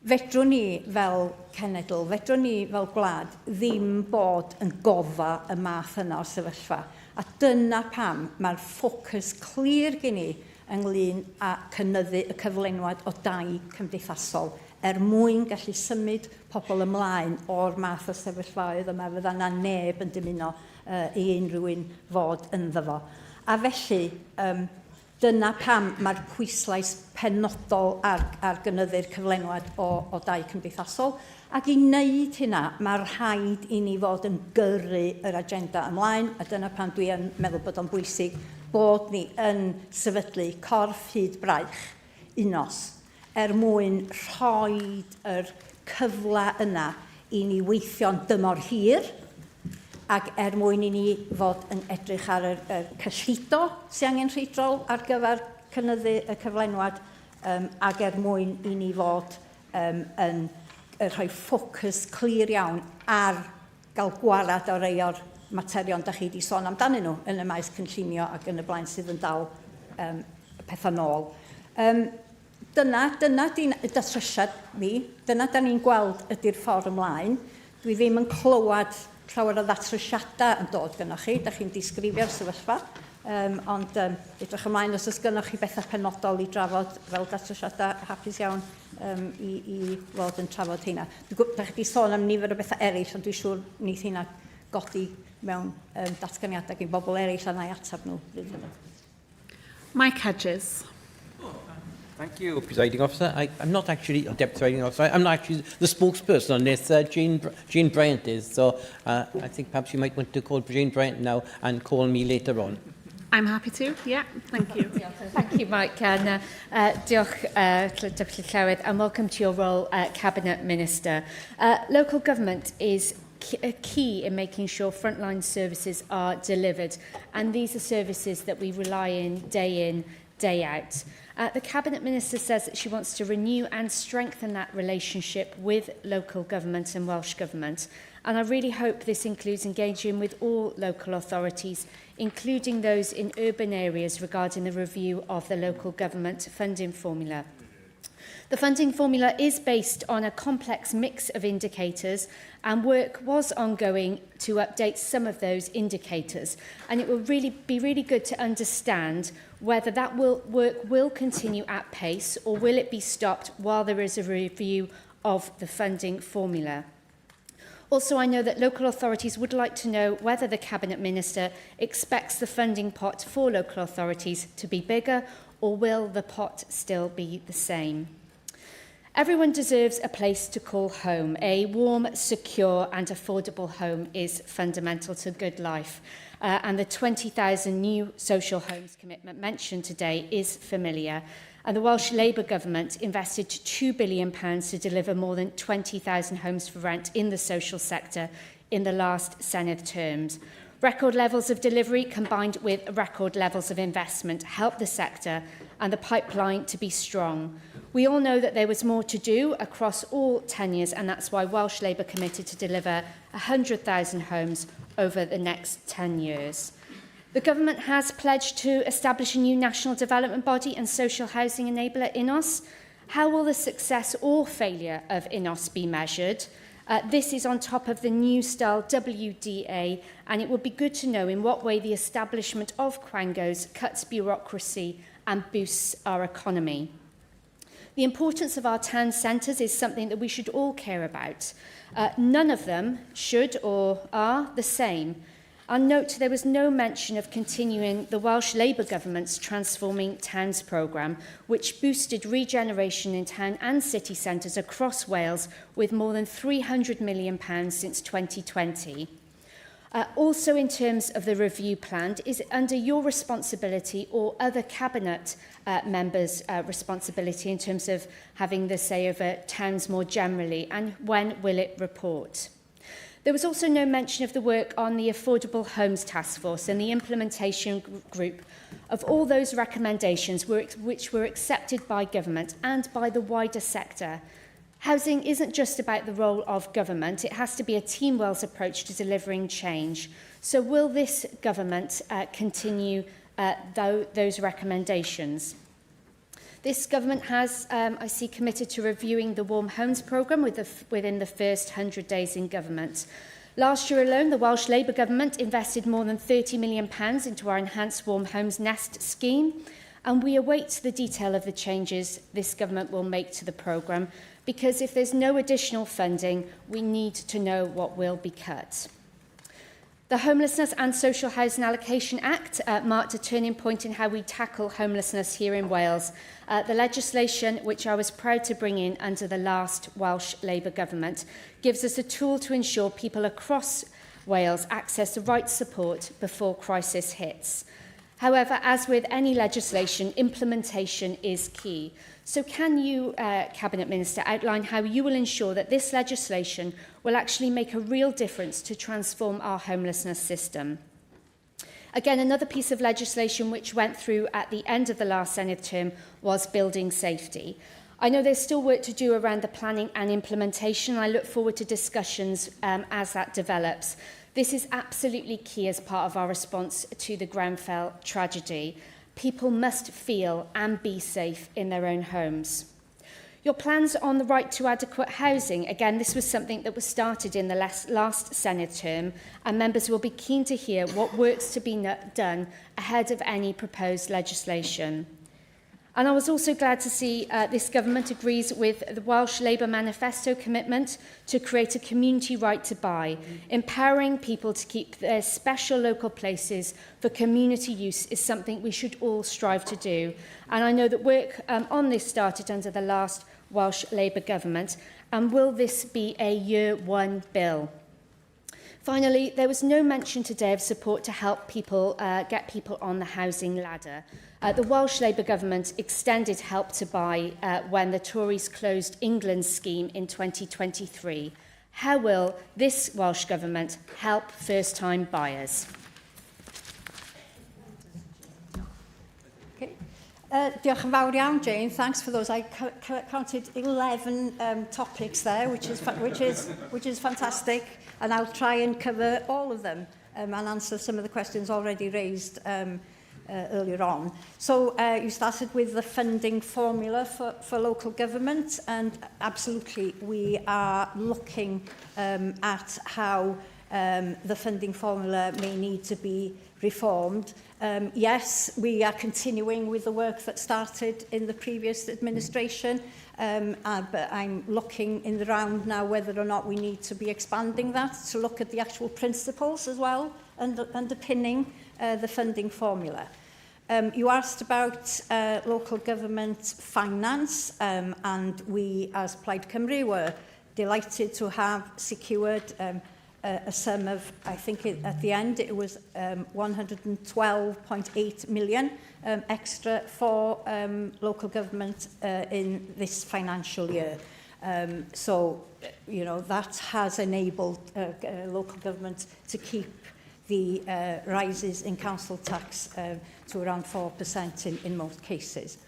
Fedrwn ni fel cenedl, fedrwn ni fel gwlad ddim bod yn gofa y math yna o sefyllfa. A dyna pam mae'r ffocws clir gen i ynglyn â cynyddu y cyflenwad o dai cymdeithasol mwyn gallu symud pobl ymlaen o'r math o sefyllfaoedd yma fydda na neb yn dymuno i unrhyw un fod ynddo fo. A felly, dyna pam mae'r pwyslais penodol ar gynyddu'r cyflenwad o dai cymdeithasol. Ac i wneud hynna, mae rhaid i ni fod yn gyrru yr agenda ymlaen, a dyna pam dwi yn meddwl bod o'n bwysig bod ni yn sefydlu corff hyd braich unos mwyn rhoi yr cyfle yna i ni weithio'n dymor hir, ac mwyn i ni fod yn edrych ar y cyllido sy'n angen rheidrol ar gyfer cynyddu y cyflenwad, ac mwyn i ni fod yn rhoi ffocws clir iawn ar gael gwarad o rei o'r materion da chi wedi sôn amdanyn nhw yn y maes cynllunio ac yn y blaen sydd yn dal pethau nôl. Dyna di'n datrysiad mi, dyna da ni'n gweld ydy'r ffordd ymlaen. Dwi ddim yn clywed llawer o ddatrysiadau yn dod gynnwch chi, da chi'n disgrifio'r sefyllfa, ond edrych ymlaen os oes gynnwch chi bethau penodol i drafod fel datrysiadau hapus iawn i fod yn trafod hynna. Da chi wedi sôn am nifer o bethau eraill, ond dwi'n siŵr wneith hynna godi mewn datganiadau gen bobl eraill a na i atab nhw. Mike Hedges. Thank you, Presiding Officer. I'm not actually a Deputy Presiding Officer. I'm not actually the spokesperson on this. Jane Bryant is. So I think perhaps you might want to call Jane Bryant now and call me later on. I'm happy to. Yeah, thank you. Thank you, Mike. And diolch, Deputy Llywydd, and welcome to your role, Cabinet Minister. Local government is key in making sure frontline services are delivered, and these are services that we rely on day in, day out. The Cabinet Minister says that she wants to renew and strengthen that relationship with local government and Welsh Government. And I really hope this includes engaging with all local authorities, including those in urban areas, regarding the review of the local government funding formula. The funding formula is based on a complex mix of indicators, and work was ongoing to update some of those indicators. And it will be really good to understand whether that work will continue at pace, or will it be stopped while there is a review of the funding formula. Also, I know that local authorities would like to know whether the Cabinet Minister expects the funding pot for local authorities to be bigger, or will the pot still be the same. Everyone deserves a place to call home. A warm, secure and affordable home is fundamental to good life. And the 20,000 new social homes commitment mentioned today is familiar. And the Welsh Labour Government invested £2 billion to deliver more than 20,000 homes for rent in the social sector in the last Senedd terms. Record levels of delivery combined with record levels of investment help the sector and the pipeline to be strong. We all know that there was more to do across all tenures, and that's why Welsh Labour committed to deliver 100,000 homes over the next 10 years. The Government has pledged to establish a new national development body and social housing enabler, INOS. How will the success or failure of INOS be measured? This is on top of the new style WDA, and it would be good to know in what way the establishment of Quangos cuts bureaucracy and boosts our economy. The importance of our town centres is something that we should all care about. None of them should or are the same. And note there was no mention of continuing the Welsh Labour Government's Transforming Towns programme, which boosted regeneration in town and city centres across Wales with more than £300 million since 2020. Also, in terms of the review planned, is it under your responsibility or other Cabinet members' responsibility in terms of having the say over towns more generally, and when will it report? There was also no mention of the work on the Affordable Homes Task Force and the implementation group of all those recommendations which were accepted by government and by the wider sector. Housing isn't just about the role of government, it has to be a Team Wells approach to delivering change. So will this government continue those recommendations? This government has, I see, committed to reviewing the Warm Homes programme within the first 100 days in government. Last year alone, the Welsh Labour Government invested more than £30 million into our enhanced Warm Homes Nest scheme, and we await the detail of the changes this government will make to the programme, because if there's no additional funding, we need to know what will be cut. The Homelessness and Social Housing Allocation Act marked a turning point in how we tackle homelessness here in Wales. The legislation, which I was proud to bring in under the last Welsh Labour Government, gives us a tool to ensure people across Wales access the right support before crisis hits. However, as with any legislation, implementation is key. So can you, Cabinet Minister, outline how you will ensure that this legislation will actually make a real difference to transform our homelessness system? Again, another piece of legislation which went through at the end of the last Senedd term was building safety. I know there's still work to do around the planning and implementation. I look forward to discussions as that develops. This is absolutely key as part of our response to the Grenfell tragedy. People must feel and be safe in their own homes. Your plans on the right to adequate housing, again, this was something that was started in the last Senedd term, and members will be keen to hear what works to be done ahead of any proposed legislation. And I was also glad to see this government agrees with the Welsh Labour Manifesto commitment to create a community right to buy. Empowering people to keep their special local places for community use is something we should all strive to do. And I know that work on this started under the last Welsh Labour Government. And will this be a year one bill? Finally, there was no mention today of support to help people get people on the housing ladder. The Welsh Labour Government extended Help to Buy when the Tories closed England's scheme in 2023. How will this Welsh Government help first-time buyers? Diolch yn fawr iawn, Jane. Thanks for those. I counted 11 topics there, which is fantastic, and I'll try and cover all of them and answer some of the questions already raised earlier on. So you started with the funding formula for local government, and absolutely we are looking at how the funding formula may need to be reformed. Yes, we are continuing with the work that started in the previous administration, but I'm looking in the round now whether or not we need to be expanding that to look at the actual principles as well and underpinning the funding formula. You asked about local government finance, and we, as Plaid Cymru, were delighted to have secured a sum of, I think at the end it was 112.8 million extra for local government in this financial year. So, you know, that has enabled local government to keep the rises in council tax to around 4% in most cases.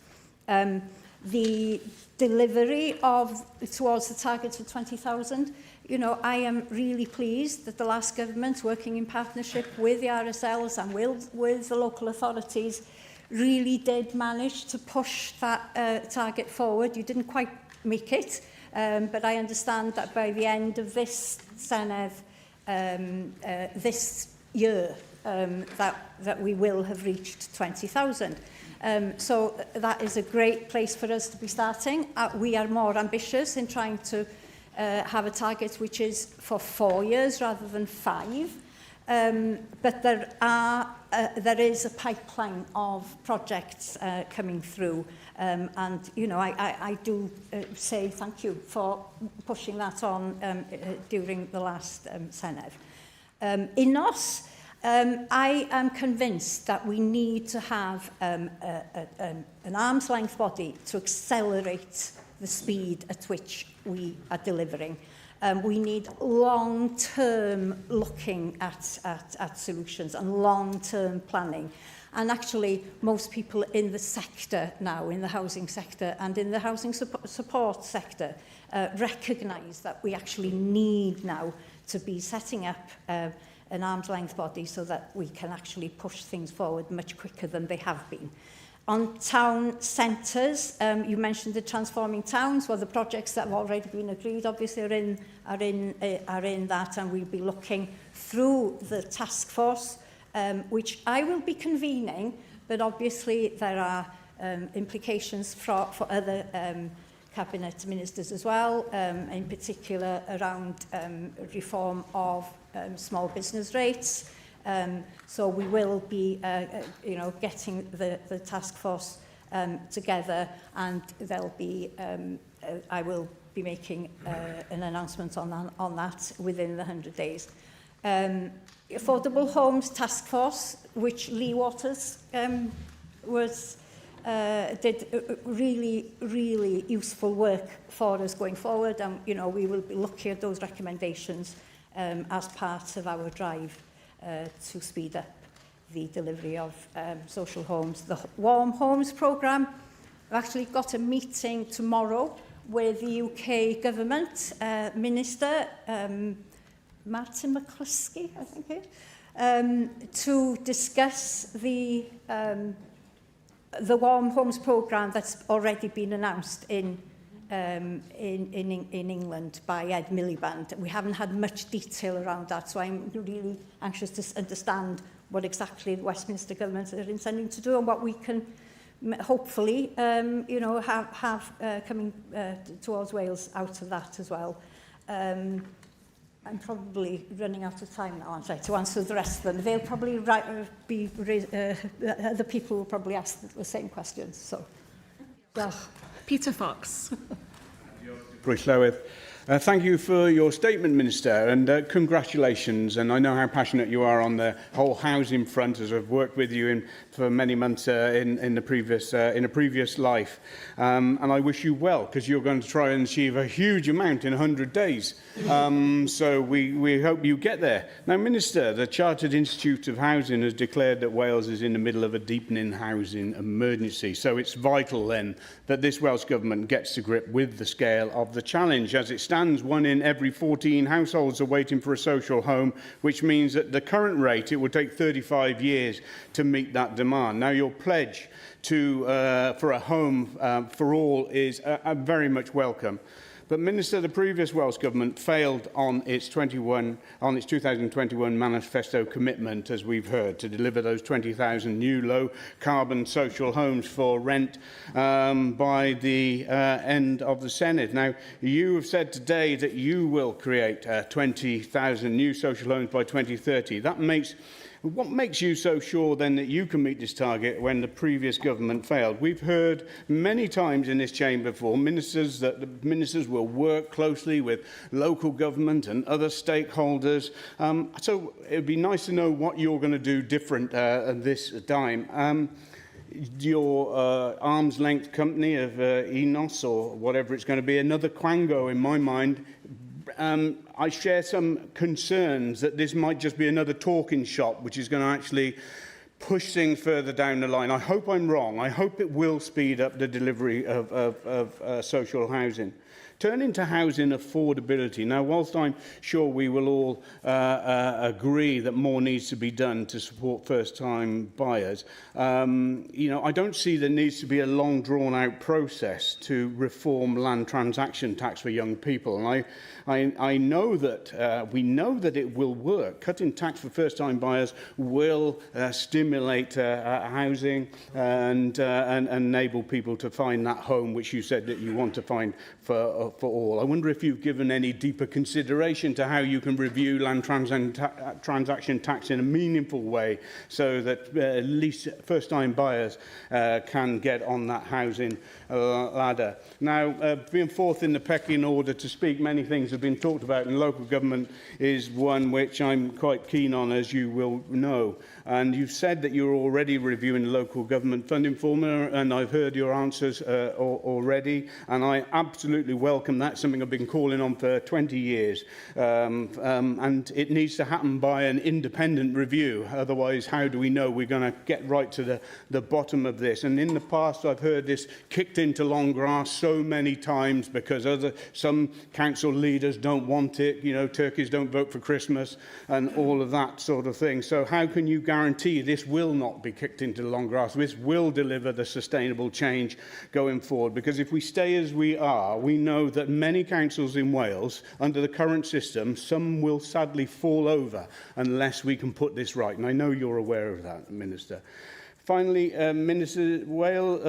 The delivery towards the target of 20,000, you know, I am really pleased that the last government, working in partnership with the RSLs and with the local authorities, really did manage to push that target forward. You didn't quite make it, but I understand that by the end of this Senedd, this year, that we will have reached 20,000. So that is a great place for us to be starting. We are more ambitious in trying to have a target which is for 4 years rather than 5. But there is a pipeline of projects coming through. And, you know, I do say thank you for pushing that on during the last Senedd. In us, I am convinced that we need to have an arm's length body to accelerate the speed at which we are delivering. We need long-term looking at solutions and long-term planning. And actually, most people in the sector now, in the housing sector and in the housing support sector, recognise that we actually need now to be setting up an arm's length body so that we can actually push things forward much quicker than they have been. On town centres, you mentioned the transforming towns. Well, the projects that have already been agreed obviously are in that, and we'll be looking through the task force, which I will be convening, but obviously there are implications for other cabinet ministers as well, in particular around reform of small business rates. So we will be, getting the task force together, and there'll be, I will be making an announcement on that within the 100 days. Affordable Homes Task Force, which Lee Waters did really useful work for us going forward, and we will be looking at those recommendations as part of our drive to speed up the delivery of social homes. The Warm Homes programme, I've actually got a meeting tomorrow with the UK Government Minister, Martin McCluskey, I think it is, to discuss the Warm Homes programme that's already been announced in England by Ed Miliband. We haven't had much detail around that, so I'm really anxious to understand what exactly the Westminster Government are intending to do and what we can hopefully have coming towards Wales out of that as well. I'm probably running out of time now, aren't I, to answer the rest of them. They'll probably other people will probably ask the same questions. So, Peter Fox. Thank you for your statement, Minister, and congratulations. And I know how passionate you are on the whole housing front, as I've worked with you for many months in a previous life. And I wish you well, because you're going to try and achieve a huge amount in 100 days. So we hope you get there. Now, Minister, the Chartered Institute of Housing has declared that Wales is in the middle of a deepening housing emergency. So it's vital then that this Welsh Government gets to grip with the scale of the challenge. As it stands, 1 in every 14 households are waiting for a social home, which means at the current rate it will take 35 years to meet that demand. Now, your pledge for a home for all is very much welcome. But, Minister, the previous Welsh Government failed on its 2021 manifesto commitment, as we've heard, to deliver those 20,000 new low-carbon social homes for rent by the end of the Senedd. Now, you have said today that you will create 20,000 new social homes by 2030. What makes you so sure, then, that you can meet this target when the previous government failed? We've heard many times in this chamber before ministers that the ministers will work closely with local government and other stakeholders. So it would be nice to know what you're going to do different this time. Your arm's length company of Enos, or whatever it's going to be, another Quango in my mind. I share some concerns that this might just be another talking shop, which is going to actually push things further down the line. I hope I'm wrong. I hope it will speed up the delivery of social housing. Turning to housing affordability. Now, whilst I'm sure we will all agree that more needs to be done to support first-time buyers, I don't see there needs to be a long, drawn-out process to reform land transaction tax for young people. And I know that we know that it will work. Cutting tax for first-time buyers will stimulate housing and enable people to find that home which you said that you want to find for all. I wonder if you've given any deeper consideration to how you can review land transaction tax in a meaningful way so that at least first-time buyers can get on that housing ladder. Now, being fourth in the pecking order to speak, many things have been talked about, and local government is one which I'm quite keen on, as you will know. And you've said that you're already reviewing the local government funding formula, and I've heard your answers already, and I absolutely welcome welcome that. Something I've been calling on for 20 years. And it needs to happen by an independent review. Otherwise, how do we know we're going to get right to the bottom of this? And in the past, I've heard this kicked into long grass so many times because some council leaders don't want it. You know, turkeys don't vote for Christmas and all of that sort of thing. So how can you guarantee this will not be kicked into the long grass? This will deliver the sustainable change going forward? Because if we stay as we are, we know that many councils in Wales, under the current system, some will sadly fall over unless we can put this right. And I know you're aware of that, Minister. Finally, Minister,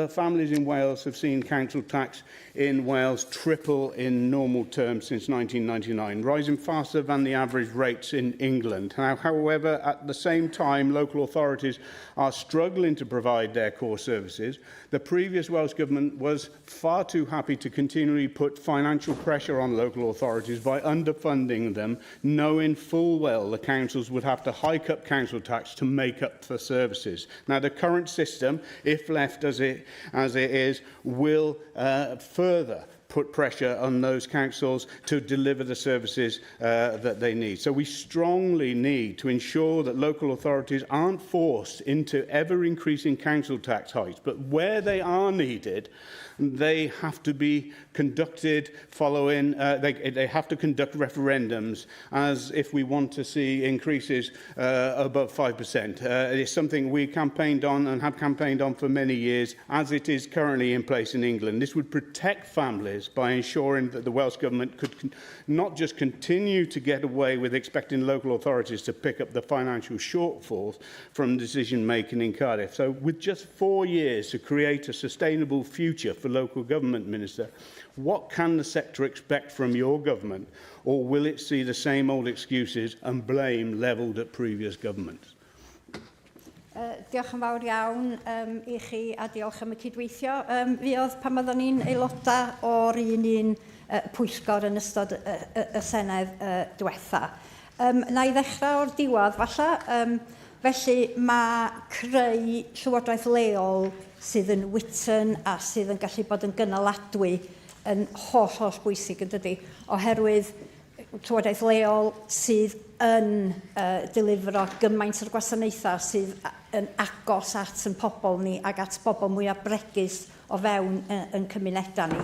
families in Wales have seen council tax in Wales triple in normal terms since 1999, rising faster than the average rates in England. Now, however, at the same time, local authorities are struggling to provide their core services. The previous Welsh Government was far too happy to continually put financial pressure on local authorities by underfunding them, knowing full well the councils would have to hike up council tax to make up for services. Now, the current system, if left as it is, will further put pressure on those councils to deliver the services that they need. So we strongly need to ensure that local authorities aren't forced into ever-increasing council tax hikes, but where they are needed, they have to be conducted following, they have to conduct referendums as if we want to see increases above 5%. It is something we campaigned on and have campaigned on for many years, as it is currently in place in England. This would protect families by ensuring that the Welsh Government could not just continue to get away with expecting local authorities to pick up the financial shortfalls from decision-making in Cardiff. So with just 4 years to create a sustainable future for local government, Minister, what can the sector expect from your government, or will it see the same old excuses and blame levelled at previous governments? Diolch yn fawr iawn I chi a diolch am y cydweithio. Fi oedd pan oeddwn ni'n aelodau o'r un pwyllgor yn ystod y Senedd diwetha. Na I ddechrau o'r diwedd, falle. Felly mae creu llywodraeth leol sydd yn wytyn a sydd yn gallu bod yn gynaladwy yn holl bwysig yn dydy, oherwydd llywodraeth leol sydd yn delifro gymaint o'r gwasanaethau sydd yn agos at yn pobl ni ac at bobl mwyaf bregus o fewn yn cymunedau ni.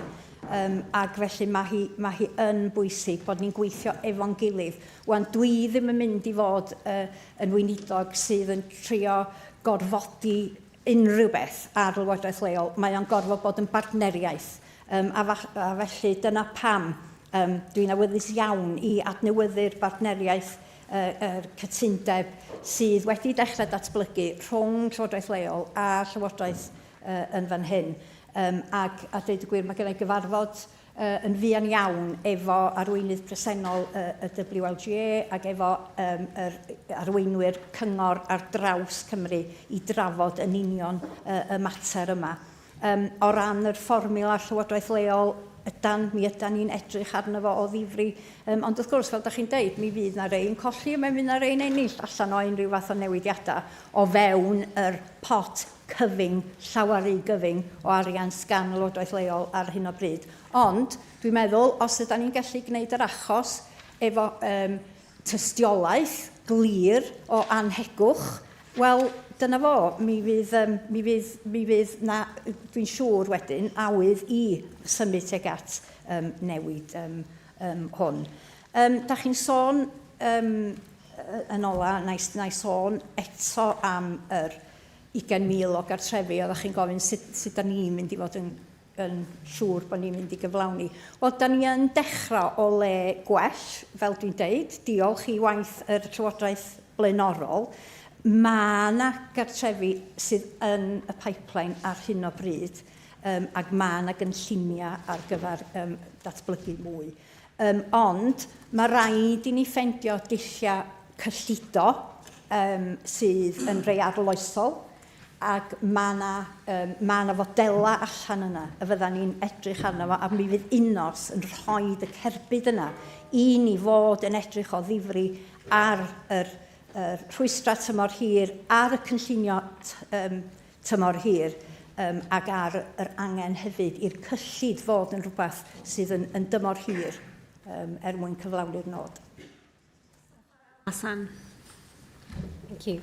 Ac felly mae hi yn bwysig bod ni'n gweithio efo'n gilydd. Wan, dwi ddim yn mynd I fod yn weinidog sydd yn trio gorfodi unrhyw beth ar Llywodraeth leol. Mae o'n gorfod bod yn bartneriaeth. A felly dyna pam dwi'n awyddus iawn I adnewyddu'r bartneriaeth cytundeb sydd wedi dechrau datblygu rhwng Llywodraeth leol a Llywodraeth yn fan hyn. A dweud y gwir, mae gen I gyfarfod yn fuan iawn efo arweinydd presennol y WLGA ac efo arweinwyr cyngor ar draws Cymru I drafod yn union y mater yma. O ran yr fformula Llywodraeth leol, mi ydan ni'n edrych arno fo o ddifri. Ond wrth gwrs, fel da chi'n deud, mi fydd na rei'n colli, a mi fydd na rei'n ennill allan o unrhyw fath o newidiadau o fewn yr pot cyfing, llawer I gyfing o arian sgan Llywodraeth leol ar hyn o bryd. Ond, dwi'n meddwl, os ydyn ni'n gallu gwneud yr achos efo tystiolaeth glir o anhegwch, wel, dyna fo, mi fydd na, dwi'n siŵr wedyn, awydd I symud tuag at newid hwn. Da chi'n sôn yn ola, na I sôn eto am yr 20,000 o gartrefi, oeddech chi'n gofyn sut da ni'n mynd I fod yn siŵr bod ni'n mynd I gyflawni. Wel, da ni yn dechrau o le gwell, fel dwi'n deud, diolch I waith yr Llywodraeth blaenorol. Mae yna gartrefi sydd yn y pipeline ar hyn o bryd, ac mae yna gynlluniau ar gyfer datblygu mwy. Ond mae rhaid I ni ffendio dulliau cyllido sydd yn rhai arloesol, ac mae yna fodela allan yna, y fydda ni'n edrych arno fo, a mi fydd unos yn rhoi y cerbyd yna I ni fod yn edrych o ddifri ar yr rhwystra tymor hir, ar y cynllunio tymor hir, ac ar yr angen hefyd i'r cyllid fod yn rhywbeth sydd yn dymor hir mwyn cyflawni'r nod. Hassan. Thank you.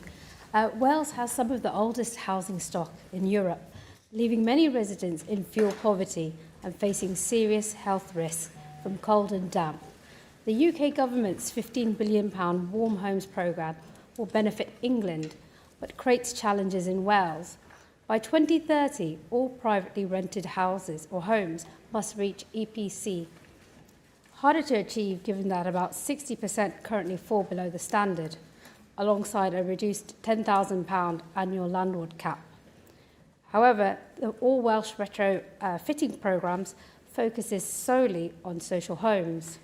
Wales has some of the oldest housing stock in Europe, leaving many residents in fuel poverty and facing serious health risks from cold and damp. The UK government's £15 billion Warm Homes programme will benefit England, but creates challenges in Wales. By 2030, all privately rented houses or homes must reach EPC. Harder to achieve given that about 60% currently fall below the standard, alongside a reduced £10,000 annual landlord cap. However, the All Welsh retrofitting programmes focuses solely on social homes.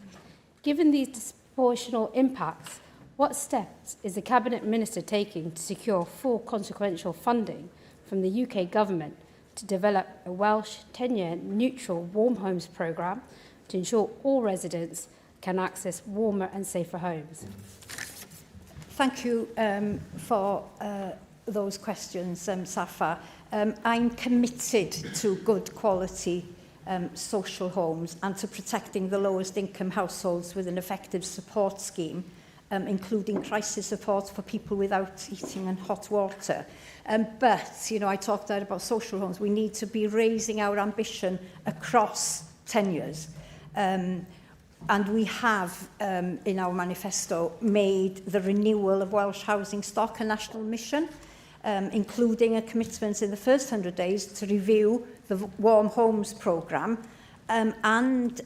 Given these disproportional impacts, what steps is the Cabinet Minister taking to secure full consequential funding from the UK Government to develop a Welsh 10-year neutral warm homes programme to ensure all residents can access warmer and safer homes? Thank you for those questions, Safa. I'm committed to good quality social homes and to protecting the lowest income households with an effective support scheme, including crisis support for people without heating and hot water. But, you know, I talked there about social homes. We need to be raising our ambition across tenures. And we have, in our manifesto, made the renewal of Welsh housing stock a national mission, including a commitment in the first 100 days to review the Warm Homes programme and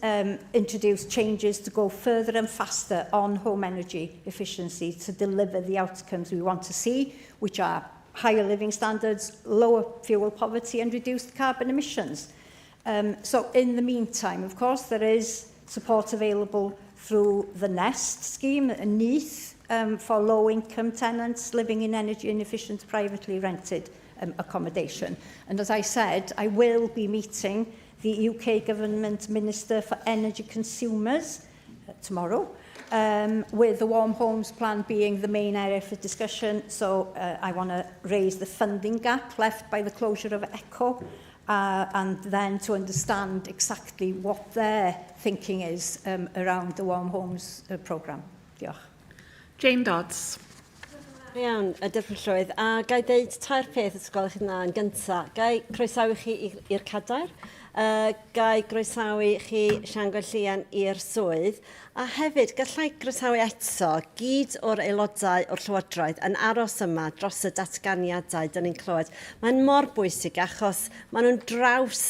introduce changes to go further and faster on home energy efficiency to deliver the outcomes we want to see, which are higher living standards, lower fuel poverty and reduced carbon emissions. So in the meantime, of course, there is support available through the NEST scheme, a NEATH, for low-income tenants living in energy inefficient privately rented accommodation. And as I said, I will be meeting the UK Government Minister for Energy Consumers tomorrow, with the Warm Homes Plan being the main area for discussion. So I want to raise the funding gap left by the closure of ECHO, and then to understand exactly what their thinking is around the Warm Homes programme. Diolch. Jane Dodds. Iawn, y Dyfryn Llwyd. A gai ddeud tair peth os gwelwch chi yn gyntaf. Gai croesawu chi i'r cadair. Gai groesawu chi Sian Gwenllian i'r swydd. A hefyd, gallai groesawu eto gyd o'r aelodau o'r Llywodraeth yn aros yma dros y datganiadau dyn ni'n clywed. Mae'n mor bwysig achos maen nhw'n draws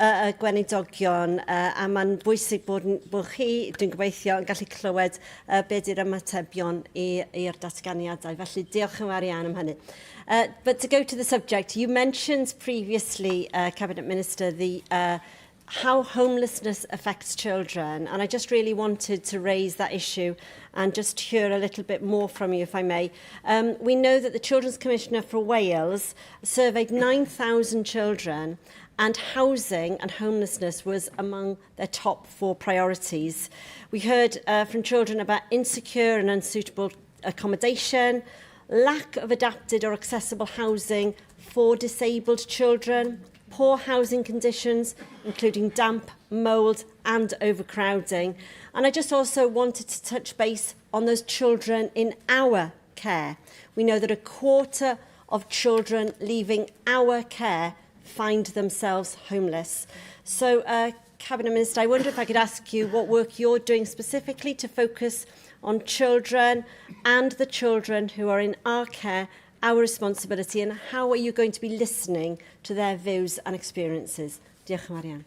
y gweinidogion a mae'n bwysig bod chi, dwi'n gobeithio, yn gallu clywed beth yw'r ymatebion i'r datganiadau. Felly, diolch yn fawr iawn am hynny. But to go to the subject, you mentioned previously, Cabinet Minister, how homelessness affects children, and I just really wanted to raise that issue and just hear a little bit more from you, if I may. We know that the Children's Commissioner for Wales surveyed 9,000 children, and housing and homelessness was among their top 4 priorities. We heard from children about insecure and unsuitable accommodation, lack of adapted or accessible housing for disabled children, poor housing conditions, including damp, mould and overcrowding. And I just also wanted to touch base on those children in our care. We know that a quarter of children leaving our care find themselves homeless. So, Cabinet Minister, I wonder if I could ask you what work you're doing specifically to focus on children and the children who are in our care, our responsibility, and how are you going to be listening to their views and experiences? Diolch yn fawr iawn.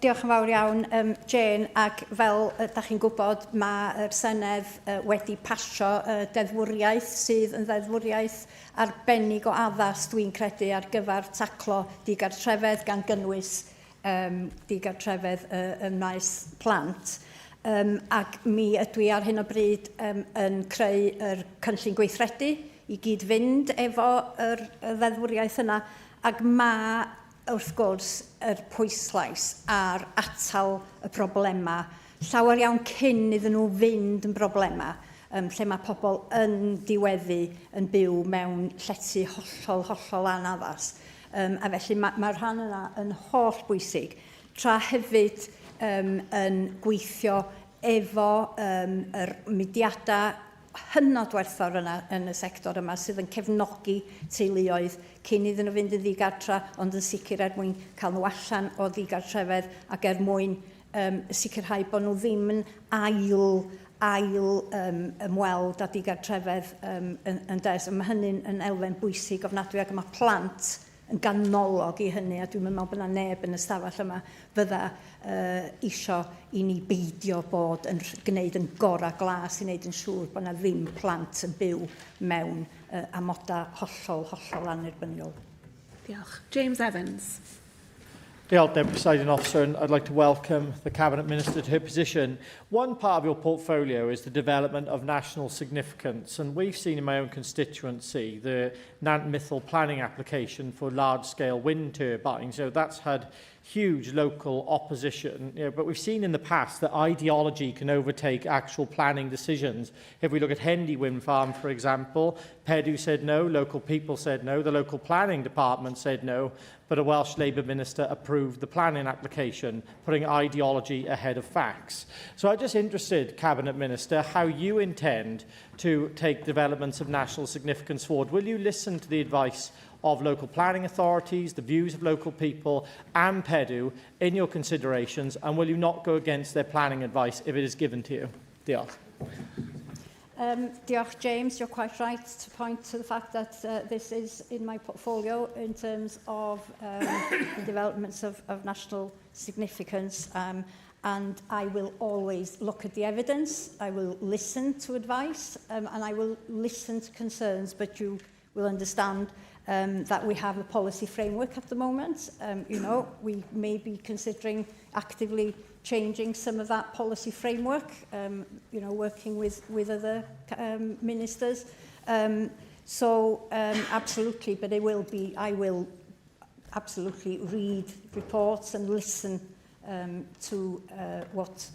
Diolch yn fawr iawn, Jane, ac fel ydych chi'n gwybod, mae'r Senedd wedi pasio deddfwriaeth sydd yn ddeddfwriaeth arbennig o addas, dwi'n credu, ar gyfer taclo digartrefedd gan gynnwys digartrefedd yn maes plant. Ac mi ydw i ar hyn o bryd yn creu yr cynllun gweithredu i gyd fynd efo yr ddeddfwriaeth yna, ac mae wrth gwrs yr pwyslais ar atal y problemau llawer iawn cyn iddyn nhw fynd yn problemau, lle mae pobl yn diweddu yn byw mewn llety hollol anaddas. A felly mae'r rhan yna yn holl bwysig, tra hefyd yn gweithio efo yr mudiadau hynod werthfawr yna yn y sector yma sydd yn cefnogi teuluoedd cyn iddyn nhw fynd yn ddigartra, ond yn sicr mwyn cael nhw allan o ddigartrefedd ac mwyn sicrhau bod nhw ddim yn ymweld â digartrefedd yn des. Mae hynny'n yn elfen bwysig ofnadwy ac mae plant yn ganolog i hynny, a dwi'n meddwl bod yna neb yn y stafell yma fydda isio i ni beidio bod yn gwneud yn gorau glas i wneud yn siŵr bod yna ddim plant yn byw mewn amodau hollol annibyniol. Diolch. James Evans. Diolch, Deputy Presiding Officer, and I'd like to welcome the Cabinet Minister to her position. One part of your portfolio is the development of national significance, and we've seen in my own constituency the Nant Mythil planning application for large-scale wind turbines. So that's had huge local opposition, but we've seen in the past that ideology can overtake actual planning decisions. If we look at Hendy Wind Farm, for example, Pedu said no, local people said no, the local planning department said no, but a Welsh Labour Minister approved the planning application, putting ideology ahead of facts. So I'm just interested, Cabinet Minister, how you intend to take developments of national significance forward. Will you listen to the advice of local planning authorities, the views of local people and PEDU in your considerations, and will you not go against their planning advice if it is given to you? Diolch. Diolch, James. You're quite right to point to the fact that this is in my portfolio in terms of the developments of national significance, and I will always look at the evidence, I will listen to advice, and I will listen to concerns, but you will understand that we have a policy framework at the moment. We may be considering actively changing some of that policy framework, working with other ministers. Absolutely, but I will absolutely read reports and listen to what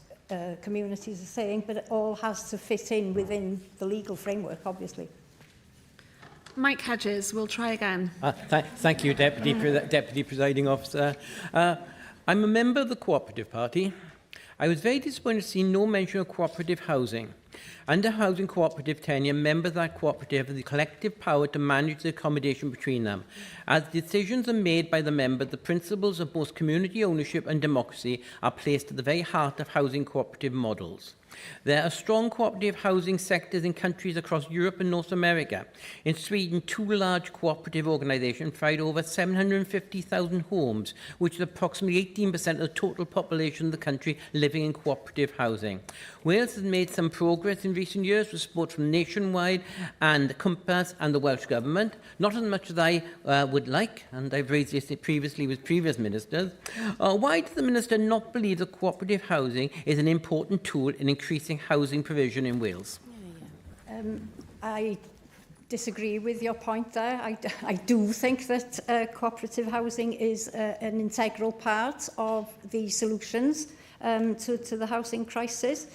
communities are saying, but it all has to fit in within the legal framework, obviously. Mike Hedges, we'll try again. Thank you, Deputy Presiding Officer. I'm a member of the Cooperative Party. I was very disappointed to see no mention of cooperative housing. Under housing cooperative tenure, members of that cooperative have the collective power to manage the accommodation between them. As decisions are made by the members, the principles of both community ownership and democracy are placed at the very heart of housing cooperative models. There are strong cooperative housing sectors in countries across Europe and North America. In Sweden, 2 large cooperative organisations provide over 750,000 homes, which is approximately 18% of the total population of the country living in cooperative housing. Wales has made some progress in recent years with support from Nationwide and Compass and the Welsh Government, not as much as I would like, and I've raised this previously with previous ministers. Why does the Minister not believe that cooperative housing is an important tool in increasing housing provision in Wales? I disagree with your point there. I do think that cooperative housing is an integral part of the solutions to the housing crisis.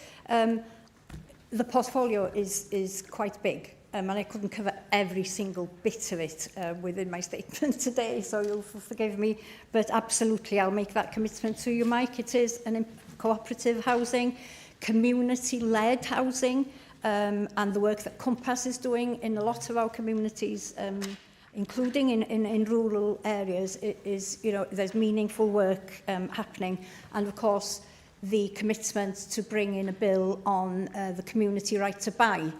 The portfolio is quite big, and I couldn't cover every single bit of it within my statement today, so you'll forgive me, but absolutely I'll make that commitment to you, Mike. It is an cooperative housing, community-led housing, and the work that Compass is doing in a lot of our communities, including in rural areas, is, there's meaningful work happening. And of course, the commitment to bring in a bill on the community right to buy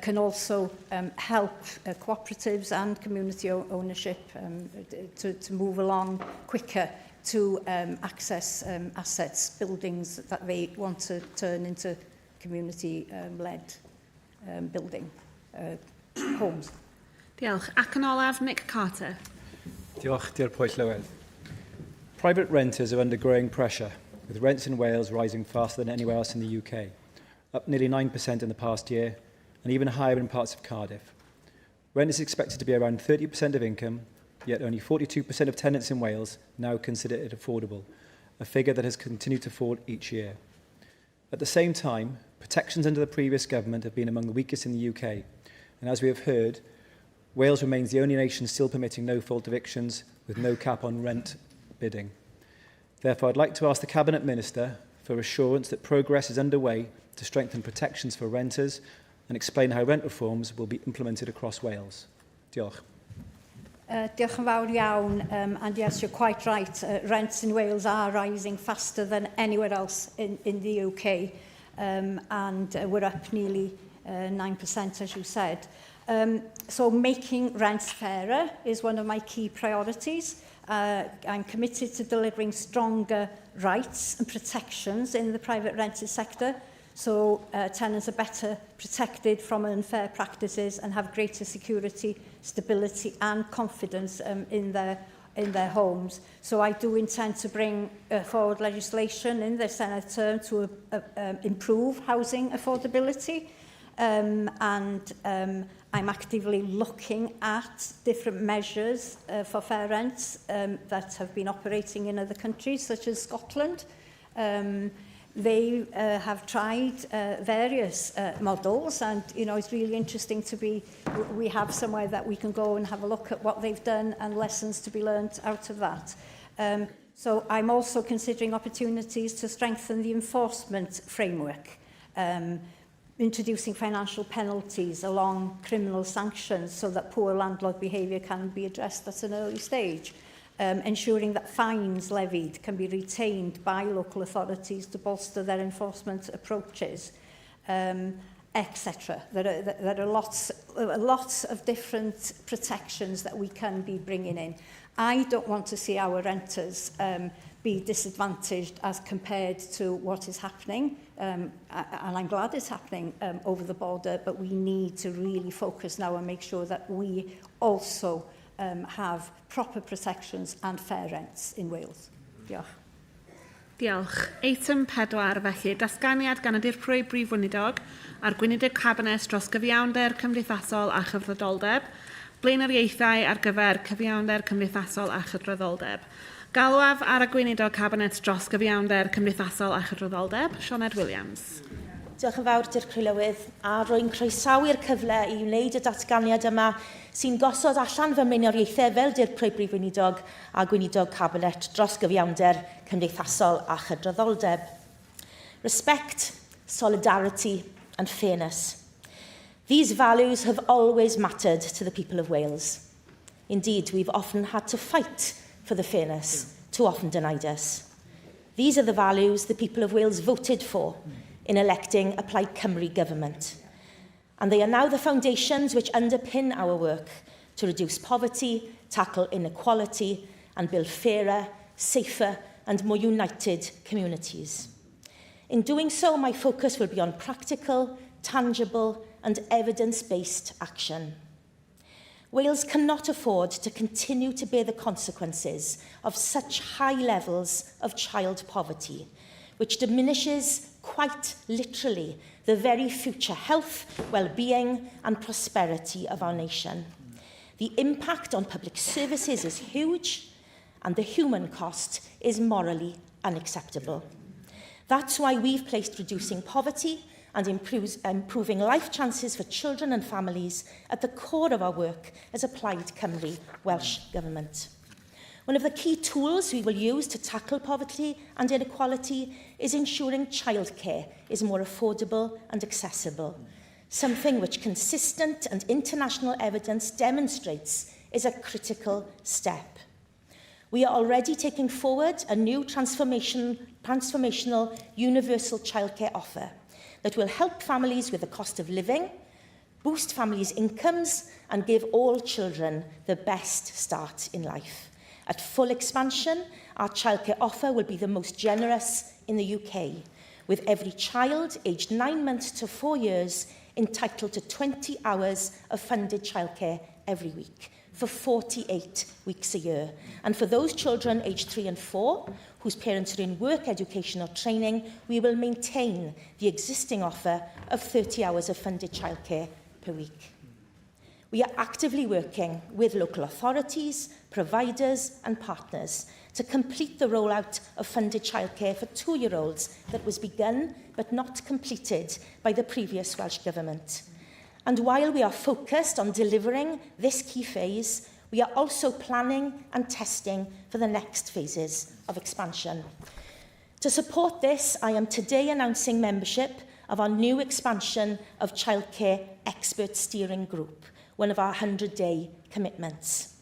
can also help cooperatives and community ownership to move along quicker to access assets, buildings that they want to turn into community-led building homes. Diolch. Ac yn olaf, Nick Carter. Diolch, Dir Pwyll Lywedd. Private renters are under growing pressure, with rents in Wales rising faster than anywhere else in the UK, up nearly 9% in the past year, and even higher in parts of Cardiff. Rent is expected to be around 30% of income, yet only 42% of tenants in Wales now consider it affordable, a figure that has continued to fall each year. At the same time, protections under the previous government have been among the weakest in the UK, and as we have heard, Wales remains the only nation still permitting no-fault evictions with no cap on rent bidding. Therefore, I'd like to ask the Cabinet Minister for assurance that progress is underway to strengthen protections for renters and explain how rent reforms will be implemented across Wales. Diolch. Diolch yn fawr iawn, and yes, you're quite right. Rents in Wales are rising faster than anywhere else in the UK, and we're up nearly 9%, as you said. So making rents fairer is one of my key priorities. I'm committed to delivering stronger rights and protections in the private rented sector, so tenants are better protected from unfair practices and have greater security, stability and confidence in their homes. So I do intend to bring forward legislation in the Senedd term to improve housing affordability, and I'm actively looking at different measures for fair rents that have been operating in other countries, such as Scotland. They have tried various models, and it's really interesting to be, we have somewhere that we can go and have a look at what they've done and lessons to be learned out of that. So I'm also considering opportunities to strengthen the enforcement framework, introducing financial penalties along criminal sanctions so that poor landlord behaviour can be addressed at an early stage. Ensuring that fines levied can be retained by local authorities to bolster their enforcement approaches, etc. There are lots of different protections that we can be bringing in. I don't want to see our renters be disadvantaged as compared to what is happening, and I'm glad it's happening over the border, but we need to really focus now and make sure that we also have proper protections and fair rents in Wales. Diolch. Diolch. Eitem 4 felly, datganiad gan y Dirprwy Brif Weinidog a'r Gweinidog Cabinet dros gyfiawnder cymdeithasol a chyfrifoldeb, blaenoriaethau ar gyfer cyfiawnder cymdeithasol a chyfrifoldeb. Galwaf ar y Gweinidog Cabinet dros gyfiawnder cymdeithasol a chyfrifoldeb, Senedd Williams. Diolch yn fawr, Dirprwy Lywydd, a rwy'n croesawu'r cyfle i wneud y datganiad yma sy'n gosod allan fy mlaenoriaethau fel Dirprwy Brif Weinidog a Gweinidog Cabinet dros gyfiawnder cymdeithasol a chydraddoldeb. Respect, solidarity and fairness. These values have always mattered to the people of Wales. Indeed, we've often had to fight for the fairness too often denied us. These are the values the people of Wales voted for in electing a Plaid Cymru government. And they are now the foundations which underpin our work to reduce poverty, tackle inequality, and build fairer, safer, and more united communities. In doing so, my focus will be on practical, tangible, and evidence-based action. Wales cannot afford to continue to bear the consequences of such high levels of child poverty, which diminishes quite literally the very future health, well-being and prosperity of our nation. The impact on public services is huge, and the human cost is morally unacceptable. That's why we've placed reducing poverty and improving life chances for children and families at the core of our work as a Plaid Cymru Welsh Government. One of the key tools we will use to tackle poverty and inequality is ensuring childcare is more affordable and accessible, something which consistent and international evidence demonstrates is a critical step. We are already taking forward a new transformational universal childcare offer that will help families with the cost of living, boost families' incomes, and give all children the best start in life. At full expansion, our childcare offer will be the most generous in the UK, with every child aged 9 months to 4 years entitled to 20 hours of funded childcare every week, for 48 weeks a year. And for those children aged 3 and 4, whose parents are in work, education or training, we will maintain the existing offer of 30 hours of funded childcare per week. We are actively working with local authorities, providers and partners to complete the rollout of funded childcare for 2-year-olds that was begun but not completed by the previous Welsh Government. And while we are focused on delivering this key phase, we are also planning and testing for the next phases of expansion. To support this, I am today announcing membership of our new expansion of Childcare Expert Steering Group, one of our 100-day commitments.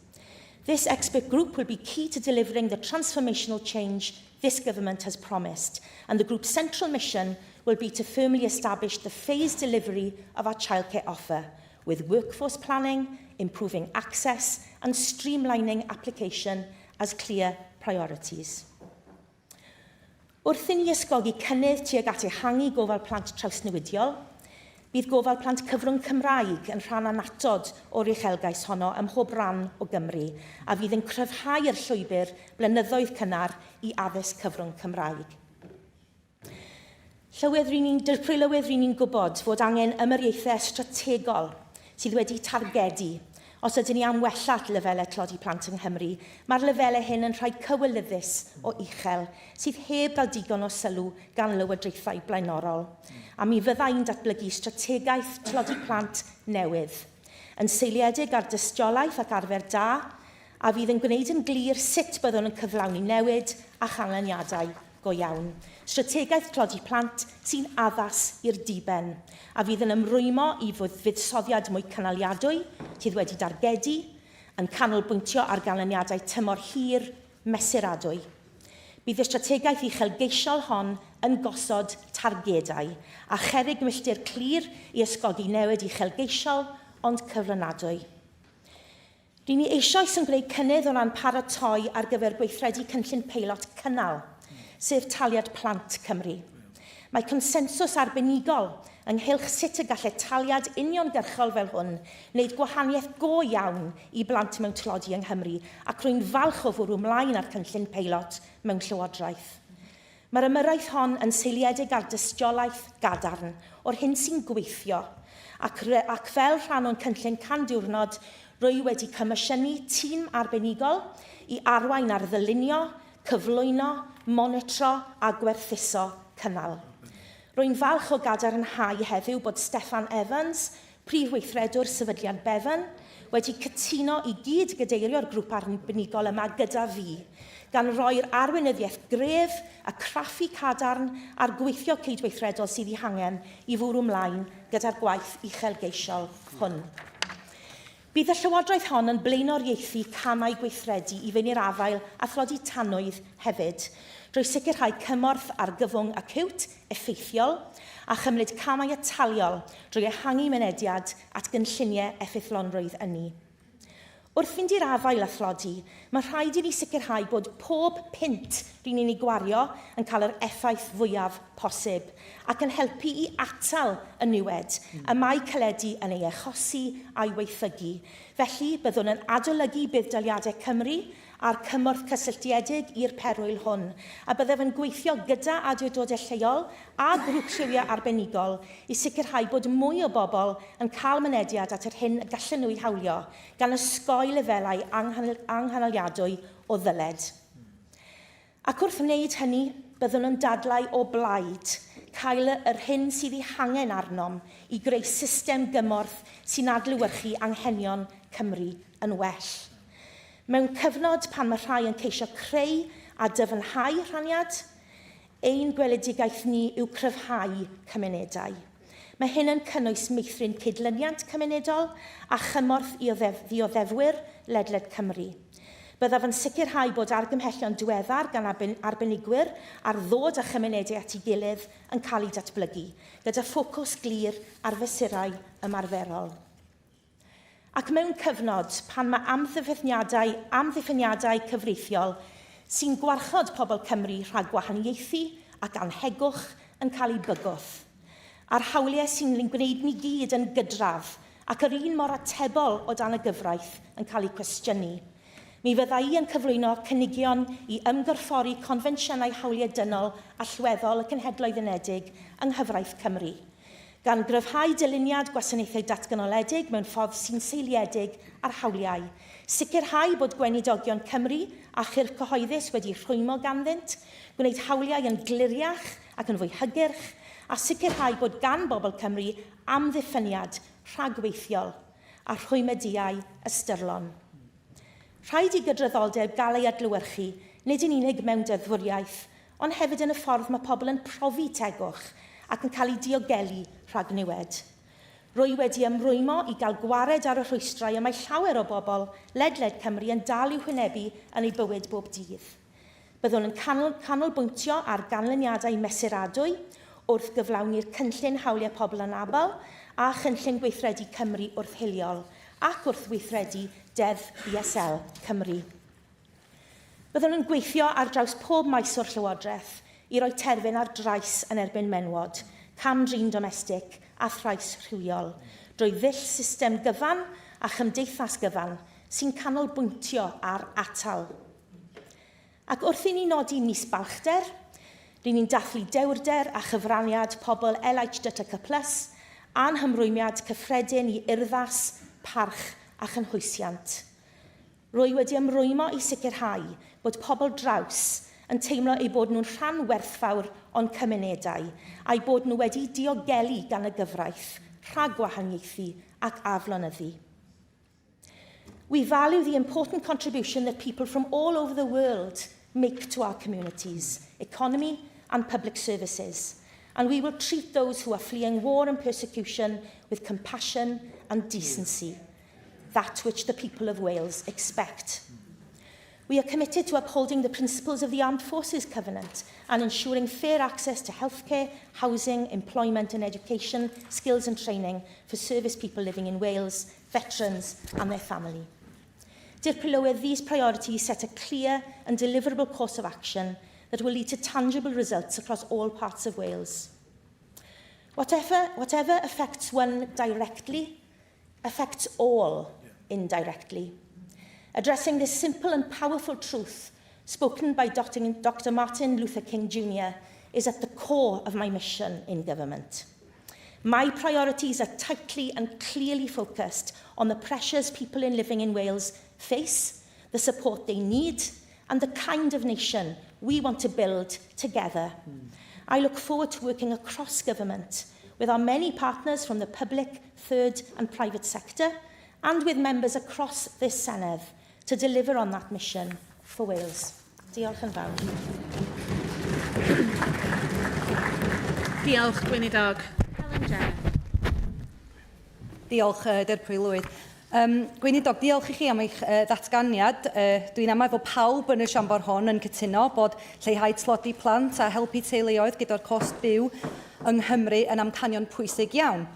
This expert group will be key to delivering the transformational change this government has promised, and the group's central mission will be to firmly establish the phased delivery of our childcare offer, with workforce planning, improving access and streamlining application as clear priorities. Wrth i ni ysgogi cynnydd tuag at ehangu gofal plant trawsnewidiol, bydd gofal plant cyfrwng Cymraeg yn rhan anatod o'r uchelgais honno ym mhob ran o Gymru, a fydd yn cryfhau'r llwybr blynyddoedd cynnar i addysg cyfrwng Cymraeg. Dyrprwy lywydd rydyn ni'n gwybod fod angen ymyrieithau strategol sydd wedi targedu os ydyn ni am wellat lefelau tlodi plant yng Nghymru. Mae'r lefelau hyn yn rhai cywilyddus o uchel sydd heb gael digon o sylw gan lywodraethau blaenorol. A mi fyddai'n datblygu strategaeth tlodi plant newydd, yn seiliedig ar dystiolaeth ac arfer da, a fydd yn gwneud yn glir sut byddwn yn cyflawni newid a chanlyniadau go iawn. Strategaeth tlodi plant sy'n addas i'r diben, a fydd yn ymrwymo i fuddsoddiad mwy cynaliadwy sydd wedi dargedu, yn canolbwyntio ar ganlyniadau tymor hir mesuradwy. Bydd y strategaeth uchelgeisiol hon yn gosod targedau a cherig milltir clir i ysgogi newid uchelgeisiol ond cyfranadwy. Rydyn ni eisoes yn gwneud cynnydd o ran paratoi ar gyfer gweithredu cynllun peilot cynnal, sef taliad plant Cymru. Mae consensus arbenigol ynghylch sut y gallai taliad uniongyrchol fel hwn wneud gwahaniaeth go iawn i blant mewn tlodi yng Nghymru, ac rwy'n falch o fwrw ymlaen ar cynllun peilot mewn Llywodraeth. Mae'r ymyrraeth hon yn seiliedig ar dystiolaeth gadarn o'r hyn sy'n gweithio, ac fel rhan o'n cynllun can diwrnod, rwy wedi comisiynu tîm arbenigol i arwain ar ddylunio, cyflwyno, monitro a gwerthuso cynnal. Rwy'n falch o gadarnhau heddiw bod Steffan Evans, prif weithredwr sefydliad Bevan, wedi cytuno i gyd gadeirio'r grŵp arbenigol yma gyda fi, gan roi'r arweinyddiaeth gref a craffu cadarn a'r gweithio cydweithredol sydd ei hangen i fwrw ymlaen gyda'r gwaith uchelgeisiol hwn. Bydd y Llywodraeth hon yn blaenoriaethu camau gweithredu i fynd i'r afael a thlodi tanwydd hefyd, drwy sicrhau cymorth ar gyfwng acwt effeithiol a chymryd camau ataliol drwy ehangu mynediad at gynlluniau effeithlonrwydd ynni. Wrth fynd i'r afael a thlodi, mae rhaid i ni sicrhau bod pob pint rydyn ni'n ei gwario yn cael yr effaith fwyaf posib ac yn helpu i atal y niwed y mae caledu yn ei achosi a'i weithygu. Felly, byddwn yn adolygu buddiannau Cymru a'r cymorth cysylltiedig i'r perwyl hwn, a byddaf yn gweithio gyda awdurdodau lleol a grŵp lliwiau arbenigol i sicrhau bod mwy o bobl yn cael mynediad at yr hyn gallen nhw eu hawlio, gan ysgoi lefelau anghanoliadwy o ddyled. Ac wrth wneud hynny, byddwn yn dadlau o blaid, cael yr hyn sydd ei hangen arnom i greu system gymorth sy'n adlewyrchu anghenion Cymru yn well. Mewn cyfnod pan mae rhai yn ceisio creu a dyfynhau rhaniad, ein gweledigaeth ni yw cryfhau cymunedau. Mae hyn yn cynnwys meithrin cydlyniant cymunedol a chymorth i ddioddefwyr ledled Cymru. Byddaf yn sicrhau bod argymhellion diweddar gan arbenigwyr ar ddod â chymunedau at ei gilydd yn cael ei datblygu, gyda ffocws glir ar fesurau ymarferol. Ac mewn cyfnod pan mae amddiffyniadau cyfreithiol sy'n gwarchod pobl Cymru rhag gwahaniaethu ac anhegwch yn cael ei bygwth, a'r hawliau sy'n gwneud ni gyd yn gydraf ac yr un mor atebol o dan y gyfraith yn cael ei cwestiynu. Mi fydda i yn cyflwyno cynigion i ymgorffori confensiynau hawliau dynol allweddol y Cenhedloedd Unedig yng Nghyfraith Cymru, gan gryfhau dyluniad gwasanaethau datganoledig mewn ffordd sy'n seiliedig ar hawliau, sicrhau bod gweinidogion Cymru a chyrff cyhoeddus wedi rhwymo ganddynt, gwneud hawliau yn gliriach ac yn fwy hygyrch, a sicrhau bod gan bobl Cymru amddiffyniad rhagweithiol a rhwymeduau ystyrlon. Rhaid i gydraddoldeb gael ei adlewyrchu nid yn unig mewn deddfwriaeth, ond hefyd yn y ffordd mae pobl yn profi tegwch ac yn cael ei diogelu rhag niwed. Rwy wedi ymrwymo i gael gwared ar y rhwystrau y mae llawer o bobl ledled Cymru yn dal i'w hwynebu yn ei bywyd bob dydd. Byddwn yn canolbwyntio ar ganlyniadau mesuradwy wrth gyflawni'r cynllun hawliau pobl yn abal a chynllun gweithredu Cymru wrth hiliol ac wrth weithredu deddf BSL Cymru. Byddwn yn gweithio ar draws pob maes o'r Llywodraeth i roi terfyn ar drais yn erbyn menwod, camdrin domestig a thrais rhywiol, drwy ddull system gyfan a chymdeithas gyfan sy'n canolbwyntio ar atal. Ac wrth i ni nodi mis Balchder, rydyn ni'n dathlu dewrder a chyfraniad pobl LHDTC+, a'n hymrwymiad cyffredin i urddas, parch a chynhwysiant. Rwy wedi ymrwymo i sicrhau bod pobl draws yn teimlo eu bod nhw'n rhan werthfawr o'n cymunedau a'i bod nhw wedi diogelu gan y gyfraith, rhagwahaniaethu ac aflonyddu. We value the important contribution that people from all over the world make to our communities, economy and public services, and we will treat those who are fleeing war and persecution with compassion and decency, that which the people of Wales expect. We are committed to upholding the principles of the Armed Forces Covenant and ensuring fair access to healthcare, housing, employment and education, skills and training for service people living in Wales, veterans and their family. Dear Prylywydd, these priorities set a clear and deliverable course of action that will lead to tangible results across all parts of Wales. Whatever affects one directly, affects all indirectly. Addressing this simple and powerful truth spoken by Dr. Martin Luther King Jr. is at the core of my mission in government. My priorities are tightly and clearly focused on the pressures people living in Wales face, the support they need, and the kind of nation we want to build together. I look forward to working across government with our many partners from the public, third and private sector, and with members across this Senedd to deliver on that mission for Wales. Diolch yn fawr. Diolch, Gweinidog. Diolch, Dy'r Prylywydd. Gweinidog, diolch i chi am eich ddatganiad. Dwi'n amau fod pawb yn y siambr hon yn cytuno bod lleihau tlodi plant a helpu teuluoedd gyda'r cost byw yng Nghymru yn amcanion pwysig iawn.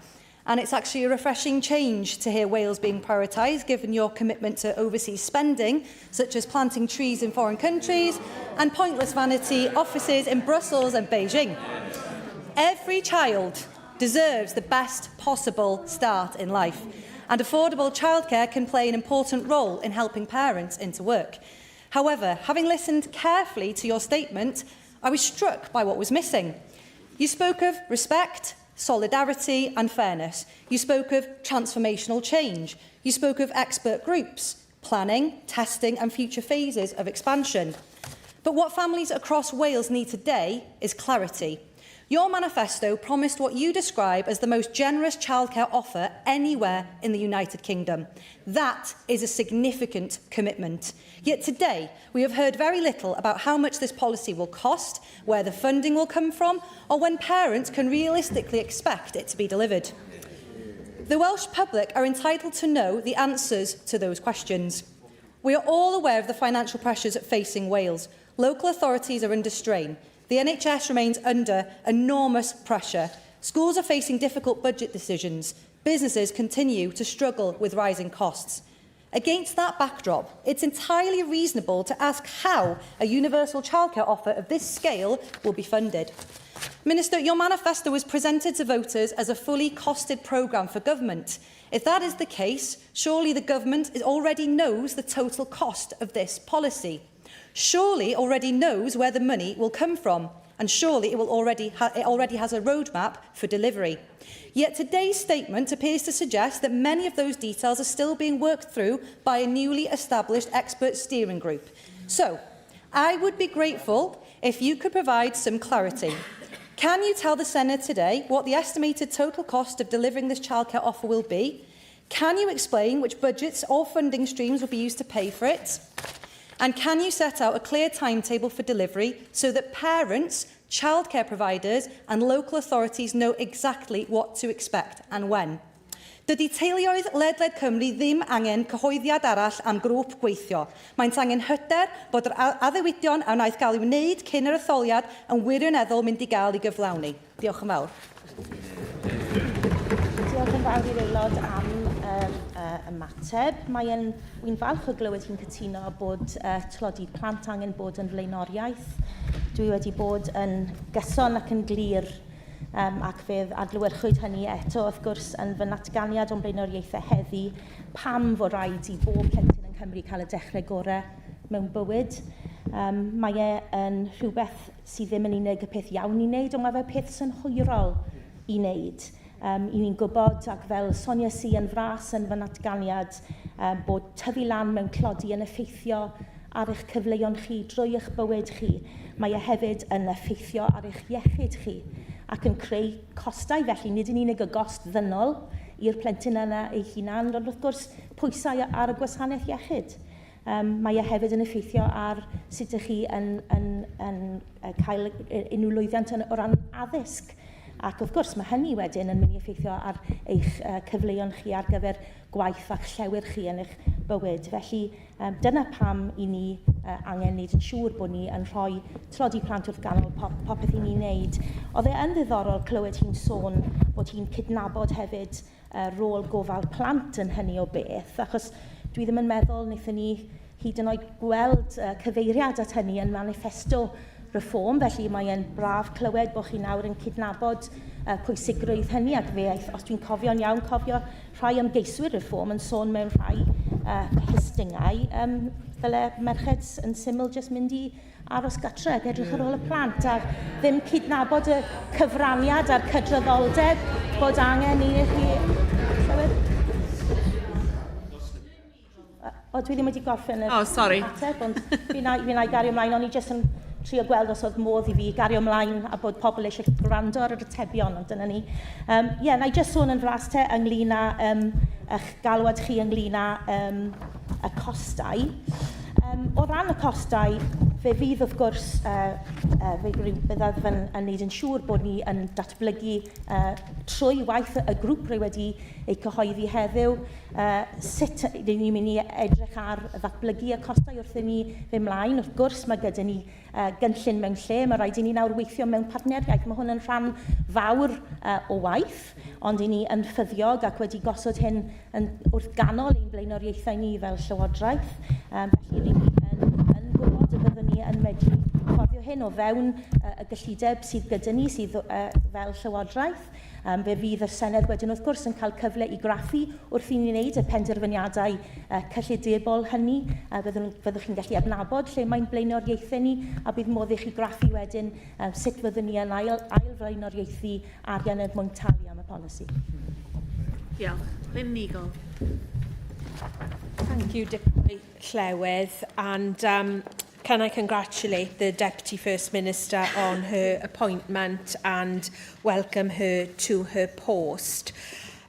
And it's actually a refreshing change to hear Wales being prioritised, given your commitment to overseas spending, such as planting trees in foreign countries and pointless vanity offices in Brussels and Beijing. Every child deserves the best possible start in life, and affordable childcare can play an important role in helping parents into work. However, having listened carefully to your statement, I was struck by what was missing. You spoke of respect, solidarity and fairness. You spoke of transformational change. You spoke of expert groups, planning, testing and future phases of expansion. But what families across Wales need today is clarity. Your manifesto promised what you describe as the most generous childcare offer anywhere in the United Kingdom. That is a significant commitment. Yet today, we have heard very little about how much this policy will cost, where the funding will come from, or when parents can realistically expect it to be delivered. The Welsh public are entitled to know the answers to those questions. We are all aware of the financial pressures facing Wales. Local authorities are under strain. The NHS remains under enormous pressure. Schools are facing difficult budget decisions. Businesses continue to struggle with rising costs. Against that backdrop, it's entirely reasonable to ask how a universal childcare offer of this scale will be funded. Minister, your manifesto was presented to voters as a fully costed programme for government. If that is the case, surely the government already knows the total cost of this policy. Surely already knows where the money will come from, and surely it already has a roadmap for delivery. Yet today's statement appears to suggest that many of those details are still being worked through by a newly established expert steering group. So, I would be grateful if you could provide some clarity. Can you tell the Senedd today what the estimated total cost of delivering this childcare offer will be? Can you explain which budgets or funding streams will be used to pay for it? And can you set out a clear timetable for delivery so that parents, childcare providers and local authorities know exactly what to expect and when? Dydy teuluoedd ledled Cymru ddim angen cyhoeddiad arall am grŵp gweithio. Maent angen hyder bod yr addewidion a wnaeth gael i'w wneud cyn yr etholiad yn wirioneddol mynd I gael I gyflawni. Diolch yn fawr. Diolch yn fawr i'r aelod am ymateb. Wy'n falch o glywed chi'n cytuno bod tlodi plant angen bod yn flaenoriaeth. Dwi wedi bod yn gyson ac yn glir ac fydd adlewyrchwyd hynny eto wrth gwrs yn fy natganiad o'n blaenoriaethau heddi pam fod rhaid I bob plentyn yn Cymru cael y dechrau gorau mewn bywyd. Mae yn rhywbeth sydd ddim yn unig y peth iawn I wneud, ond mae fe peth synhwyrol I wneud. I ni'n gwybod, ac fel Sonia Si yn fras yn fy natganiad, bod tyfu lan mewn clodi yn effeithio ar eich cyfleuon chi drwy eich bywyd chi. Mae hefyd yn effeithio ar eich iechyd chi ac yn creu costau, felly nid yn unig y gost ddynol i'r plentyn yna ei hunan, ond wrth gwrs pwysau ar y gwasanaeth iechyd. Mae hefyd yn effeithio ar sut ych chi yn cael unrhyw lwyddiant o ran addysg. Ac wrth gwrs mae hynny wedyn yn mynd I effeithio ar eich cyfleuon chi ar gyfer gwaith ac llewyr chi yn eich bywyd. Felly dyna pam I ni angen wneud yn siŵr bod ni yn rhoi tlodi plant wrth ganol popeth I ni'n wneud. Oedd yn ddiddorol clywed hi'n sôn bod hi'n cydnabod hefyd rôl gofal plant yn hynny o beth, achos dwi ddim yn meddwl wnaethon ni hyd yn oed gweld cyfeiriad at hynny yn manifesto reform, felly mae'n braf clywed bod chi nawr yn cydnabod pwysigrwydd hynny ac fe, os dwi'n cofio'n iawn, cofio rhai ymgeiswyr reform yn sôn mewn rhai hystingau, fel merched yn syml jyst mynd I aros gatre ac edrych ar ôl y plant a ddim cydnabod y cyfraniad a'r cydraddoldeb bod angen I chi... O, dwi ddim wedi gorffen yr ateb, ond fi'n ei gario ymlaen, ond I jyst yn trio gweld os oedd modd I fi gario ymlaen a bod pobl eisiau gwrando ar yr atebion, ond dyna ni. Na I jyst sôn yn fras te ynglyn â eich galwad chi ynglyn â y costau. O ran y costau, fe fydd wrth gwrs byddaf yn wneud yn siŵr bod ni yn datblygu trwy waith y grŵp rwy wedi ei cyhoeddi heddiw, sut ni'n mynd I edrych ar ddatblygu y costau wrth I ni fe mlaen. Wrth gwrs mae gyda ni gynllun mewn lle, mae rhaid I ni nawr weithio mewn partneriaeth. Mae hwn yn rhan fawr o waith, ond I ni yn ffyddiog ac wedi gosod hyn wrth ganol ein blaenoriaethau ni fel Llywodraeth. Felly ni yn gwybod y byddwn ni yn medru fforddio hyn o fewn y gyllideb sydd gyda ni sydd fel Llywodraeth. Fe fydd y Senedd wedyn wrth gwrs yn cael cyfle I graffu wrth I ni wneud y penderfyniadau cyllidebol hynny. Fyddwch chi'n gallu adnabod lle mae'n blaenoriaethau ni a bydd modd I chi graffu wedyn sut fyddwn ni yn ail flaenoriaethu arian mwyn talu am y polisi. Diolch. Lynn Eagle. Thank you, Deputy Llywydd, and can I congratulate the Deputy First Minister on her appointment and welcome her to her post.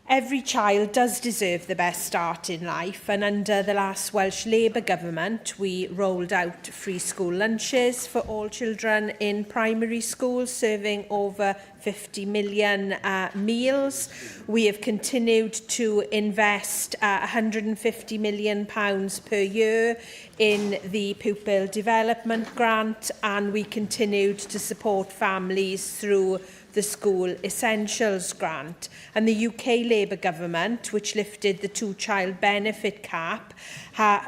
Every child does deserve the best start in life, and under the last Welsh Labour Government we rolled out free school lunches for all children in primary schools, serving over 50 million meals. We have continued to invest £150 million per year in the Pupil Development Grant, and we continued to support families through the School Essentials Grant. And the UK Labour Government, which lifted the two-child benefit cap,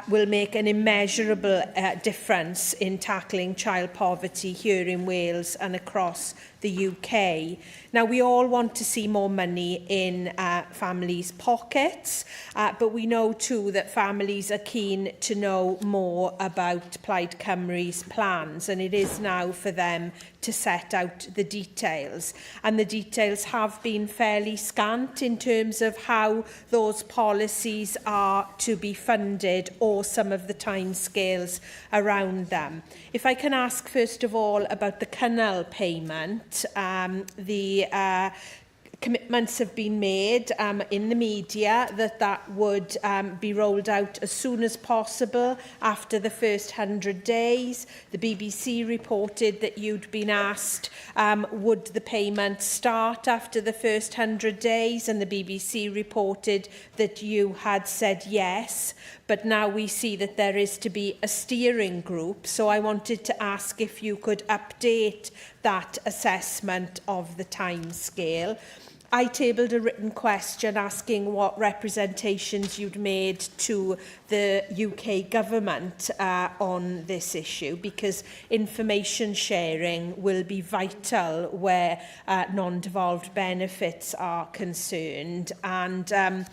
will make an immeasurable difference in tackling child poverty here in Wales and across the UK. Now, we all want to see more money in families' pockets, but we know too that families are keen to know more about Plaid Cymru's plans, and it is now for them to set out the details. And the details have been fairly scant in terms of how those policies are to be funded or some of the timescales around them. If I can ask first of all about the cynnal payment, Government. Commitments have been made in the media that would be rolled out as soon as possible after the first 100 days. The BBC reported that you'd been asked, would the payment start after the first 100 days? And the BBC reported that you had said yes. But now we see that there is to be a steering group. So I wanted to ask if you could update that assessment of the timescale. I tabled a written question asking what representations you'd made to the UK Government on this issue, because information sharing will be vital where non-devolved benefits are concerned. And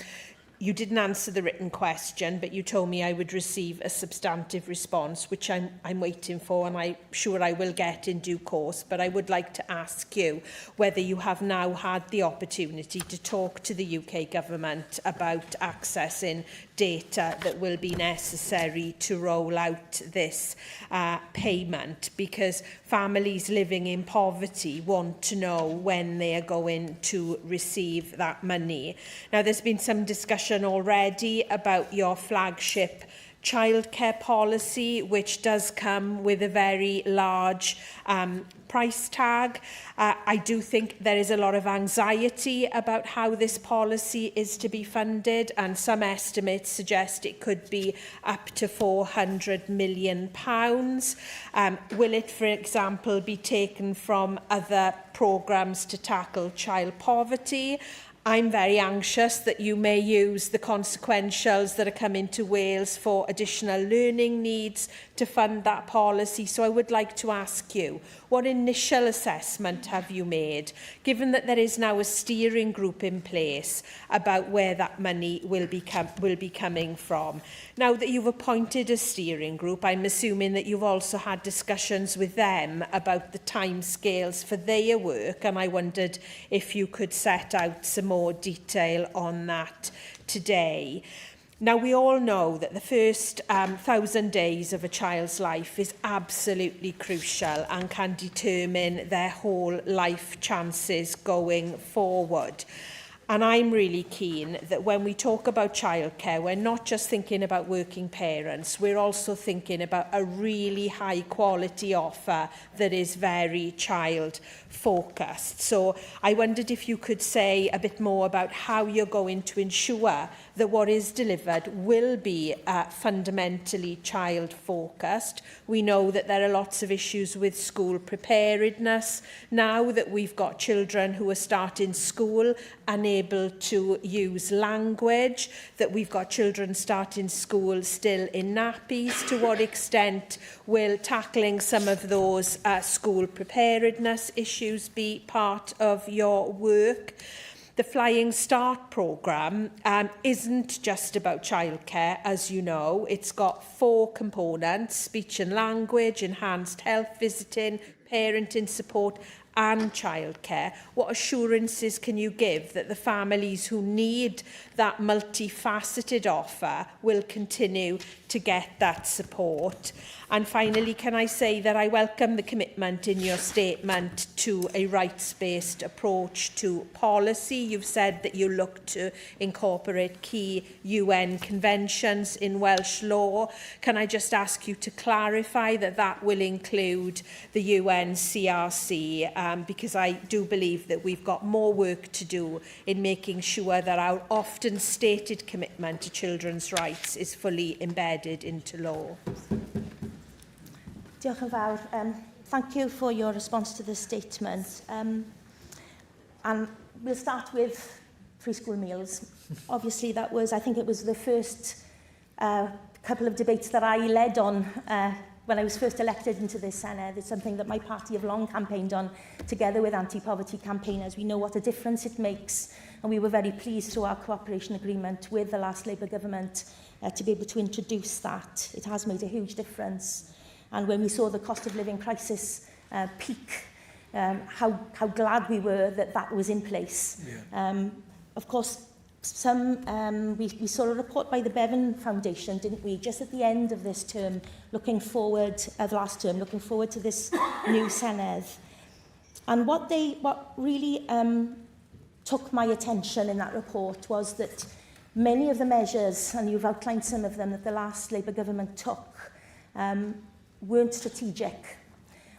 you didn't answer the written question, but you told me I would receive a substantive response, which I'm waiting for, and I'm sure I will get in due course. But I would like to ask you whether you have now had the opportunity to talk to the UK Government about accessing data that will be necessary to roll out this payment, because families living in poverty want to know when they are going to receive that money. Now, there's been some discussion already about your flagship childcare policy, which does come with a very large price tag. I do think there is a lot of anxiety about how this policy is to be funded, and some estimates suggest it could be up to £400 million. Will it, for example, be taken from other programmes to tackle child poverty? I'm very anxious that you may use the consequentials that are coming to Wales for additional learning needs to fund that policy. So I would like to ask you, what initial assessment have you made, given that there is now a steering group in place about where that money will be coming from? Now that you've appointed a steering group, I'm assuming that you've also had discussions with them about the timescales for their work, and I wondered if you could set out some more detail on that today. Now, we all know that the first 1,000 days of a child's life is absolutely crucial and can determine their whole life chances going forward. And I'm really keen that when we talk about childcare, we're not just thinking about working parents, we're also thinking about a really high quality offer that is very child focused. So I wondered if you could say a bit more about how you're going to ensure that what is delivered will be fundamentally child focused. We know that there are lots of issues with school preparedness now that we've got children who are starting school unable to use language, that we've got children starting school still in nappies. To what extent will tackling some of those school preparedness issues be part of your work? The Flying Start programme isn't just about childcare, as you know. It's got 4 components: speech and language, enhanced health visiting, parenting support and childcare. What assurances can you give that the families who need that multifaceted offer will continue to get that support? And finally, can I say that I welcome the commitment in your statement to a rights-based approach to policy. You've said that you look to incorporate key UN conventions in Welsh law. Can I just ask you to clarify that that will include the UN CRC, because I do believe that we've got more work to do in making sure that our often stated commitment to children's rights is fully embedded into law. Diolch yn fawr. Thank you for your response to the statement. And we'll start with free school meals. Obviously, that was, I think it was the first couple of debates that I led on when I was first elected into this Senedd. It's something that my party have long campaigned on together with anti-poverty campaigners. We know what a difference it makes, and we were very pleased through our cooperation agreement with the last Labour government to be able to introduce that. It has made a huge difference. And when we saw the cost of living crisis peak, how glad we were that that was in place. Yeah. Of course, we saw a report by the Bevan Foundation, didn't we, just at the end of this term, looking forward, the last term, looking forward to this new Senedd. And what really took my attention in that report was that many of the measures, and you've outlined some of them, that the last Labour government took weren't strategic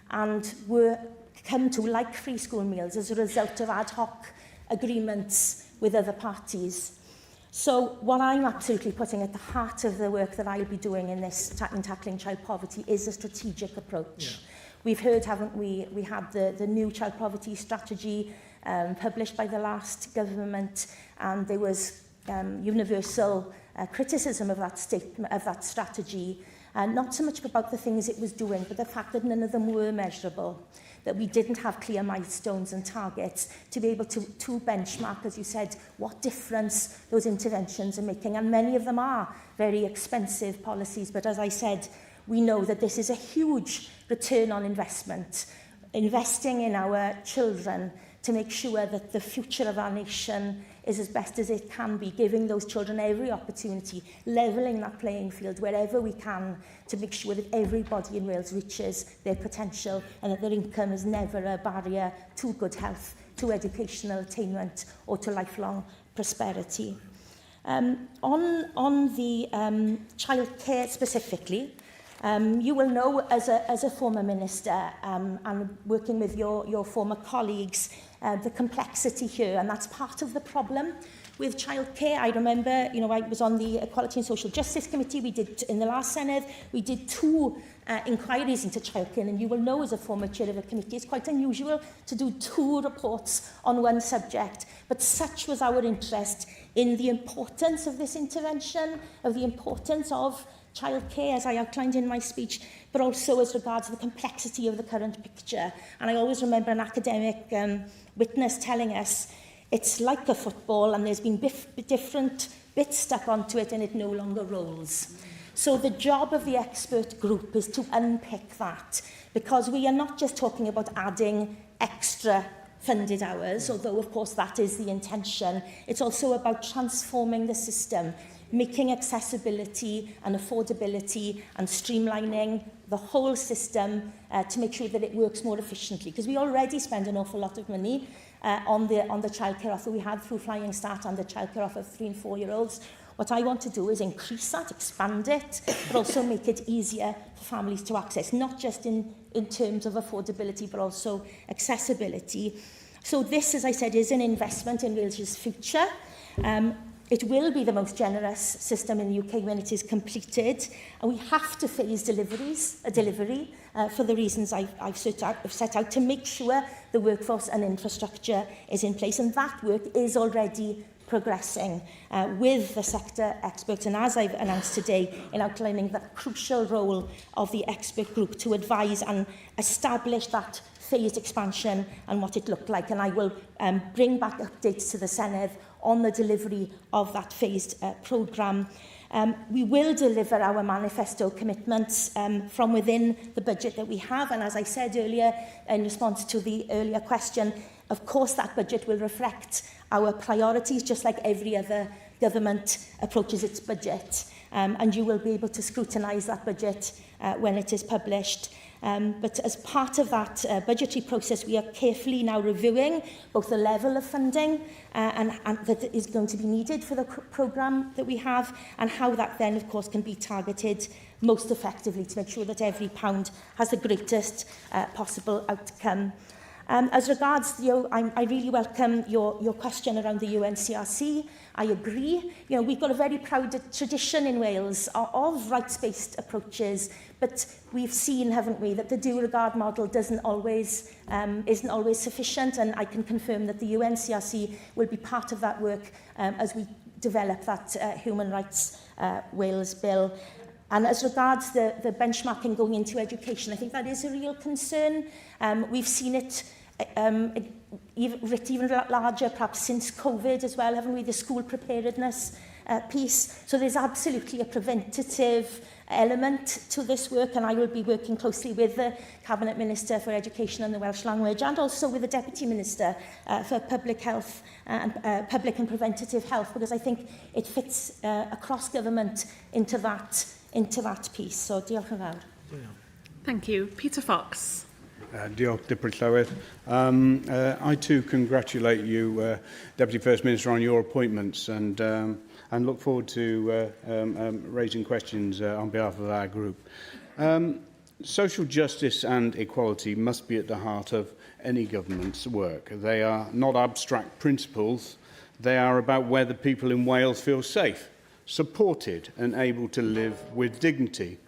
and were come to, like free school meals, as a result of ad hoc agreements with other parties. So what I'm absolutely putting at the heart of the work that I'll be doing in this in tackling child poverty is a strategic approach. Yeah. We've heard, haven't we, we had the new child poverty strategy published by the last government, and there was universal criticism of that statement, of that strategy, not so much about the things it was doing, but the fact that none of them were measurable, that we didn't have clear milestones and targets to be able to benchmark, as you said, what difference those interventions are making. And many of them are very expensive policies, but as I said, we know that this is a huge return on investment, investing in our children to make sure that the future of our nation is as best as it can be, giving those children every opportunity, levelling that playing field wherever we can to make sure that everybody in Wales reaches their potential and that their income is never a barrier to good health, to educational attainment or to lifelong prosperity. On the childcare specifically, you will know as a former minister and working with your former colleagues the complexity here, and that's part of the problem with childcare. I remember, I was on the Equality and Social Justice Committee. We did, in the last Senedd, we did 2 inquiries into childcare, and you will know as a former chair of a committee, it's quite unusual to do 2 reports on one subject, but such was our interest in the importance of this intervention, of the importance of childcare, as I outlined in my speech, but also as regards the complexity of the current picture. And I always remember an academic witness telling us it's like a football and there's been different bits stuck onto it and it no longer rolls. So the job of the expert group is to unpick that, because we are not just talking about adding extra funded hours, although of course that is the intention. It's also about transforming the system, making accessibility and affordability and streamlining the whole system to make sure that it works more efficiently. Because we already spend an awful lot of money on the childcare offer we have through Flying Start and the childcare offer for 3 and 4-year-olds. What I want to do is increase that, expand it, but also make it easier for families to access, not just in terms of affordability, but also accessibility. So this, as I said, is an investment in Wales's future. It will be the most generous system in the UK when it is completed, and we have to phase delivery for the reasons I've set out to make sure the workforce and infrastructure is in place, and that work is already progressing with the sector experts, and as I've announced today, in outlining the crucial role of the expert group to advise and establish that phased expansion and what it looked like, and I will bring back updates to the Senedd on the delivery of that phased programme. We will deliver our manifesto commitments from within the budget that we have, and as I said earlier in response to the earlier question, of course that budget will reflect our priorities just like every other government approaches its budget, and you will be able to scrutinise that budget when it is published. But as part of that budgetary process, we are carefully now reviewing both the level of funding and that is going to be needed for the programme that we have, and how that then, of course, can be targeted most effectively to make sure that every pound has the greatest possible outcome. As regards, I really welcome your question around the UNCRC. I agree. We've got a very proud tradition in Wales of rights-based approaches, but we've seen, haven't we, that the due regard model isn't always sufficient, and I can confirm that the UNCRC will be part of that work as we develop that Human Rights Wales Bill. And as regards the benchmarking going into education, I think that is a real concern. We've seen it even larger perhaps since COVID as well, haven't we, the school preparedness piece. So there's absolutely a preventative element to this work, and I will be working closely with the Cabinet Minister for Education and the Welsh Language, and also with the Deputy Minister for Public Health and Public and Preventative Health, because I think it fits across government into that piece. So diolch yn fawr. Thank you. Peter Fox. Diolch, Deputy Llywydd. I too congratulate you, Deputy First Minister, on your appointments and look forward to raising questions on behalf of our group. Social justice and equality must be at the heart of any government's work. They are not abstract principles. They are about whether people in Wales feel safe, supported and able to live with dignity.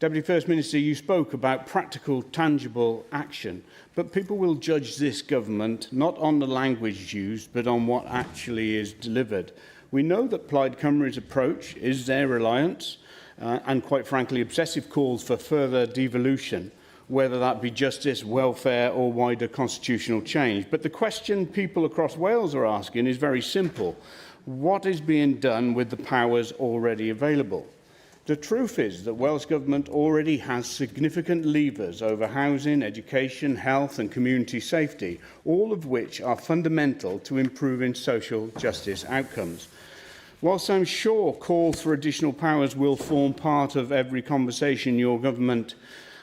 Deputy First Minister, you spoke about practical, tangible action, but people will judge this government not on the language used, but on what actually is delivered. We know that Plaid Cymru's approach is their reliance and, quite frankly, obsessive calls for further devolution, whether that be justice, welfare or wider constitutional change. But the question people across Wales are asking is very simple. What is being done with the powers already available? The truth is that Welsh Government already has significant levers over housing, education, health and community safety, all of which are fundamental to improving social justice outcomes. Whilst I'm sure calls for additional powers will form part of every conversation your government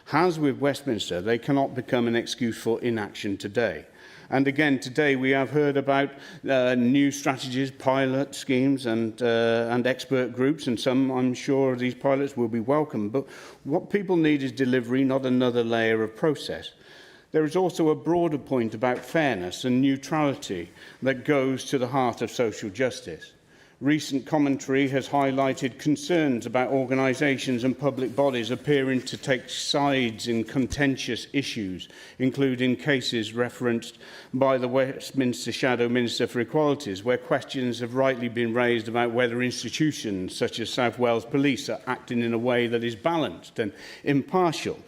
has with Westminster, they cannot become an excuse for inaction today. And again, today we have heard about new strategies, pilot schemes and expert groups, and some, I'm sure, of these pilots will be welcome. But what people need is delivery, not another layer of process. There is also a broader point about fairness and neutrality that goes to the heart of social justice. Recent commentary has highlighted concerns about organisations and public bodies appearing to take sides in contentious issues, including cases referenced by the Westminster Shadow Minister for Equalities, where questions have rightly been raised about whether institutions such as South Wales Police are acting in a way that is balanced and impartial.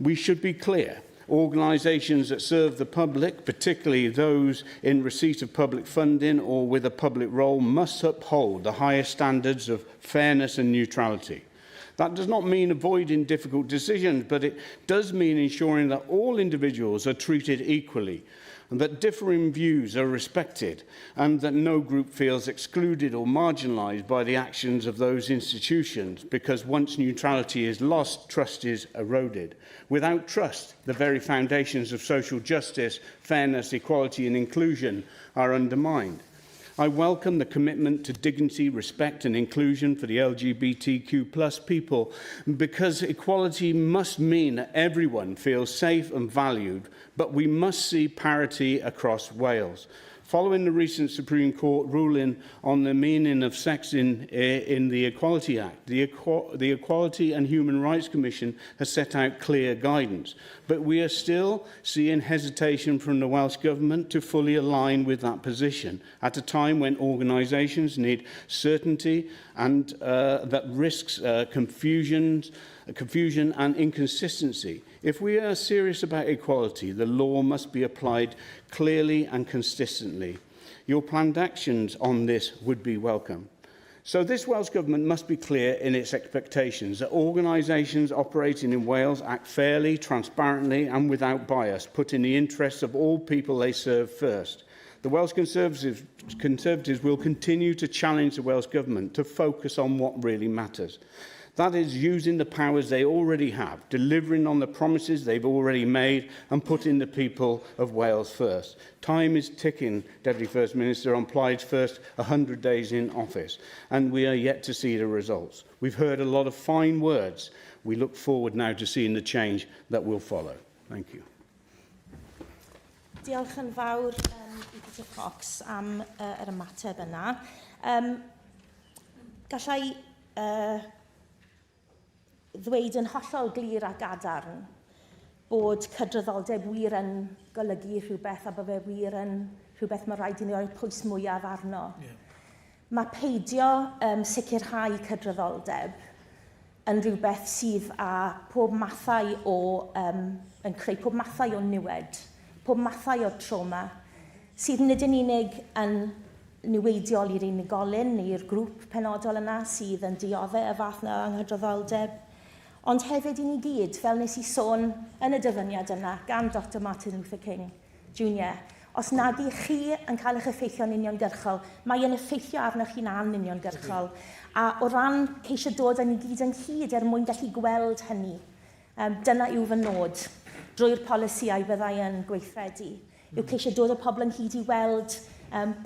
We should be clear. Organisations that serve the public, particularly those in receipt of public funding or with a public role, must uphold the highest standards of fairness and neutrality. That does not mean avoiding difficult decisions, but it does mean ensuring that all individuals are treated equally, and that differing views are respected, and that no group feels excluded or marginalised by the actions of those institutions, because once neutrality is lost, trust is eroded. Without trust, the very foundations of social justice, fairness, equality and inclusion are undermined. I welcome the commitment to dignity, respect and inclusion for the LGBTQ+ people, because equality must mean that everyone feels safe and valued, but we must see parity across Wales. Following the recent Supreme Court ruling on the meaning of sex in the Equality Act, the Equality and Human Rights Commission has set out clear guidance. But we are still seeing hesitation from the Welsh Government to fully align with that position at a time when organisations need certainty and that risks confusion and inconsistency. If we are serious about equality, the law must be applied clearly and consistently. Your planned actions on this would be welcome. So this Welsh Government must be clear in its expectations that organisations operating in Wales act fairly, transparently and without bias, putting the interests of all people they serve first. The Welsh Conservatives will continue to challenge the Welsh Government to focus on what really matters. That is using the powers they already have, delivering on the promises they've already made and putting the people of Wales first. Time is ticking, Deputy First Minister, on Plaid's first 100 days in office, and we are yet to see the results. We've heard a lot of fine words. We look forward now to seeing the change that will follow. Thank you. Diolch yn fawr i Peter Fox am yr ymateb yna. Gallai ddweud yn hollol glir a gadarn bod cydraddoldeb wir yn golygu rhywbeth a bod fe wir yn rhywbeth mae rhaid i ni roi pwys mwyaf arno. Mae peidio sicrhau cydraddoldeb yn rhywbeth sydd â pob mathau o, yn creu pob mathau o niwed, pob mathau o trauma, sydd nid yn unig yn niweidiol i'r unigolyn neu'r grŵp penodol yna sydd yn dioddau y fath yna anghydraddoldeb, ond hefyd i ni gyd, fel nes i sôn yn y dyfyniad yna gan Dr Martin Luther King Jr. Os nad i chi yn cael eich effeithio'n uniongyrchol, mae yn effeithio arnoch chi'n uniongyrchol. A o ran ceisio dod â ni gyd yn hyd mwyn gallu gweld hynny. Dyna yw fy nod drwy'r polisïau byddai yn gweithredu. Yw ceisio dod o pobl yn hyd i weld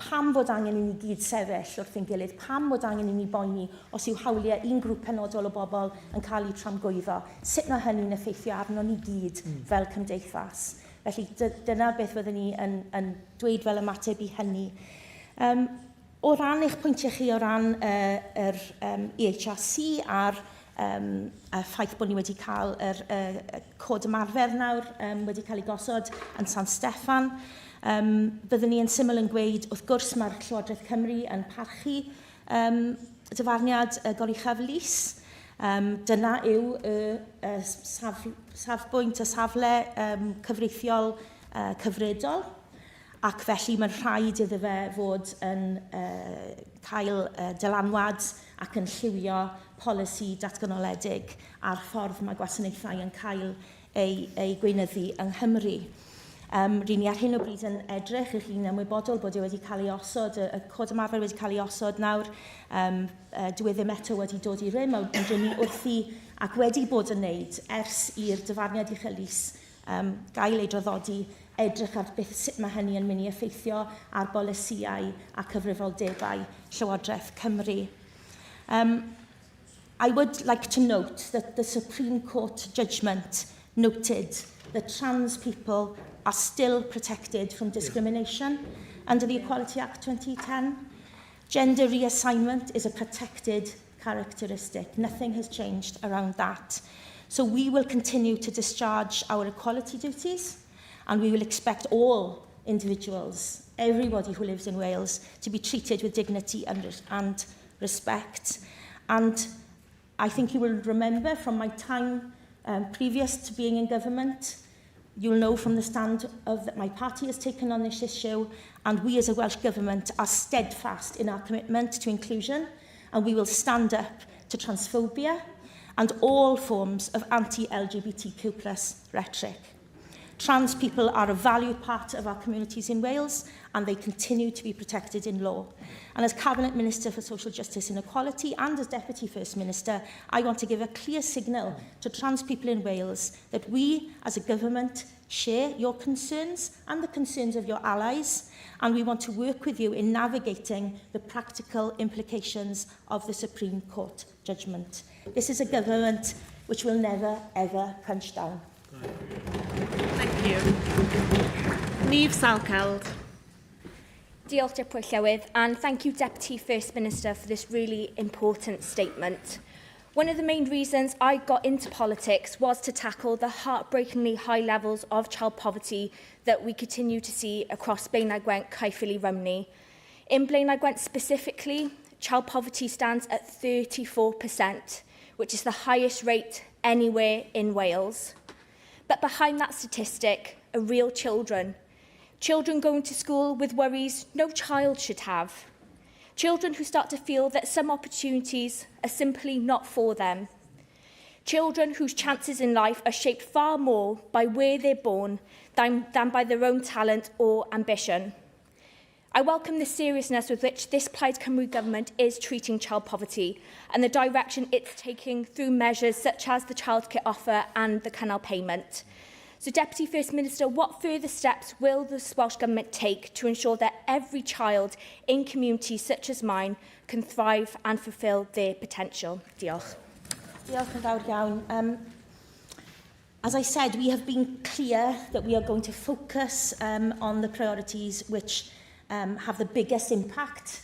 pam fod angen i ni gyd sefyll wrth ein gilydd, pam fod angen i ni boeni os yw hawliau un grŵp penodol o bobl yn cael eu tramgwyddo. Sut mae hynny'n effeithio arno ni gyd fel cymdeithas. Felly dyna beth fyddwn ni yn dweud fel ymateb i hynny. O ran eich pwyntiau chi o ran yr EHRC a'r ffaith bod ni wedi cael yr cod ymarfer nawr wedi cael ei gosod yn San Steffan, byddwn ni yn syml yn gweud, wrth gwrs mae'r Llywodraeth Cymru yn parchu dyfarniad goruchaf lys. Dyna yw y safbwynt, y safle cyfreithiol cyfredol, ac felly mae'n rhaid iddo fe fod yn cael dylanwad ac yn lliwio polisi datganoledig a'r ffordd mae gwasanaethau yn cael ei gweinyddu yng Nghymru. Rydyn ni ar hyn o bryd yn edrych i chi'n ymwybodol bod wedi cael ei osod, y cod ymarfer wedi cael ei osod nawr, dwi ddim eto wedi dod i rym, ond rydyn ni wrthi ac wedi bod yn wneud ers i'r dyfarniad uchelus gael ei droddodi, edrych ar beth sut mae hynny yn mynd i effeithio ar bolisïau a cyfrifoldebau Llywodraeth Cymru. I would like to note that the Supreme Court judgment noted that trans people are still protected from discrimination under the Equality Act 2010. Gender reassignment is a protected characteristic. Nothing has changed around that. So we will continue to discharge our equality duties, and we will expect all individuals, everybody who lives in Wales, to be treated with dignity and respect. And I think you will remember from my time previous to being in government, you'll know from the stand that my party has taken on this issue, and we as a Welsh Government are steadfast in our commitment to inclusion, and we will stand up to transphobia and all forms of anti-LGBTQ+ rhetoric. Trans people are a valued part of our communities in Wales, and they continue to be protected in law. And as Cabinet Minister for Social Justice and Equality and as Deputy First Minister, I want to give a clear signal to trans people in Wales that we as a government share your concerns and the concerns of your allies, and we want to work with you in navigating the practical implications of the Supreme Court judgment. This is a government which will never, ever punch down. Thank you. Niamh Salkeld. Diolch Deputy Llywydd, and thank you Deputy First Minister for this really important statement. One of the main reasons I got into politics was to tackle the heartbreakingly high levels of child poverty that we continue to see across Blaenau Gwent, Caerphilly, Rymney. In Blaenau Gwent specifically, child poverty stands at 34%, which is the highest rate anywhere in Wales. But behind that statistic are real children. Children going to school with worries no child should have. Children who start to feel that some opportunities are simply not for them. Children whose chances in life are shaped far more by where they're born than by their own talent or ambition. I welcome the seriousness with which this Plaid Cymru government is treating child poverty and the direction it's taking through measures such as the childcare offer and the canal payment. So, Deputy First Minister, what further steps will the Welsh Government take to ensure that every child in communities such as mine can thrive and fulfil their potential? Diolch. Diolch yn fawr iawn. As I said, we have been clear that we are going to focus on the priorities which have the biggest impact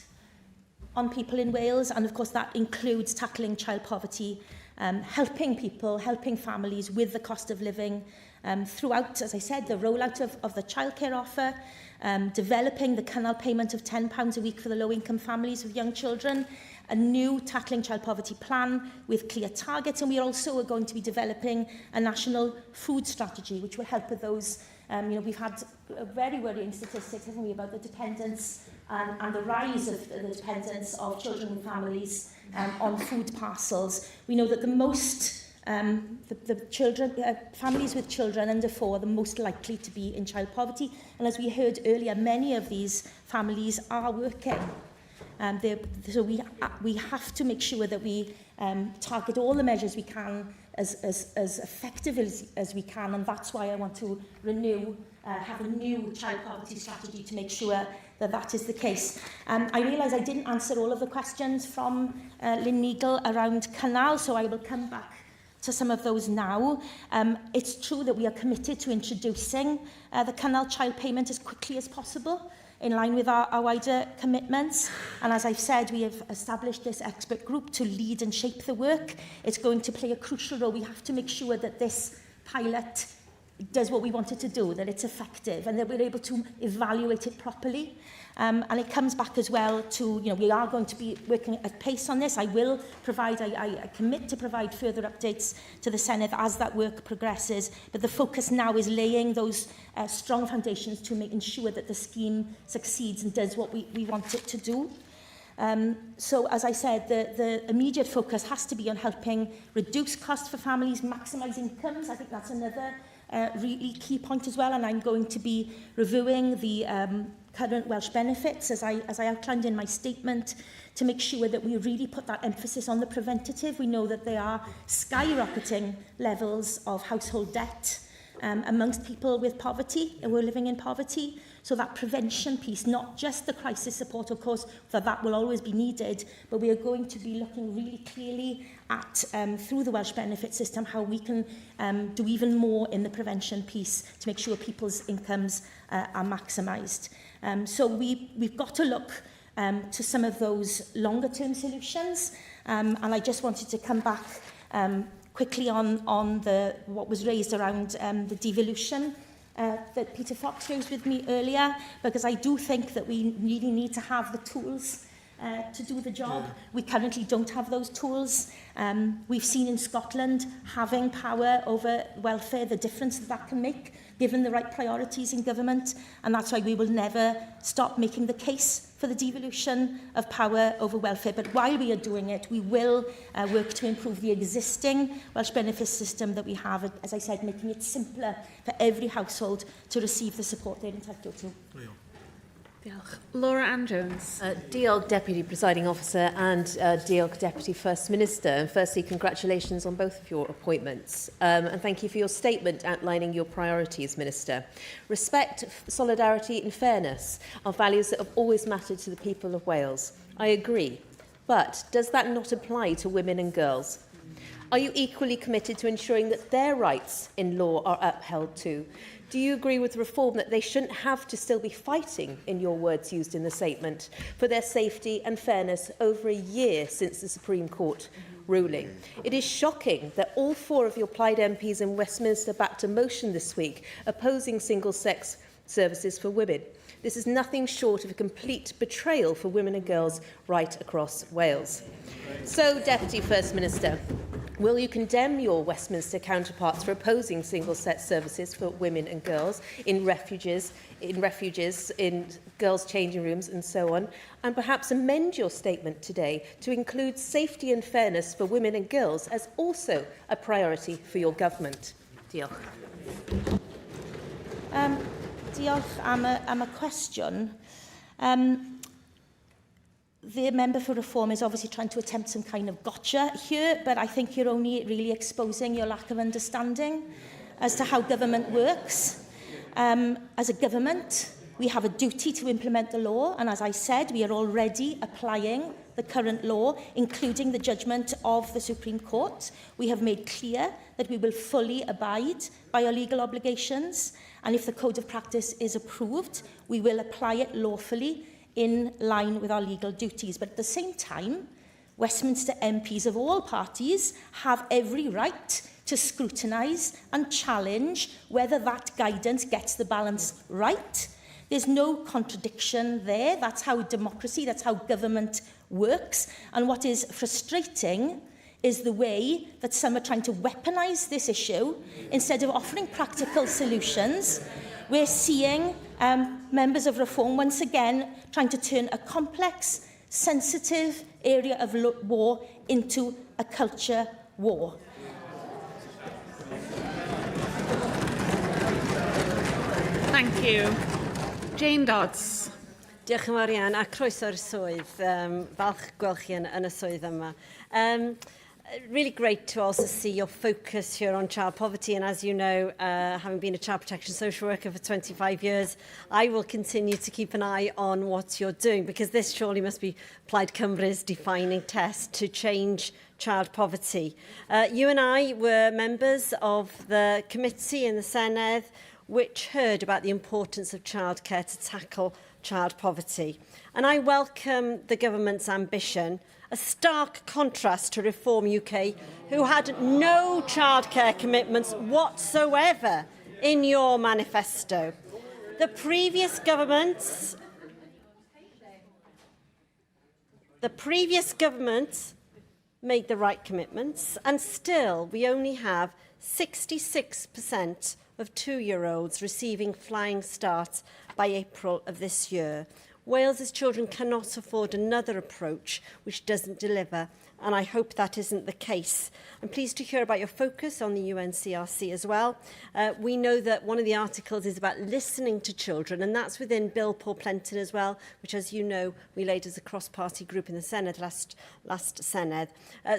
on people in Wales, and of course that includes tackling child poverty, helping people, helping families with the cost of living, throughout, as I said, the rollout of the childcare offer, developing the canal payment of £10 a week for the low-income families with young children, a new tackling child poverty plan with clear targets, and we are also going to be developing a national food strategy which will help with those. We've had very worrying statistics, haven't we, about the dependence and the rise of the dependence of children and families on food parcels. We know that the most families with children under 4 are the most likely to be in child poverty, and as we heard earlier, many of these families are working. So we have to make sure that we target all the measures we can as effective as we can, and that's why I want to have a new child poverty strategy to make sure that that is the case. I realise I didn't answer all of the questions from Lynn Neagle around Cynnal, so I will come back to some of those now. It's true that we are committed to introducing the Cynnal child payment as quickly as possible, in line with our wider commitments. And as I've said, we have established this expert group to lead and shape the work. It's going to play a crucial role. We have to make sure that this pilot does what we want it to do, that it's effective, and that we're able to evaluate it properly. And it comes back as well to, we are going to be working at pace on this. I will provide, I commit to provide further updates to the Senedd as that work progresses. But the focus now is laying those strong foundations to making sure that the scheme succeeds and does what we want it to do. So, as I said, the immediate focus has to be on helping reduce costs for families, maximise incomes. I think that's another really key point as well. And I'm going to be reviewing the current Welsh benefits, as I outlined in my statement, to make sure that we really put that emphasis on the preventative. We know that there are skyrocketing levels of household debt amongst people with poverty, who are living in poverty. So that prevention piece, not just the crisis support, of course, that will always be needed, but we are going to be looking really clearly at, through the Welsh benefit system, how we can do even more in the prevention piece to make sure people's incomes are maximised. So we've got to look to some of those longer-term solutions, and I just wanted to come back quickly on what was raised around the devolution that Peter Fox raised with me earlier, because I do think that we really need to have the tools to do the job. We currently don't have those tools. We've seen in Scotland having power over welfare, the difference that can make, given the right priorities in government, and that's why we will never stop making the case for the devolution of power over welfare. But while we are doing it, we will work to improve the existing Welsh benefit system that we have, as I said, making it simpler for every household to receive the support they're entitled to. Diolch. Laura Ann Jones. Diolch, Deputy Presiding Officer, and Diolch, Deputy First Minister. And firstly, congratulations on both of your appointments. And thank you for your statement outlining your priorities, Minister. Respect, solidarity and fairness are values that have always mattered to the people of Wales. I agree. But does that not apply to women and girls? Are you equally committed to ensuring that their rights in law are upheld too? Do you agree with reform that they shouldn't have to still be fighting, in your words used in the statement, for their safety and fairness over a year since the Supreme Court ruling? It is shocking that all 4 of your Plaid MPs in Westminster backed a motion this week opposing single-sex services for women. This is nothing short of a complete betrayal for women and girls right across Wales. So, Deputy First Minister, will you condemn your Westminster counterparts for opposing single-sex services for women and girls in refuges, in girls' changing rooms and so on, and perhaps amend your statement today to include safety and fairness for women and girls as also a priority for your government? Diolch. Diolch am a question. The member for reform is obviously trying to attempt some kind of gotcha here, but I think you're only really exposing your lack of understanding as to how government works. As a government, we have a duty to implement the law, and as I said, we are already applying the current law, including the judgment of the Supreme Court. We have made clear that we will fully abide by our legal obligations, and if the Code of Practice is approved, we will apply it lawfully in line with our legal duties. But at the same time, Westminster MPs of all parties have every right to scrutinise and challenge whether that guidance gets the balance right. There's no contradiction there. That's how democracy, that's how government works. And what is frustrating is the way that some are trying to weaponise this issue instead of offering practical solutions. We're seeing members of reform once again trying to turn a complex, sensitive area of war into a culture war. Thank you. Jane Dodds. Diolch yn fawr iawn, a croeso'r swydd. Falch gweld chi yn y swydd yma. Really great to also see your focus here on child poverty, and as you know, having been a child protection social worker for 25 years, I will continue to keep an eye on what you're doing, because this surely must be Plaid Cymru's defining test to change child poverty. You and I were members of the committee in the Senedd which heard about the importance of childcare to tackle child poverty. And I welcome the government's ambition, a stark contrast to Reform UK, who had no childcare commitments whatsoever in your manifesto. The previous government made the right commitments, and still we only have 66% of 2-year-olds receiving Flying Start by April of this year. Wales's children cannot afford another approach which doesn't deliver, and I hope that isn't the case. I'm pleased to hear about your focus on the UNCRC as well. We know that one of the articles is about listening to children, and that's within Bill Paul Plenton as well, which, as you know, we laid as a cross-party group in the Senedd last Senedd.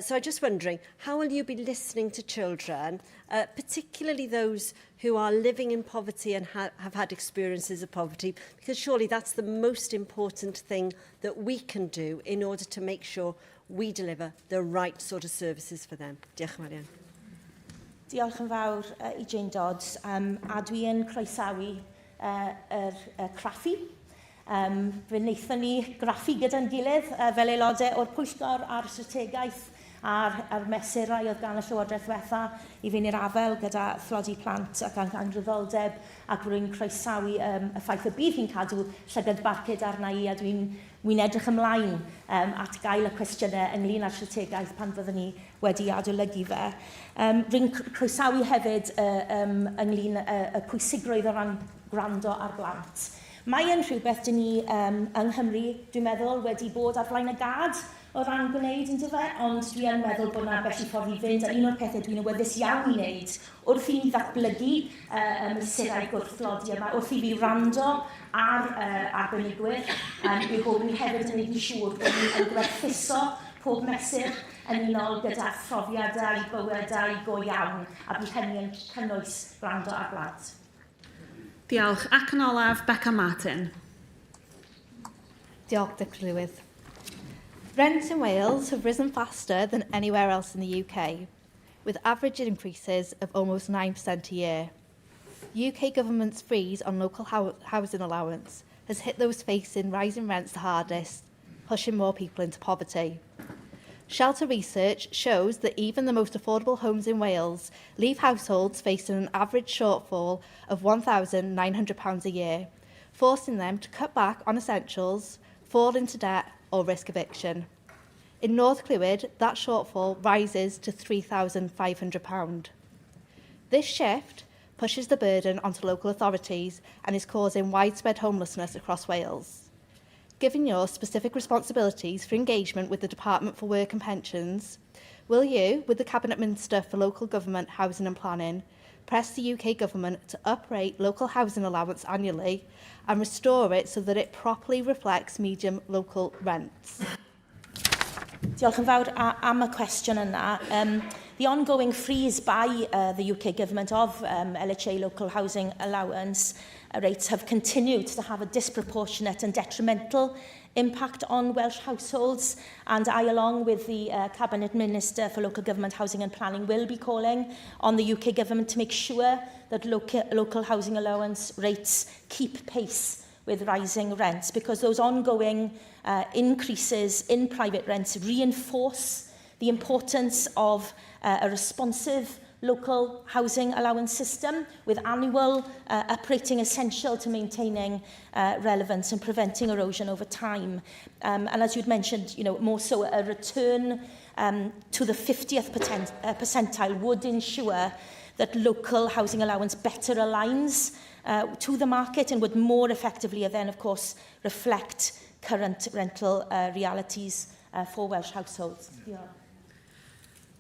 So I'm just wondering, how will you be listening to children, particularly those who are living in poverty and have had experiences of poverty? Because surely that's the most important thing that we can do in order to make sure we deliver the right sort of services for them. Diolch yn fawr. Diolch yn fawr I Jane Dodds. A dwi yn croesawu craffu. Fe wnaethon ni graffu gyda'n gilydd fel aelodau o'r pwyllgor a'r strategaeth a'r mesurau oedd gan y Llywodraeth diwetha I fynd i'r afel gyda thlodi plant ac anghyddoldeb, ac rwy'n croesawu y ffaith y bydd hi'n cadw llygad barcud arna I, a dwi'n edrych ymlaen at gael y cwestiynau ynglyn â'r strategaeth pan fyddwn ni wedi adolygu fe. Rwy'n croesawu hefyd ynglyn y pwysigrwydd o ran gwrando ar blant. Mae yn rhywbeth dyn ni yng Nghymru, dwi'n meddwl, wedi bod ar flaen y gad o ran gwneud yn dyfa, ond dwi yn meddwl bod yna bell I ffordd I fynd, a un o'r pethau dwi'n awyddus iawn I wneud wrth I ni ddatblygu mesurau gwrthlodi yma, wrth I fi rando ar arbenigwyr, yw bod ni hefyd yn gwneud yn siŵr bod ni yn gwerthuso pob mesur yn unol gyda phrofiadau, bywydau go iawn, a bydd hynny yn cynnwys rando ar blant. Diolch. Ac yn olaf, Becca Martin. Diolch, Dilynwch. Rents in Wales have risen faster than anywhere else in the UK, with average increases of almost 9% a year. UK government's freeze on local housing allowance has hit those facing rising rents the hardest, pushing more people into poverty. Shelter research shows that even the most affordable homes in Wales leave households facing an average shortfall of £1,900 a year, forcing them to cut back on essentials, fall into debt or risk eviction. In North Clwyd, that shortfall rises to £3,500. This shift pushes the burden onto local authorities and is causing widespread homelessness across Wales. Given your specific responsibilities for engagement with the Department for Work and Pensions, will you, with the Cabinet Minister for Local Government, Housing and Planning, press the UK Government to uprate local housing allowance annually and restore it so that it properly reflects medium local rents? Diolch yn fawr am y cwestiwn yna. The ongoing freeze by the UK Government of LHA local housing allowance rates have continued to have a disproportionate and detrimental impact on Welsh households, and I, along with the Cabinet Minister for Local Government, Housing and Planning, will be calling on the UK Government to make sure that local housing allowance rates keep pace with rising rents, because those ongoing increases in private rents reinforce the importance of a responsive local housing allowance system, with annual uprating essential to maintaining relevance and preventing erosion over time. And as you'd mentioned, more so a return to the 50th percentile would ensure that local housing allowance better aligns to the market and would more effectively then, of course, reflect current rental realities for Welsh households.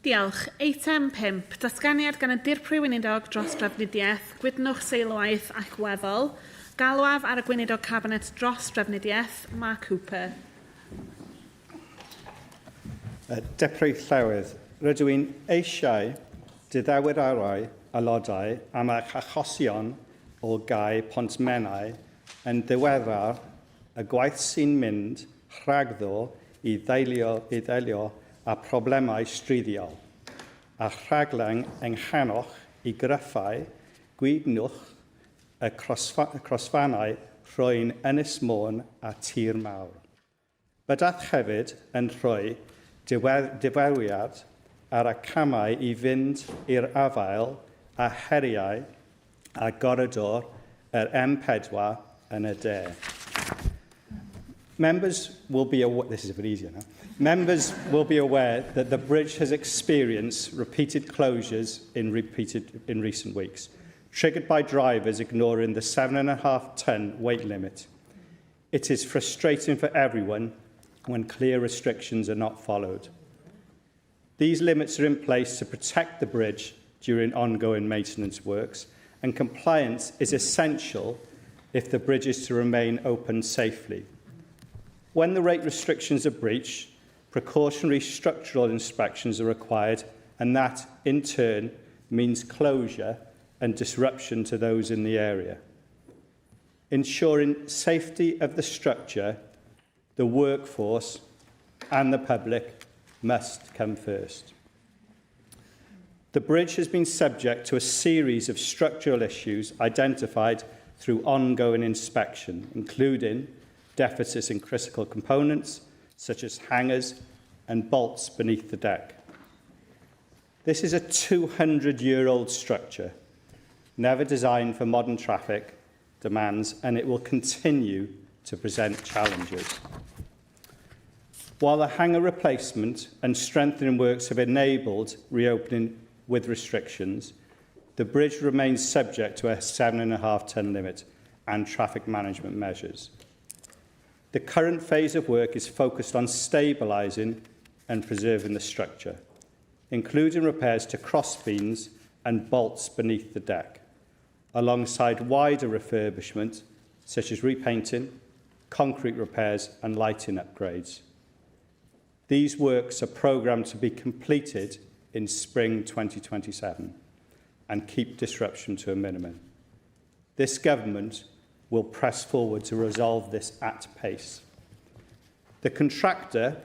Diolch. Eitem 5. Datganiad gan y dirprwy weinidog dros drafnidiaeth, gwydnwch seilwaith ac weddol. Galwaf ar y gweinidog cabinet dros drafnidiaeth, Mark Cooper. Deputy Llywydd, Rydw i'n eisiau diddewyrau aelodau am eich achosion o gau pontmennau yn ddiweddar y gwaith sy'n mynd rhagddo i ddeilio a problemau stryddiol, a rhaglen enghanwch i gryffau gwydnwch y crosfannau rhoi'n Ynys Môn a Tir Mawr. Byddaf hefyd yn rhoi diweriad ar y camau i fynd i'r afael a heriau a goridor yr M4 yn y de. Members will be aware, this is a bit easier now. Members will be aware that the bridge has experienced repeated closures in recent weeks, triggered by drivers ignoring the 7.5-ton weight limit. It is frustrating for everyone when clear restrictions are not followed. These limits are in place to protect the bridge during ongoing maintenance works, and compliance is essential if the bridge is to remain open safely. When the rate restrictions are breached, precautionary structural inspections are required, and that, in turn, means closure and disruption to those in the area. Ensuring safety of the structure, the workforce and the public must come first. The bridge has been subject to a series of structural issues identified through ongoing inspection, including deficits in critical components, such as hangers and bolts beneath the deck. This is a 200-year-old structure, never designed for modern traffic demands, and it will continue to present challenges. While the hanger replacement and strengthening works have enabled reopening with restrictions, the bridge remains subject to a 7.5-ton limit and traffic management measures. The current phase of work is focused on stabilising and preserving the structure, including repairs to crossbeams and bolts beneath the deck, alongside wider refurbishment such as repainting, concrete repairs and lighting upgrades. These works are programmed to be completed in spring 2027 and keep disruption to a minimum. This government will press forward to resolve this at pace. The contractor,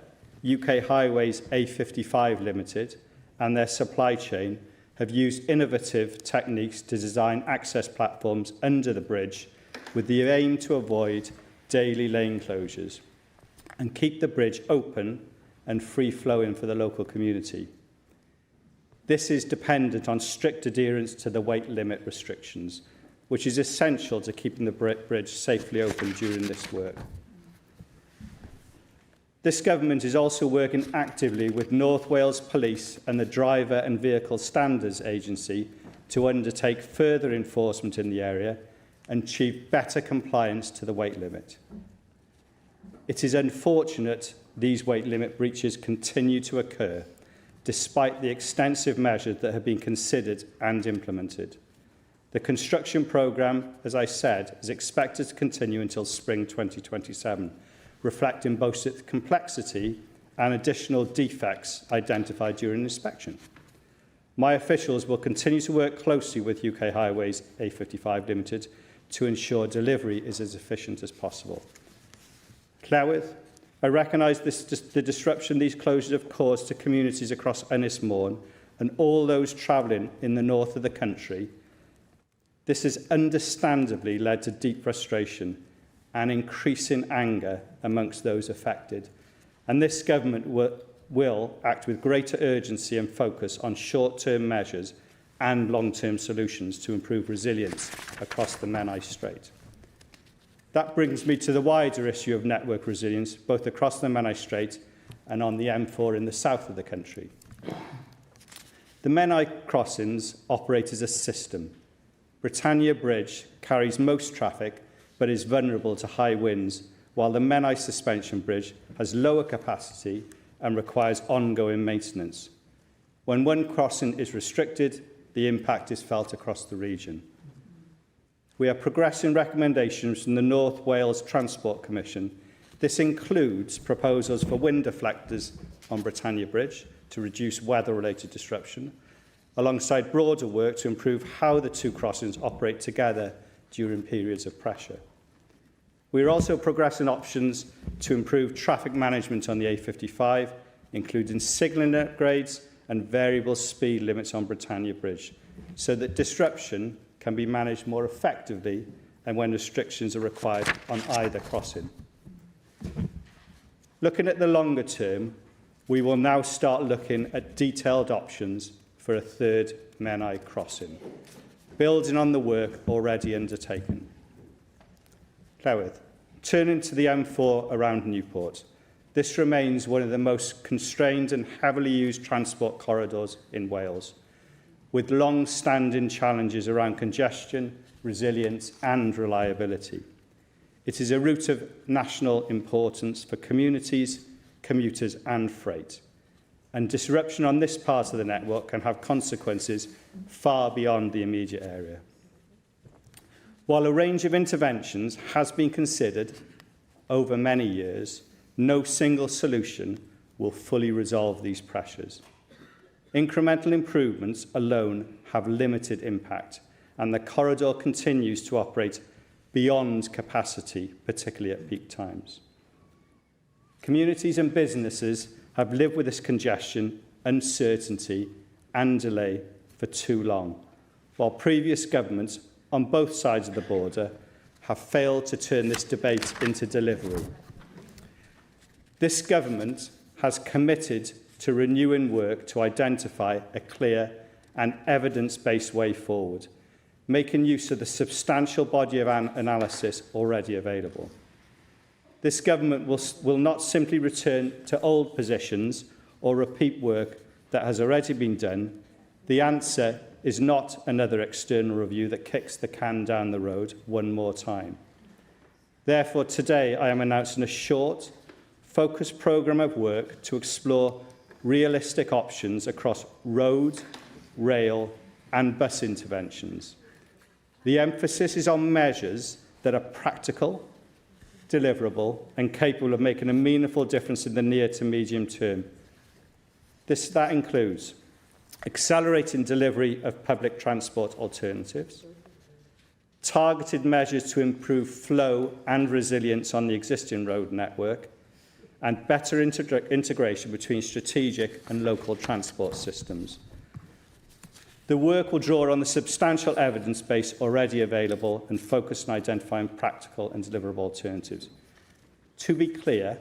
UK Highways A55 Limited, and their supply chain have used innovative techniques to design access platforms under the bridge with the aim to avoid daily lane closures and keep the bridge open and free-flowing for the local community. This is dependent on strict adherence to the weight limit restrictions, which is essential to keeping the bridge safely open during this work. This government is also working actively with North Wales Police and the Driver and Vehicle Standards Agency to undertake further enforcement in the area and achieve better compliance to the weight limit. It is unfortunate these weight limit breaches continue to occur, despite the extensive measures that have been considered and implemented. The construction programme, as I said, is expected to continue until spring 2027, reflecting both its complexity and additional defects identified during inspection. My officials will continue to work closely with UK Highways A55 Limited to ensure delivery is as efficient as possible. Llywydd, I recognise the disruption these closures have caused to communities across Ynys Môn and all those travelling in the north of the country. This has understandably led to deep frustration and increasing anger amongst those affected. And this government will act with greater urgency and focus on short-term measures and long-term solutions to improve resilience across the Menai Strait. That brings me to the wider issue of network resilience, both across the Menai Strait and on the M4 in the south of the country. The Menai crossings operate as a system. Britannia Bridge carries most traffic but is vulnerable to high winds, while the Menai Suspension Bridge has lower capacity and requires ongoing maintenance. When one crossing is restricted, the impact is felt across the region. We are progressing recommendations from the North Wales Transport Commission. This includes proposals for wind deflectors on Britannia Bridge to reduce weather-related disruption, alongside broader work to improve how the two crossings operate together during periods of pressure. We are also progressing options to improve traffic management on the A55, including signalling upgrades and variable speed limits on Britannia Bridge, so that disruption can be managed more effectively and when restrictions are required on either crossing. Looking at the longer term, we will now start looking at detailed options for a third Menai crossing, building on the work already undertaken. Llywydd, turning to the M4 around Newport, this remains one of the most constrained and heavily used transport corridors in Wales, with long-standing challenges around congestion, resilience and reliability. It is a route of national importance for communities, commuters and freight, and disruption on this part of the network can have consequences far beyond the immediate area. While a range of interventions has been considered over many years, no single solution will fully resolve these pressures. Incremental improvements alone have limited impact, and the corridor continues to operate beyond capacity, particularly at peak times. Communities and businesses have lived with this congestion, uncertainty and delay for too long, while previous governments on both sides of the border have failed to turn this debate into delivery. This government has committed to renewing work to identify a clear and evidence-based way forward, making use of the substantial body of analysis already available. This government will not simply return to old positions or repeat work that has already been done. The answer is not another external review that kicks the can down the road one more time. Therefore, today I am announcing a short, focused programme of work to explore realistic options across road, rail and bus interventions. The emphasis is on measures that are practical, deliverable and capable of making a meaningful difference in the near to medium term. That includes accelerating delivery of public transport alternatives, targeted measures to improve flow and resilience on the existing road network, and better integration between strategic and local transport systems. The work will draw on the substantial evidence base already available and focus on identifying practical and deliverable alternatives. To be clear,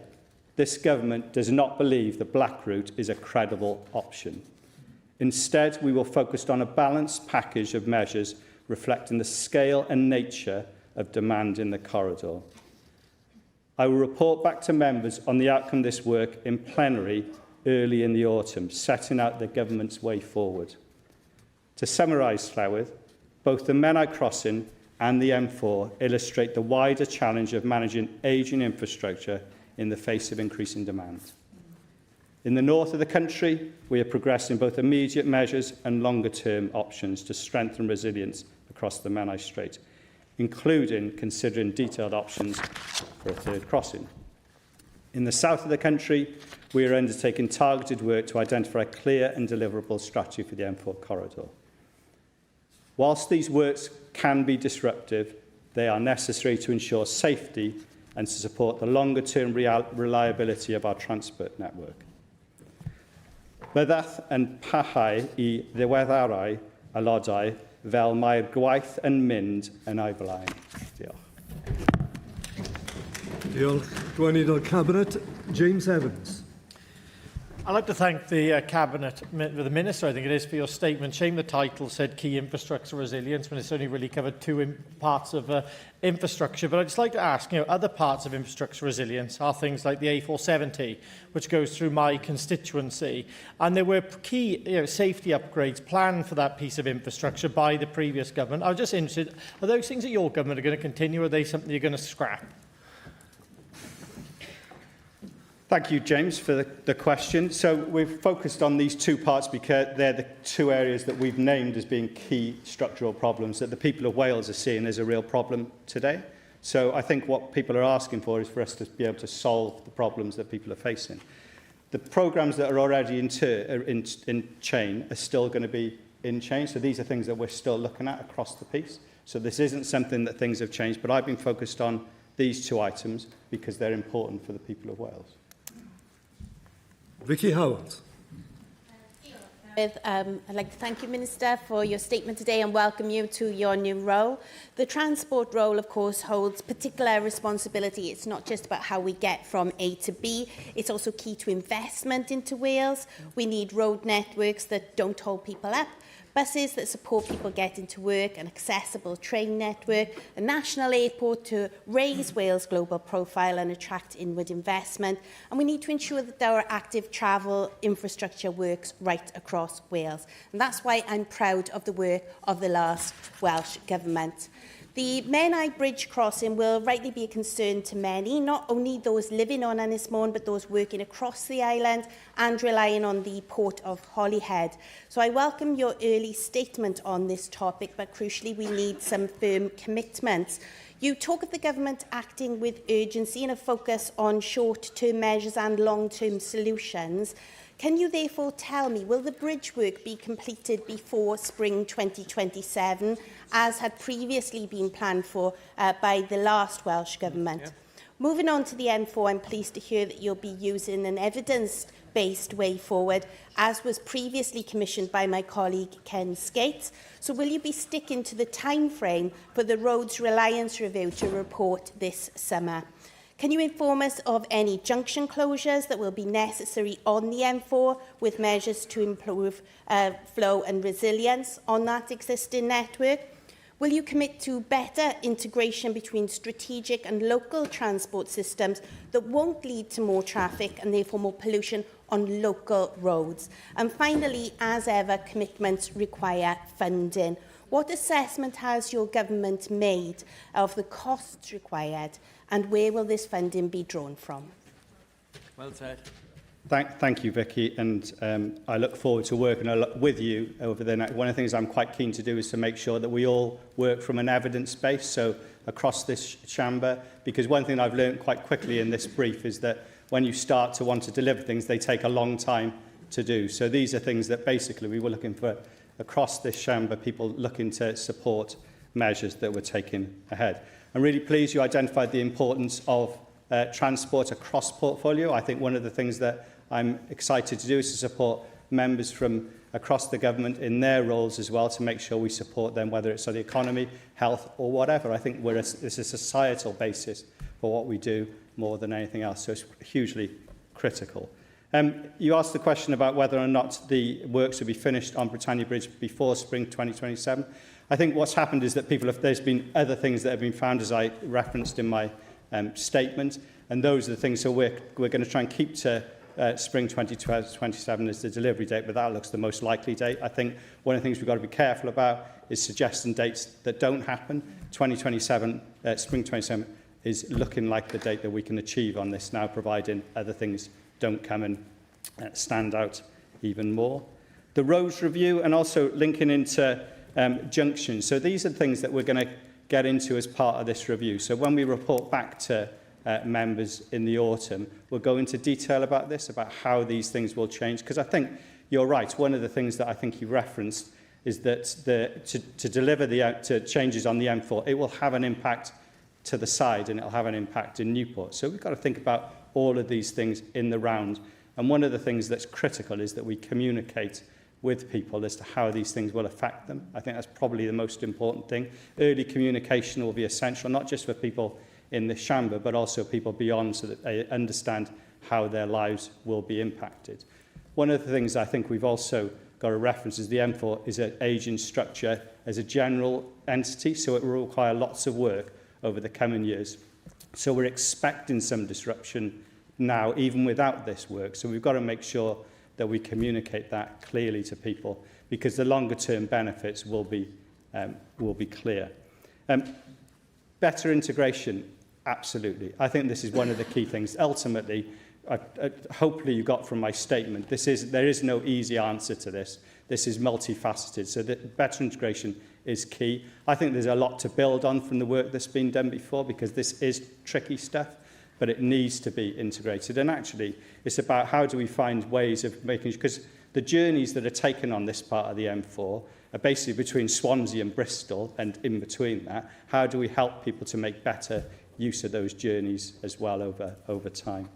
this government does not believe the black route is a credible option. Instead, we will focus on a balanced package of measures reflecting the scale and nature of demand in the corridor. I will report back to members on the outcome of this work in plenary early in the autumn, setting out the government's way forward. To summarise, Llywydd, both the Menai crossing and the M4 illustrate the wider challenge of managing ageing infrastructure in the face of increasing demand. In the north of the country, we are progressing both immediate measures and longer-term options to strengthen resilience across the Menai Strait, including considering detailed options for a third crossing. In the south of the country, we are undertaking targeted work to identify a clear and deliverable strategy for the M4 corridor. Whilst these works can be disruptive, they are necessary to ensure safety and to support the longer-term reliability of our transport network. Byddaf yn parhau I ddiweddarau aelodau fel mae'r gwaith yn mynd yn ei blaen. Diolch. Diolch. Gweinidog Cabinet, James Evans. I'd like to thank the Cabinet, the Minister, I think it is, for your statement. Shame the title said key infrastructure resilience when it's only really covered two parts of infrastructure. But I'd just like to ask, other parts of infrastructure resilience are things like the A470, which goes through my constituency. And there were key safety upgrades planned for that piece of infrastructure by the previous government. I was just interested, are those things that your government are going to continue, or are they something you're going to scrap? Thank you, James, for the question. So we've focused on these two parts because they're the two areas that we've named as being key structural problems that the people of Wales are seeing as a real problem today. So I think what people are asking for is for us to be able to solve the problems that people are facing. The programmes that are already in chain are still going to be in chain. So these are things that we're still looking at across the piece. So this isn't something that things have changed, but I've been focused on these two items because they're important for the people of Wales. Vicky Howard. I'd like to thank you, Minister, for your statement today and welcome you to your new role. The transport role, of course, holds particular responsibility. It's not just about how we get from A to B. It's also key to investment into Wales. We need road networks that don't hold people up, buses that support people getting to work, an accessible train network, a national airport to raise Wales' global profile and attract inward investment. And we need to ensure that our active travel infrastructure works right across Wales. And that's why I'm proud of the work of the last Welsh Government. The Menai Bridge crossing will rightly be a concern to many, not only those living on Ynys Môn, but those working across the island and relying on the port of Holyhead. So I welcome your early statement on this topic, but crucially we need some firm commitments. You talk of the government acting with urgency and a focus on short-term measures and long-term solutions. Can you therefore tell me, will the bridge work be completed before spring 2027, as had previously been planned for by the last Welsh Government? Yeah. Moving on to the M4, I'm pleased to hear that you'll be using an evidence-based way forward, as was previously commissioned by my colleague Ken Skates. So will you be sticking to the time frame for the Roads Reliance Review to report this summer? Can you inform us of any junction closures that will be necessary on the M4 with measures to improve flow and resilience on that existing network? Will you commit to better integration between strategic and local transport systems that won't lead to more traffic and therefore more pollution on local roads? And finally, as ever, commitments require funding. What assessment has your government made of the costs required, and where will this funding be drawn from? Well said. Thank you, Vicky, and I look forward to working with you over the next. One of the things I'm quite keen to do is to make sure that we all work from an evidence base, so across this chamber, because one thing I've learned quite quickly in this brief is that when you start to want to deliver things, they take a long time to do. So these are things that basically we were looking for across this chamber, people looking to support measures that were taken ahead. I'm really pleased you identified the importance of transport across portfolio. I think one of the things that I'm excited to do is to support members from across the government in their roles as well, to make sure we support them, whether it's on the economy, health or whatever. I think this is a societal basis for what we do more than anything else, so it's hugely critical. You asked the question about whether or not the works will be finished on Britannia Bridge before spring 2027. I think what's happened is that there's been other things that have been found, as I referenced in my statement, and those are the things. So we're going to try and keep to spring 2027 as the delivery date, but that looks the most likely date. I think one of the things we've got to be careful about is suggesting dates that don't happen. 2027, spring 2027 is looking like the date that we can achieve on this now, providing other things don't come and stand out even more. The roads review, and also linking into junctions. So these are things that we're going to get into as part of this review. So when we report back to members in the autumn, we'll go into detail about this, about how these things will change. Because I think you're right. One of the things that I think you referenced is that to deliver to changes on the M4, it will have an impact to the side and it'll have an impact in Newport. So we've got to think about all of these things in the round. And one of the things that's critical is that we communicate with people as to how these things will affect them. I think that's probably the most important thing. Early communication will be essential, not just for people in this chamber, but also people beyond, so that they understand how their lives will be impacted. One of the things I think we've also got to reference is the M4 is an ageing structure as a general entity, so it will require lots of work over the coming years. So we're expecting some disruption now, even without this work. So we've got to make sure that we communicate that clearly to people, because the longer term benefits will be clear. Better integration, absolutely. I think this is one of the key things. Ultimately, hopefully you got from my statement, there is no easy answer to this. This is multifaceted, so that better integration is key. I think there's a lot to build on from the work that's been done before, because this is tricky stuff. but it needs to be integrated. And actually, it's about how do we find ways of making, because the journeys that are taken on this part of the M4 are basically between Swansea and Bristol, and in between that, how do we help people to make better use of those journeys as well over time.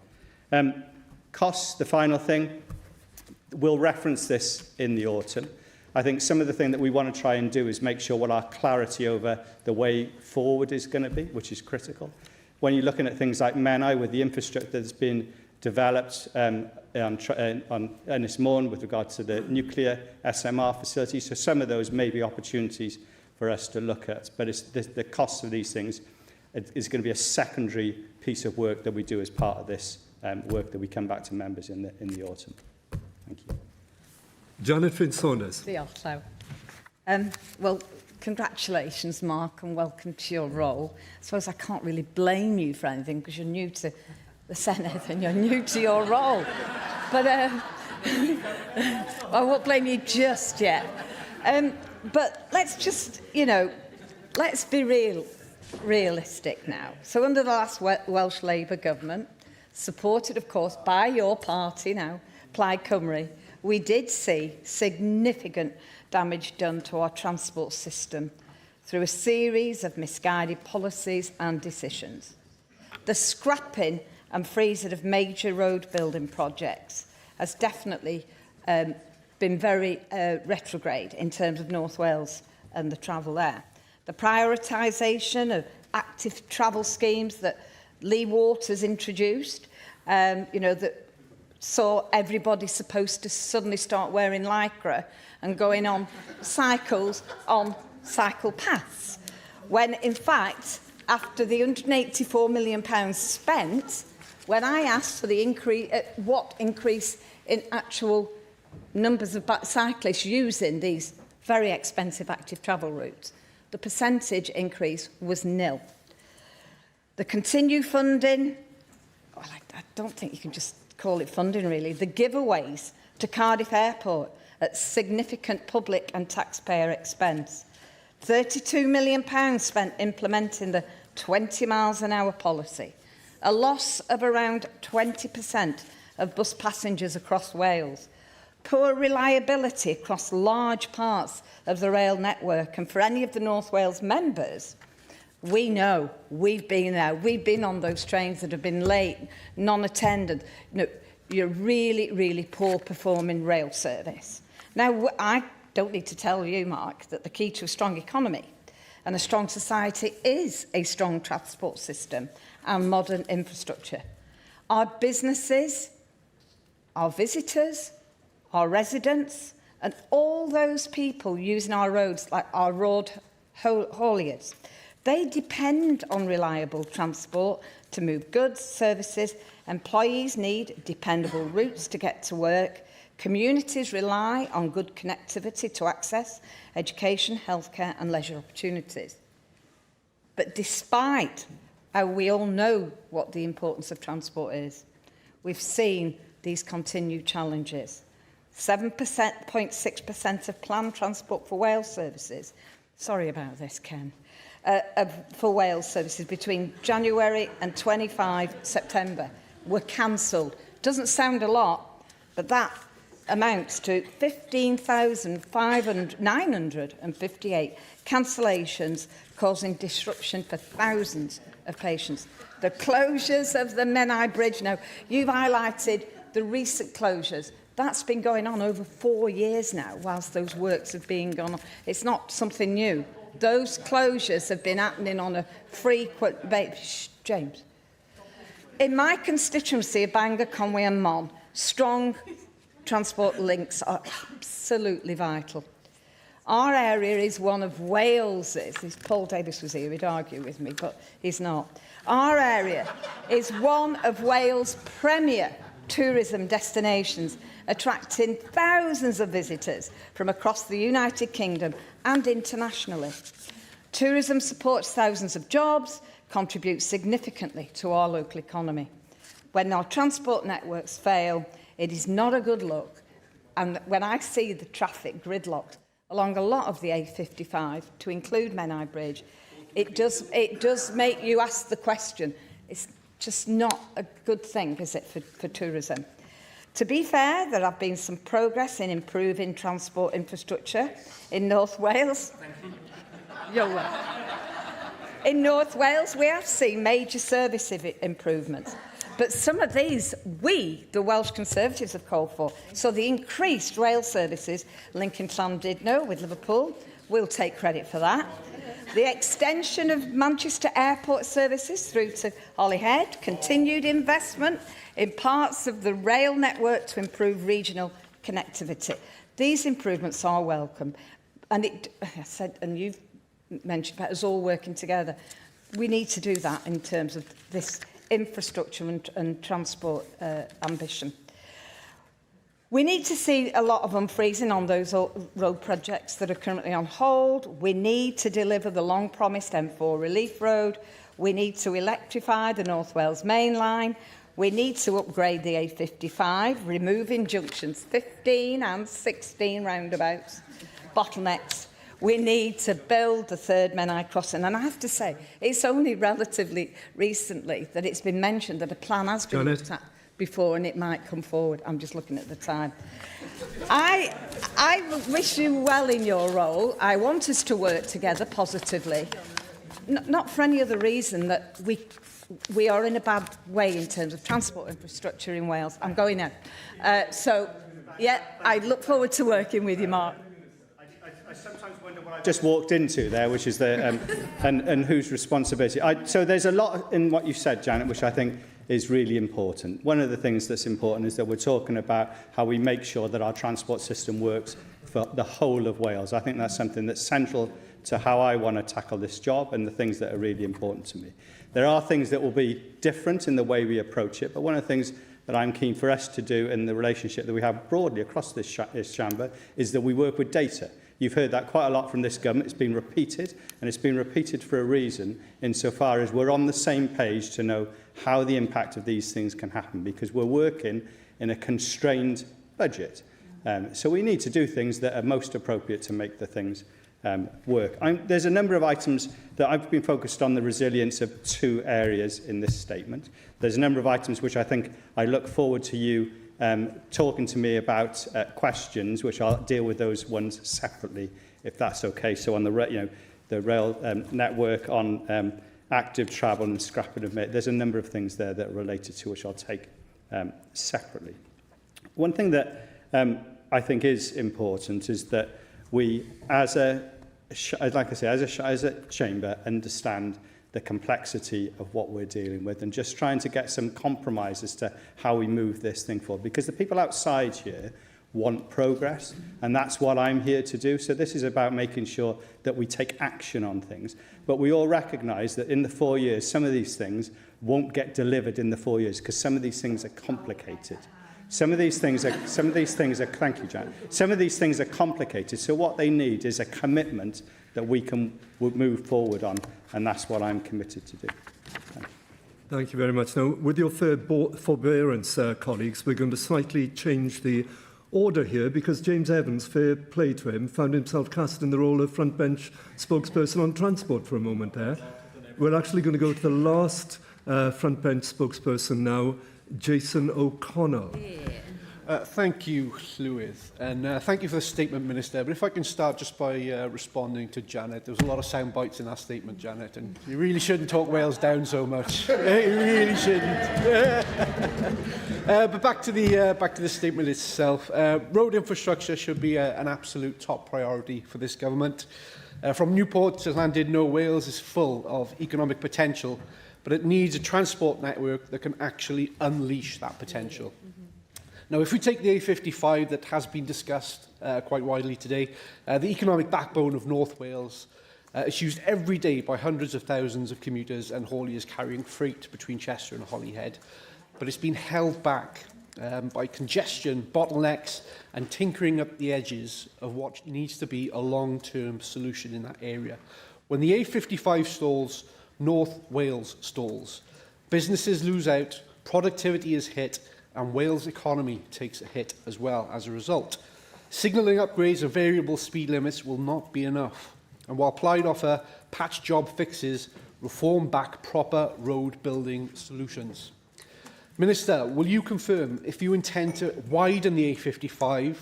Costs, the final thing, we'll reference this in the autumn. I think some of the thing that we want to try and do is make sure what our clarity over the way forward is going to be, which is critical. When you're looking at things like Menai, with the infrastructure that's been developed on Ynys Môn with regard to the nuclear SMR facilities, so some of those may be opportunities for us to look at. But it's the cost of these things is going to be a secondary piece of work that we do as part of this work that we come back to members in the autumn. Thank you. Janet Finsones. Diolch, Llawn. Well, congratulations, Mark, and welcome to your role. I suppose I can't really blame you for anything because you're new to the Senedd and you're new to your role. But I won't blame you just yet. But let's just, let's be realistic now. So under the last Welsh Labour government, supported, of course, by your party now, Plaid Cymru, we did see significant damage done to our transport system through a series of misguided policies and decisions. The scrapping and freezing of major road building projects has definitely been very retrograde in terms of North Wales and the travel there. The prioritisation of active travel schemes that Lee Waters introduced, that saw everybody supposed to suddenly start wearing lycra and going on cycles on cycle paths, when in fact, after the £184 million spent, when I asked for the increase in actual numbers of cyclists using these very expensive active travel routes, the percentage increase was nil. The continued funding, I don't think you can just call it funding really, the giveaways to Cardiff Airport at significant public and taxpayer expense. £32 million spent implementing the 20 miles an hour policy. A loss of around 20% of bus passengers across Wales. Poor reliability across large parts of the rail network. And for any of the North Wales members, we know, we've been there, we've been on those trains that have been late, non-attended. You're really, really poor performing rail service. Now, I don't need to tell you, Mark, that the key to a strong economy and a strong society is a strong transport system and modern infrastructure. Our businesses, our visitors, our residents, and all those people using our roads, like our road hauliers, they depend on reliable transport to move goods, services. Employees need dependable routes to get to work. Communities rely on good connectivity to access education, healthcare and leisure opportunities. But despite how we all know what the importance of transport is, we've seen these continued challenges. 7.6% of planned Transport for Wales services, sorry about this, Ken, for Wales services between January and 25 September were cancelled. Doesn't sound a lot, but that amounts to 15,958 cancellations, causing disruption for thousands of patients. The closures of the Menai Bridge, now, you've highlighted the recent closures. That's been going on over 4 years now, whilst those works have been going on. It's not something new. Those closures have been happening on a frequent basis. James. In my constituency of Bangor, Conwy and Mon, strong transport links are absolutely vital. Our area is one of Wales's. If Paul Davis was here, he'd argue with me, but he's not. Our area is one of Wales' premier tourism destinations, attracting thousands of visitors from across the United Kingdom and internationally. Tourism supports thousands of jobs, contributes significantly to our local economy. When our transport networks fail, it is not a good look. And when I see the traffic gridlocked along a lot of the A55, to include Menai Bridge, it does make you ask the question, just not a good thing, is it, for tourism? To be fair, there have been some progress in improving transport infrastructure in North Wales. You're welcome. In North Wales, we have seen major service improvements. But some of these, we, the Welsh Conservatives, have called for. So the increased rail services linking Llandudno with Liverpool, we'll take credit for that. The extension of Manchester Airport services through to Holyhead, continued investment in parts of the rail network to improve regional connectivity. These improvements are welcome. And I said, and you've mentioned about us all working together. We need to do that in terms of this infrastructure and transport ambition. We need to see a lot of unfreezing on those road projects that are currently on hold. We need to deliver the long-promised M4 Relief Road. We need to electrify the North Wales main line. We need to upgrade the A55, removing junctions 15 and 16 roundabouts, bottlenecks. We need to build the third Menai crossing. And I have to say, it's only relatively recently that it's been mentioned that a plan has been looked at before and it might come forward. I'm just looking at the time. I wish you well in your role. I want us to work together positively. Not for any other reason that we are in a bad way in terms of transport infrastructure in Wales. I'm going now. So, yeah, I look forward to working with you, Mark. I sometimes wonder what I just walked into there, which is the and whose responsibility. So there's a lot in what you said, Janet, which I think is really important. One of the things that's important is that we're talking about how we make sure that our transport system works for the whole of Wales. I think that's something that's central to how I want to tackle this job and the things that are really important to me. There are things that will be different in the way we approach it, but one of the things that I'm keen for us to do in the relationship that we have broadly across this chamber is that we work with data. You've heard that quite a lot from this government. It's been repeated, and it's been repeated for a reason, insofar as we're on the same page to know how the impact of these things can happen, because we're working in a constrained budget. So we need to do things that are most appropriate to make the things work. There's a number of items that I've been focused on the resilience of two areas in this statement. There's a number of items which I think I look forward to you talking to me about questions, which I'll deal with those ones separately, if that's okay. So on the rail network, on active travel and scrapping of there's a number of things there that are related to which I'll take separately. One thing that I think is important is that we, as a chamber, understand the complexity of what we're dealing with and just trying to get some compromise as to how we move this thing forward. Because the people outside here want progress, and that's what I'm here to do. So this is about making sure that we take action on things. But we all recognise that in the 4 years, some of these things won't get delivered in the 4 years because some of these things are complicated. Some of these things are, thank you, Jan. Some of these things are complicated. So what they need is a commitment that we can move forward on, and that's what I'm committed to do. Thank you very much. Now, with your forbearance, colleagues, we're going to slightly change the order here because James Evans, fair play to him, found himself cast in the role of front bench spokesperson on transport for a moment there. We're actually going to go to the last front bench spokesperson now, Jason O'Connell. Thank you, Llywydd, and thank you for the statement, Minister. But if I can start just by responding to Janet. There was a lot of sound bites in that statement, Janet, and you really shouldn't talk Wales down so much. You really shouldn't. But back to the statement itself. Road infrastructure should be an absolute top priority for this government. From Newport to Llandudno, Wales is full of economic potential, but it needs a transport network that can actually unleash that potential. Now, if we take the A55 that has been discussed quite widely today, the economic backbone of North Wales, it's used every day by hundreds of thousands of commuters and hauliers carrying freight between Chester and Holyhead. But it's been held back by congestion, bottlenecks, and tinkering up the edges of what needs to be a long-term solution in that area. When the A55 stalls, North Wales stalls. Businesses lose out, productivity is hit, and Wales' economy takes a hit as well as a result. Signalling upgrades of variable speed limits will not be enough. and while Plaid offer patch job fixes, reform back proper road building solutions. Minister, will you confirm if you intend to widen the A55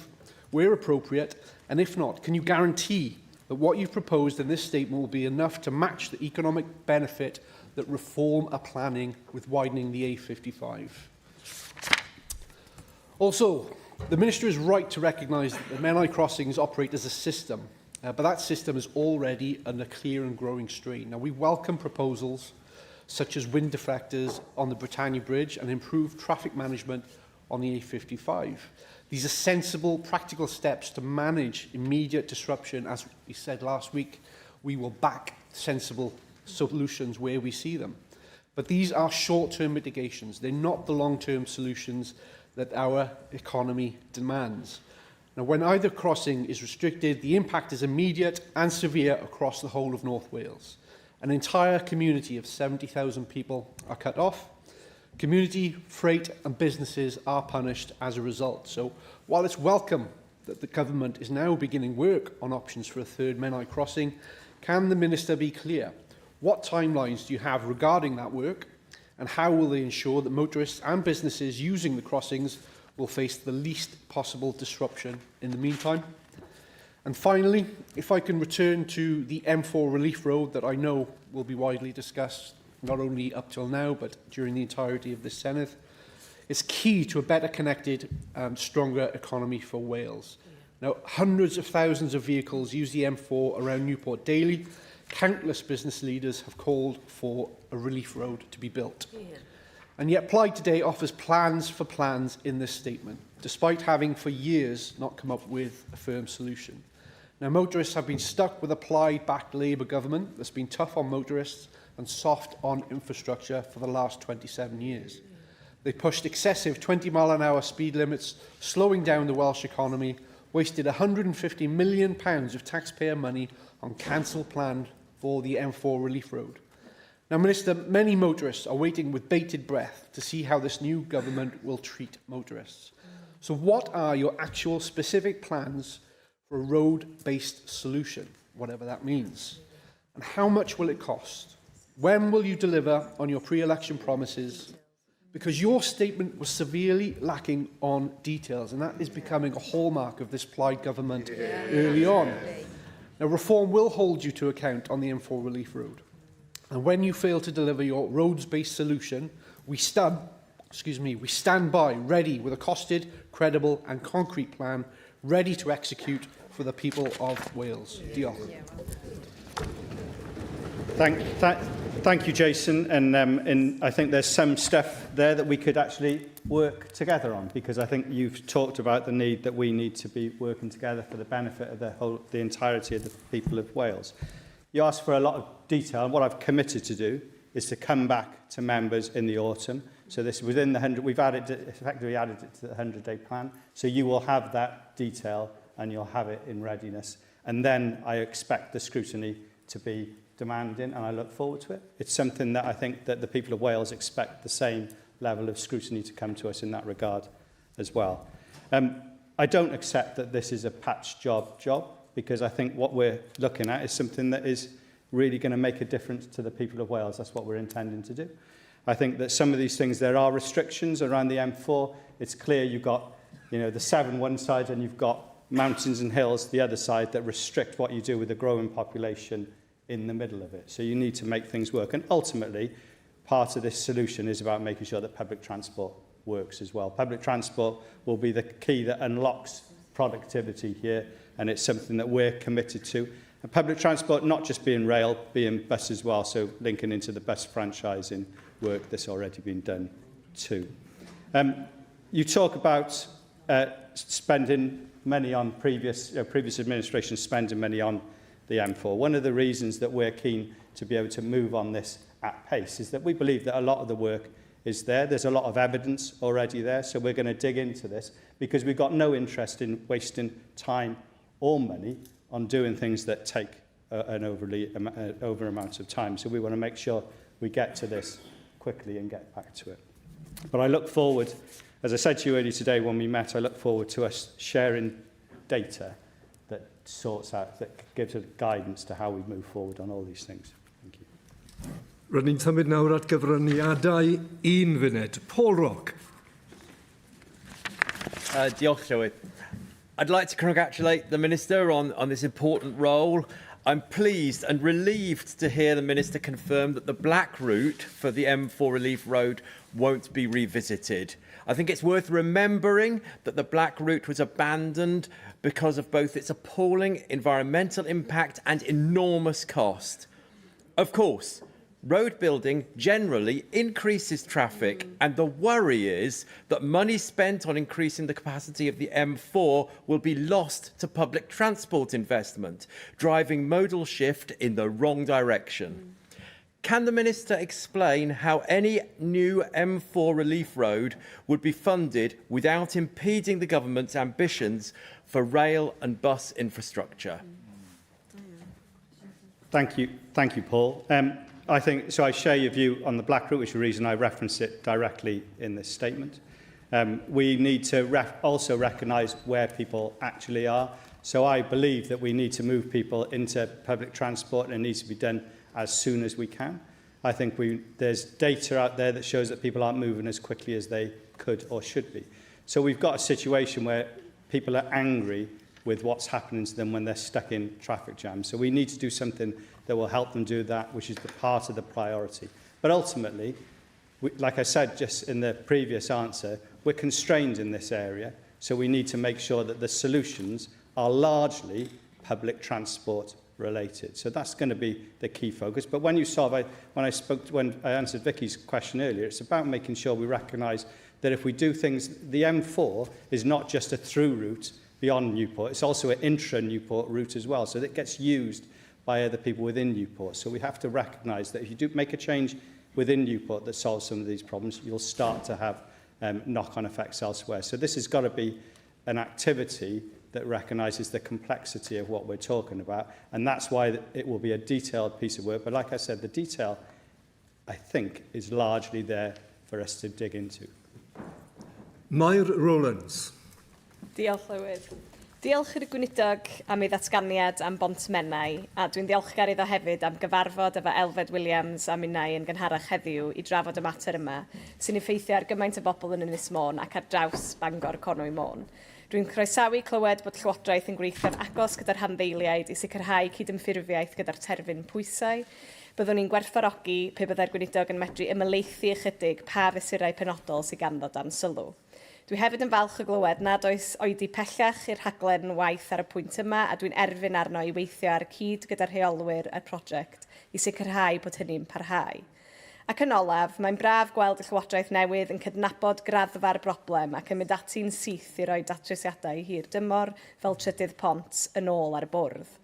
where appropriate, and if not, can you guarantee that what you've proposed in this statement will be enough to match the economic benefit that reform are planning with widening the A55? Also, the Minister is right to recognise that the Menai crossings operate as a system, but that system is already under clear and growing strain. Now, we welcome proposals such as wind deflectors on the Britannia Bridge and improved traffic management on the A55. These are sensible, practical steps to manage immediate disruption. As we said last week, we will back sensible solutions where we see them. But these are short-term mitigations. They're not the long-term solutions that our economy demands. Now, when either crossing is restricted, the impact is immediate and severe across the whole of North Wales. An entire community of 70,000 people are cut off. Community, freight and businesses are punished as a result. So while it's welcome that the government is now beginning work on options for a third Menai crossing, can the Minister be clear? What timelines do you have regarding that work, and how will they ensure that motorists and businesses using the crossings will face the least possible disruption in the meantime? And finally, if I can return to the M4 relief road that I know will be widely discussed, not only up till now, but during the entirety of this Senedd, it's key to a better connected and stronger economy for Wales. Now, hundreds of thousands of vehicles use the M4 around Newport daily. Countless business leaders have called for a relief road to be built. And yet Plaid today offers plans for plans in this statement, despite having for years not come up with a firm solution. Now, motorists have been stuck with a Plaid-backed Labour government that's been tough on motorists and soft on infrastructure for the last 27 years. They pushed excessive 20-mile-an-hour speed limits, slowing down the Welsh economy, wasted £150 million of taxpayer money on cancelled plans for the M4 relief road. Now, Minister, many motorists are waiting with bated breath to see how this new government will treat motorists. So what are your actual specific plans for a road-based solution, whatever that means? And how much will it cost? When will you deliver on your pre-election promises? Because your statement was severely lacking on details, and that is becoming a hallmark of this Plaid government early on. Now, reform will hold you to account on the M4 relief road. And when you fail to deliver your roads-based solution, we stand by, ready with a costed, credible and concrete plan, ready to execute for the people of Wales. Diolch. Thank you, Jason. And I think there's some stuff there that we could actually work together on, because I think you've talked about the need that we need to be working together for the benefit of the entirety of the people of Wales. You asked for a lot of detail, and what I've committed to do is to come back to members in the autumn. So this is within the 100, we've effectively added it to the 100-day plan. So you will have that detail and you'll have it in readiness. And then I expect the scrutiny to be demanding, and I look forward to it. It's something that I think that the people of Wales expect the same level of scrutiny to come to us in that regard as well. I don't accept that this is a patch job, because I think what we're looking at is something that is really going to make a difference to the people of Wales. That's what we're intending to do. I think that some of these things, there are restrictions around the M4. It's clear you've got, the Severn one side, and you've got mountains and hills the other side that restrict what you do with a growing population in the middle of it. So you need to make things work. And ultimately, part of this solution is about making sure that public transport works as well. Public transport will be the key that unlocks productivity here, and it's something that we're committed to. And public transport not just being rail, being bus as well, so linking into the bus franchising work that's already been done too. You talk about spending money on previous administrations spending money on the M4. One of the reasons that we're keen to be able to move on this at pace is that we believe that a lot of the work is there. There's a lot of evidence already there, so we're going to dig into this because we've got no interest in wasting time or money on doing things that take an over amount of time. So we want to make sure we get to this quickly and get back to it. But I look forward, as I said to you earlier today when we met, I look forward to us sharing data that sorts out, that gives us guidance to how we move forward on all these things. Thank you. Rydyn ni'n symud nawr at gyfraniadau 1 funed. Paul Rock. Diolch, Llywydd. I'd like to congratulate the Minister on this important role. I'm pleased and relieved to hear the Minister confirm that the black route for the M4 Relief Road won't be revisited. I think it's worth remembering that the black route was abandoned because of both its appalling environmental impact and enormous cost. Of course, road building generally increases traffic, and the worry is that money spent on increasing the capacity of the M4 will be lost to public transport investment, driving modal shift in the wrong direction. Can the Minister explain how any new M4 relief road would be funded without impeding the government's ambitions for rail and bus infrastructure? Thank you, Paul. I think, so I share your view on the black route, which is the reason I reference it directly in this statement. We need to also recognise where people actually are. So I believe that we need to move people into public transport, and it needs to be done as soon as we can. I think there's data out there that shows that people aren't moving as quickly as they could or should be. So we've got a situation where people are angry with what's happening to them when they're stuck in traffic jams. So we need to do something that will help them do that, which is the part of the priority. But ultimately, like I said just in the previous answer, we're constrained in this area, so we need to make sure that the solutions are largely public transport related. So that's going to be the key focus. But when I answered Vicky's question earlier, it's about making sure we recognise that if we do things, the M4 is not just a through route beyond Newport, it's also an intra-Newport route as well, so that it gets used by other people within Newport. So we have to recognise that if you do make a change within Newport that solves some of these problems, you'll start to have knock-on effects elsewhere. So this has got to be an activity that recognises the complexity of what we're talking about, and that's why it will be a detailed piece of work. But like I said, the detail, I think, is largely there for us to dig into. Mae'r Rowlands. Diolch, Llywydd. Diolch i'r gweinidog am ei ddatganiad am Bontmennau, a dwi'n diolchgar iddo hefyd am gyfarfod efo Elfed Williams a minnau yn gynharach heddiw i drafod y mater yma, sy'n effeithio ar gymaint o bobl yn Ynys Môn ac ar draws Bangor Conwy Môn. Dwi'n croesawu clywed bod Llywodraeth yn gweithio'n agos gyda'r handdeiliaid i sicrhau cydymffurfiaeth gyda'r terfyn pwysau. Byddwn ni'n gwerthfawrogi pe byddai'r gweinidog yn medru ymleithi ychydig pa fesurau penodol sy'n ganddo dan sylw. Dwi hefyd yn falch o glywed nad oes oedi pellach i'r rhaglen waith ar y pwynt yma, a dwi'n erfyn arno i weithio ar y cyd gyda'r rheolwyr y prosiect i sicrhau bod hynny'n parhau. Ac yn olaf, mae'n braf gweld y Llywodraeth newydd yn cydnabod graddfa'r broblem ac yn mynd ati'n syth i roi datrysiadau hir dymor fel trydydd pont yn ôl ar y bwrdd.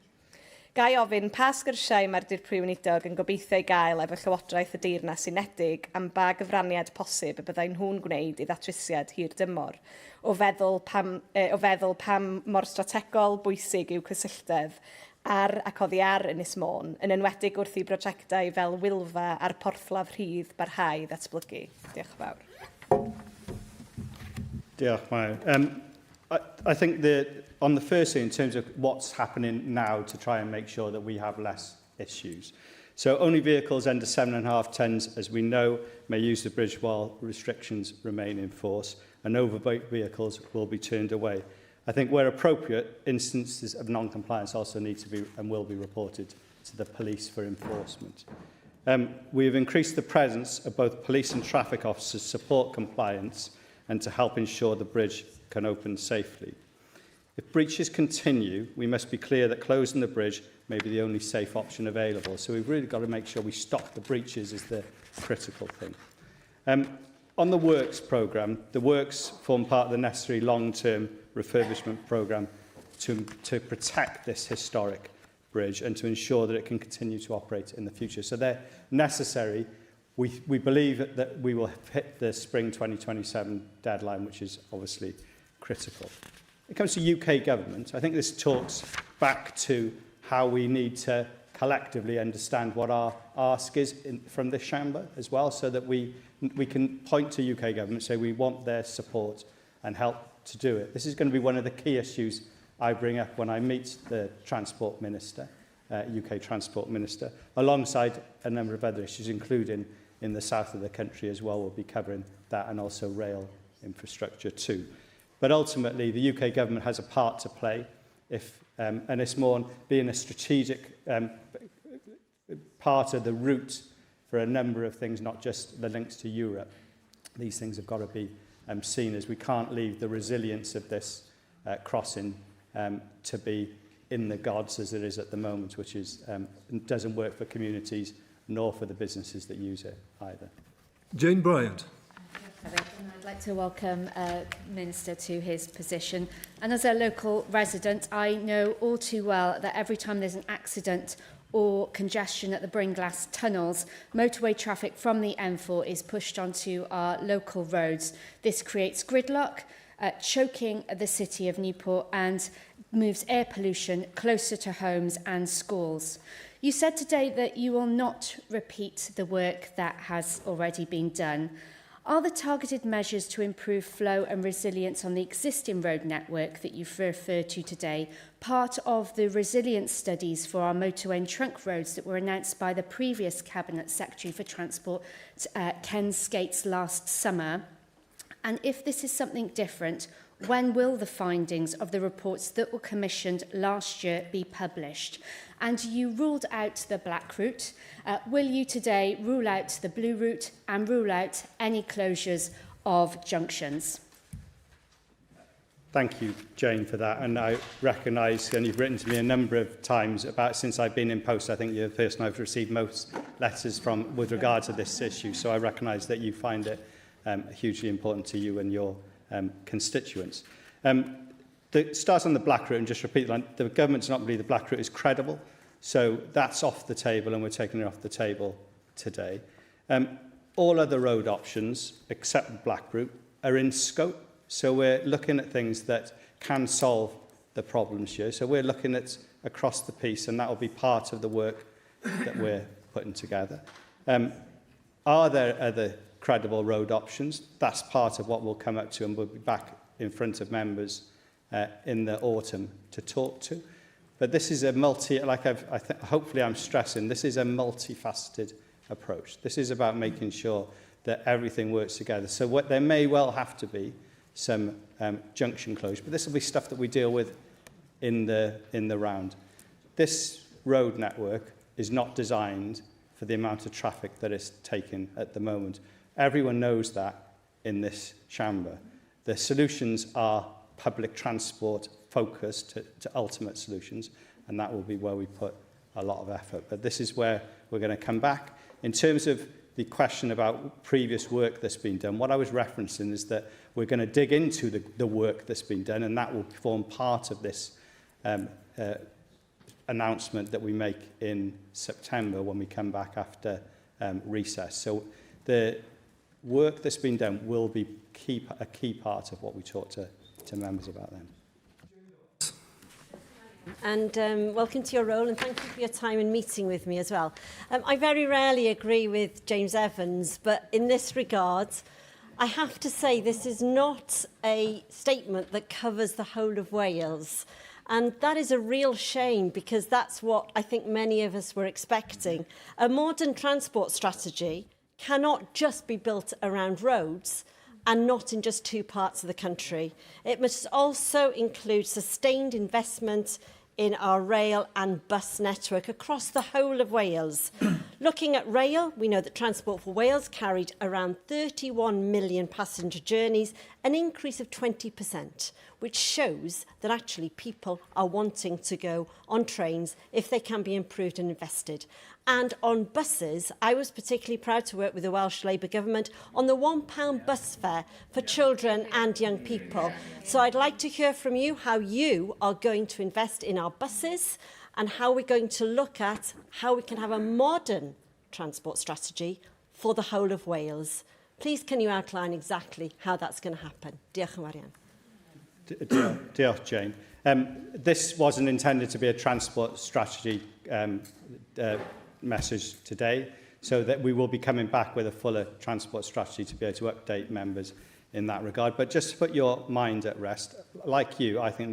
Gai ofyn pa sgyrsiau mae'r Dirprwy Weinidog yn gobeithio i gael efo Llywodraeth y Deyrnas Unedig am ba gyfraniad posib y byddai nhw'n gwneud i ddatrysiad hir dymor, o feddwl pam mor strategol bwysig yw cysylltedd ar ac oddi ar Ynys Môn, yn enwedig wrth i brosiectau fel Wilfa a'r porthlaf rhydd barhau ddatblygu. Diolch yn fawr. Diolch, Mae'r. I think on the first thing, in terms of what's happening now to try and make sure that we have less issues. So only vehicles under 7.5 tonnes, as we know, may use the bridge while restrictions remain in force, and overweight vehicles will be turned away. I think where appropriate, instances of non-compliance also need to be and will be reported to the police for enforcement. We have increased the presence of both police and traffic officers to support compliance and to help ensure the bridge can open safely. If breaches continue, we must be clear that closing the bridge may be the only safe option available. So we've really got to make sure we stop the breaches is the critical thing. On the works programme, the works form part of the necessary long-term refurbishment programme to protect this historic bridge and to ensure that it can continue to operate in the future. So they're necessary. We believe that we will hit the spring 2027 deadline, which is obviously critical. When it comes to UK government, I think this talks back to how we need to collectively understand what our ask is from this chamber as well, so that we can point to UK government and say we want their support and help to do it. This is going to be one of the key issues I bring up when I meet the Transport Minister, UK Transport Minister, alongside a number of other issues, including in the south of the country as well. We'll be covering that, and also rail infrastructure too. But ultimately, the UK Government has a part to play, and it's more being a strategic part of the route for a number of things, not just the links to Europe. These things have got to be seen as we can't leave the resilience of this crossing to be in the gods as it is at the moment, which is doesn't work for communities nor for the businesses that use it either. Jane Bryant. I'd like to welcome Minister to his position. And as a local resident, I know all too well that every time there's an accident or congestion at the Bringlass tunnels, motorway traffic from the M4 is pushed onto our local roads. This creates gridlock, choking the city of Newport, and moves air pollution closer to homes and schools. You said today that you will not repeat the work that has already been done. Are the targeted measures to improve flow and resilience on the existing road network that you've referred to today part of the resilience studies for our motorway and trunk roads that were announced by the previous Cabinet Secretary for Transport, Ken Skates, last summer? And if this is something different, when will the findings of the reports that were commissioned last year be published? And you ruled out the black route. Will you today rule out the blue route and rule out any closures of junctions? Thank you, Jane, for that. And I recognise, and you've written to me a number of times about since I've been in post, I think you're the person I've received most letters from with regard to this issue. So I recognise that you find it hugely important to you and your constituents. Start on the black route and just repeat that the government's not believe the black route is credible. So that's off the table, and we're taking it off the table today. All other road options, except the black route, are in scope. So we're looking at things that can solve the problems here. So we're looking at across the piece, and that will be part of the work that we're putting together. Are there other credible road options? That's part of what we'll come up to, and we'll be back in front of members in the autumn to talk to. But this is a hopefully I'm stressing, this is a multifaceted approach. This is about making sure that everything works together. So there may well have to be some junction closure, but this will be stuff that we deal with in the round. This road network is not designed for the amount of traffic that is taken at the moment. Everyone knows that in this chamber. The solutions are public transport focused to ultimate solutions, and that will be where we put a lot of effort. But this is where we're going to come back. In terms of the question about previous work that's been done, what I was referencing is that we're going to dig into the work that's been done, and that will form part of this announcement that we make in September when we come back after recess. So the work that's been done will be a key part of what we talk to members about then. And welcome to your role, and thank you for your time and meeting with me as well. I very rarely agree with James Evans, but in this regard, I have to say this is not a statement that covers the whole of Wales. And that is a real shame, because that's what I think many of us were expecting. A modern transport strategy cannot just be built around roads and not in just two parts of the country. It must also include sustained investment in our rail and bus network across the whole of Wales. Looking at rail, we know that Transport for Wales carried around 31 million passenger journeys, an increase of 20%, which shows that actually people are wanting to go on trains if they can be improved and invested. And on buses, I was particularly proud to work with the Welsh Labour Government on the £1 bus fare for children and young people. So I'd like to hear from you how you are going to invest in our buses and how we're going to look at how we can have a modern transport strategy for the whole of Wales. Please, can you outline exactly how that's going to happen? Diolch yn fawr. Diolch, Jane. This wasn't intended to be a transport strategy message today, so that we will be coming back with a fuller transport strategy to be able to update members in that regard. But just to put your mind at rest, like you, I think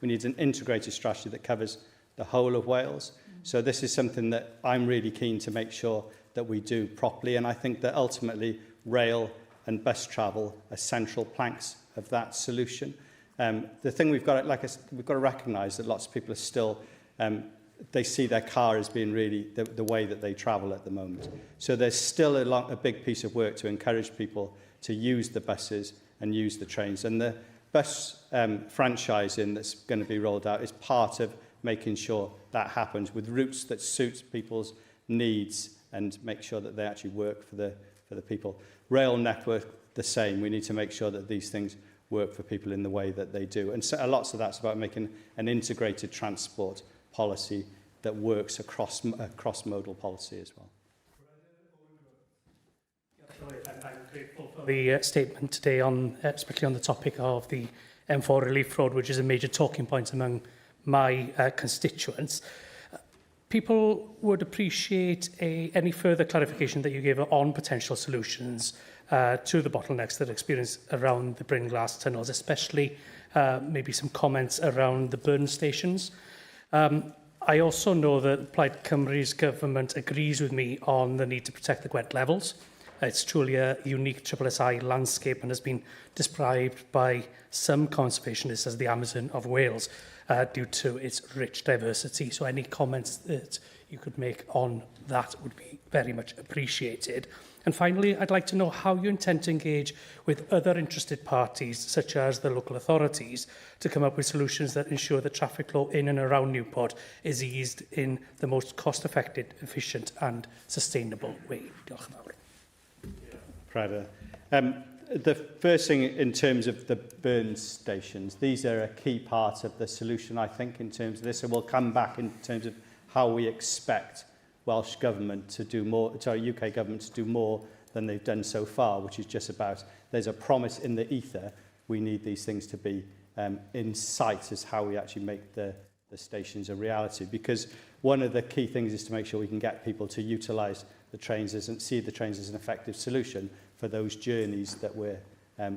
We need an integrated strategy that covers the whole of Wales. So this is something that I'm really keen to make sure that we do properly, and I think that ultimately rail and bus travel are central planks of that solution. The thing we've got to recognise that lots of people are still, they see their car as being really the way that they travel at the moment. So there's still a big piece of work to encourage people to use the buses and use the trains. And the bus franchising that's going to be rolled out is part of making sure that happens with routes that suits people's needs and make sure that they actually work for the people. Rail network, the same. We need to make sure that these things work for people in the way that they do. And so lots of that's about making an integrated transport policy that works across modal policy as well. I'm grateful for the statement today, especially on the topic of the M4 relief road, which is a major talking point among my constituents. People would appreciate any further clarification that you gave on potential solutions to the bottlenecks that are experienced around the Bryn Glass tunnels, especially maybe some comments around the burn stations. I also know that Plaid Cymru's government agrees with me on the need to protect the Gwent levels. It's truly a unique SSI landscape and has been described by some conservationists as the Amazon of Wales due to its rich diversity. So any comments that you could make on that would be very much appreciated. And finally, I'd like to know how you intend to engage with other interested parties, such as the local authorities, to come up with solutions that ensure that traffic flow in and around Newport is eased in the most cost-effective, efficient and sustainable way. Diolch yn fawr. Prada. The first thing in terms of the burn stations, these are a key part of the solution, I think, in terms of this, and we'll come back in terms of how we expect Welsh Government to do more, sorry, UK Government to do more than they've done so far, which is just about, there's a promise in the ether, we need these things to be in sight as how we actually make the stations a reality. Because one of the key things is to make sure we can get people to utilise the trains and see the trains as an effective solution for those journeys that we're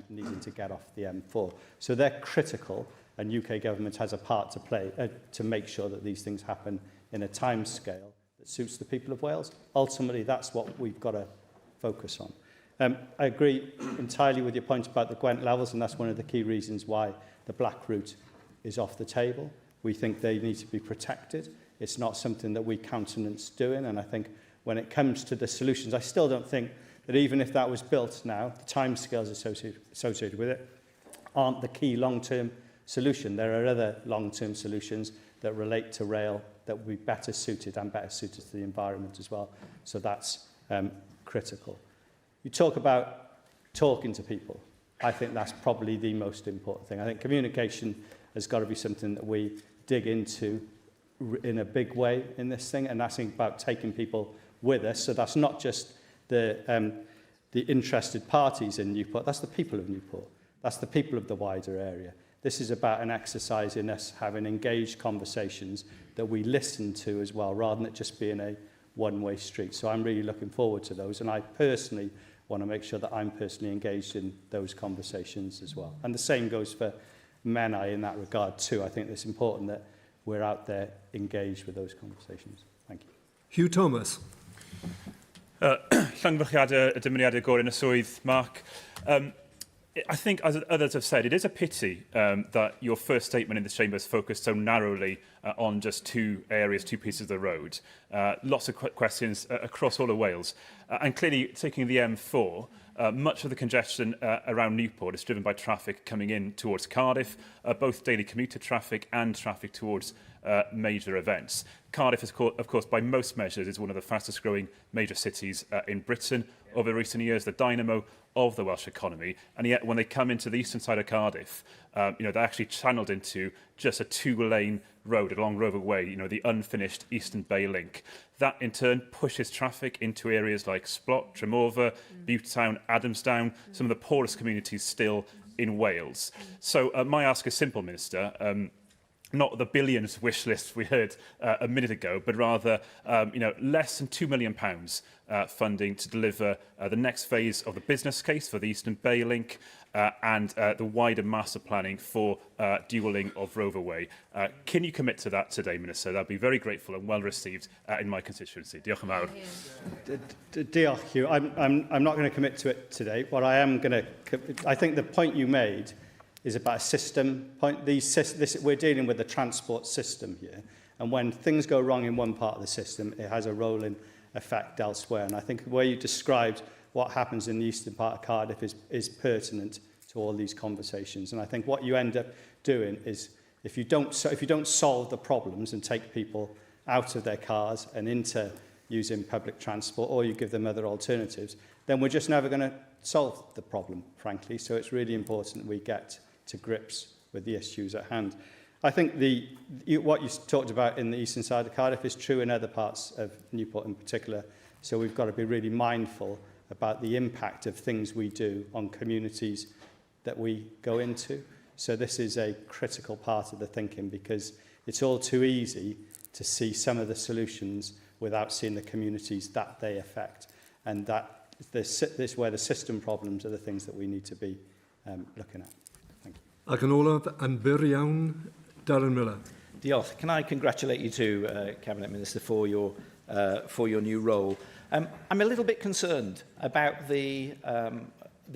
needing to get off the M4. So they're critical, and UK Government has a part to play to make sure that these things happen in a time scale that suits the people of Wales. Ultimately, that's what we've got to focus on. I agree entirely with your point about the Gwent levels, and that's one of the key reasons why the black route is off the table. We think they need to be protected. It's not something that we countenance doing, and I think when it comes to the solutions, I still don't think that even if that was built now, the timescales associated with it aren't the key long-term solution. There are other long-term solutions that relate to rail that will be better suited to the environment as well. So that's critical. You talk about talking to people. I think that's probably the most important thing. I think communication has got to be something that we dig into in a big way in this thing, and that's about taking people with us. So that's not just the interested parties in Newport, that's the people of Newport. That's the people of the wider area. This is about an exercise in us having engaged conversations that we listen to as well, rather than it just being a one-way street. So I'm really looking forward to those, and I personally want to make sure that I'm personally engaged in those conversations as well. And the same goes for Menai in that regard too. I think it's important that we're out there engaged with those conversations. Thank you. Hugh Thomas. Llongyfarchiadau y dymuniadau gorau yn y swydd, Mark. I think, as others have said, it is a pity that your first statement in this chamber is focused so narrowly on just two areas, two pieces of the road. Lots of questions across all of Wales. And clearly, taking the M4, much of the congestion around Newport is driven by traffic coming in towards Cardiff, both daily commuter traffic and traffic towards major events. Cardiff, of course, by most measures, is one of the fastest growing major cities in Britain over recent years, the dynamo of the Welsh economy. And yet, when they come into the eastern side of Cardiff, they're actually channeled into just a two-lane road along Rover Way, the unfinished Eastern Bay link. That, in turn, pushes traffic into areas like Splot, Tremorfa, Butetown, Adamsdown, some of the poorest communities still in Wales. So my ask is simple, Minister. not the billions wish list we heard a minute ago, but rather less than £2 million funding to deliver the next phase of the business case for the Eastern Bay Link and the wider master planning for dualling of Roverway. Can you commit to that today, Minister? That'd be very grateful and well received in my constituency. Diolch yn fawr. Diolch, Hugh. I'm not going to commit to it today. What I am going to... I think the point you made is about a system point. We're dealing with the transport system here, and when things go wrong in one part of the system, it has a rolling effect elsewhere. And I think the way you described what happens in the eastern part of Cardiff is pertinent to all these conversations. And I think what you end up doing is, if you don't solve the problems and take people out of their cars and into using public transport, or you give them other alternatives, then we're just never going to solve the problem, frankly. So it's really important we get to grips with the issues at hand. I think what you talked about in the eastern side of Cardiff is true in other parts of Newport in particular. So we've got to be really mindful about the impact of things we do on communities that we go into. So this is a critical part of the thinking, because it's all too easy to see some of the solutions without seeing the communities that they affect. And that this where the system problems are the things that we need to be looking at. Thank you. Ac yn olaf, yn byr iawn, Darren Miller. Diolch. Can I congratulate you too, Cabinet Minister, for your new role? I'm a little bit concerned about the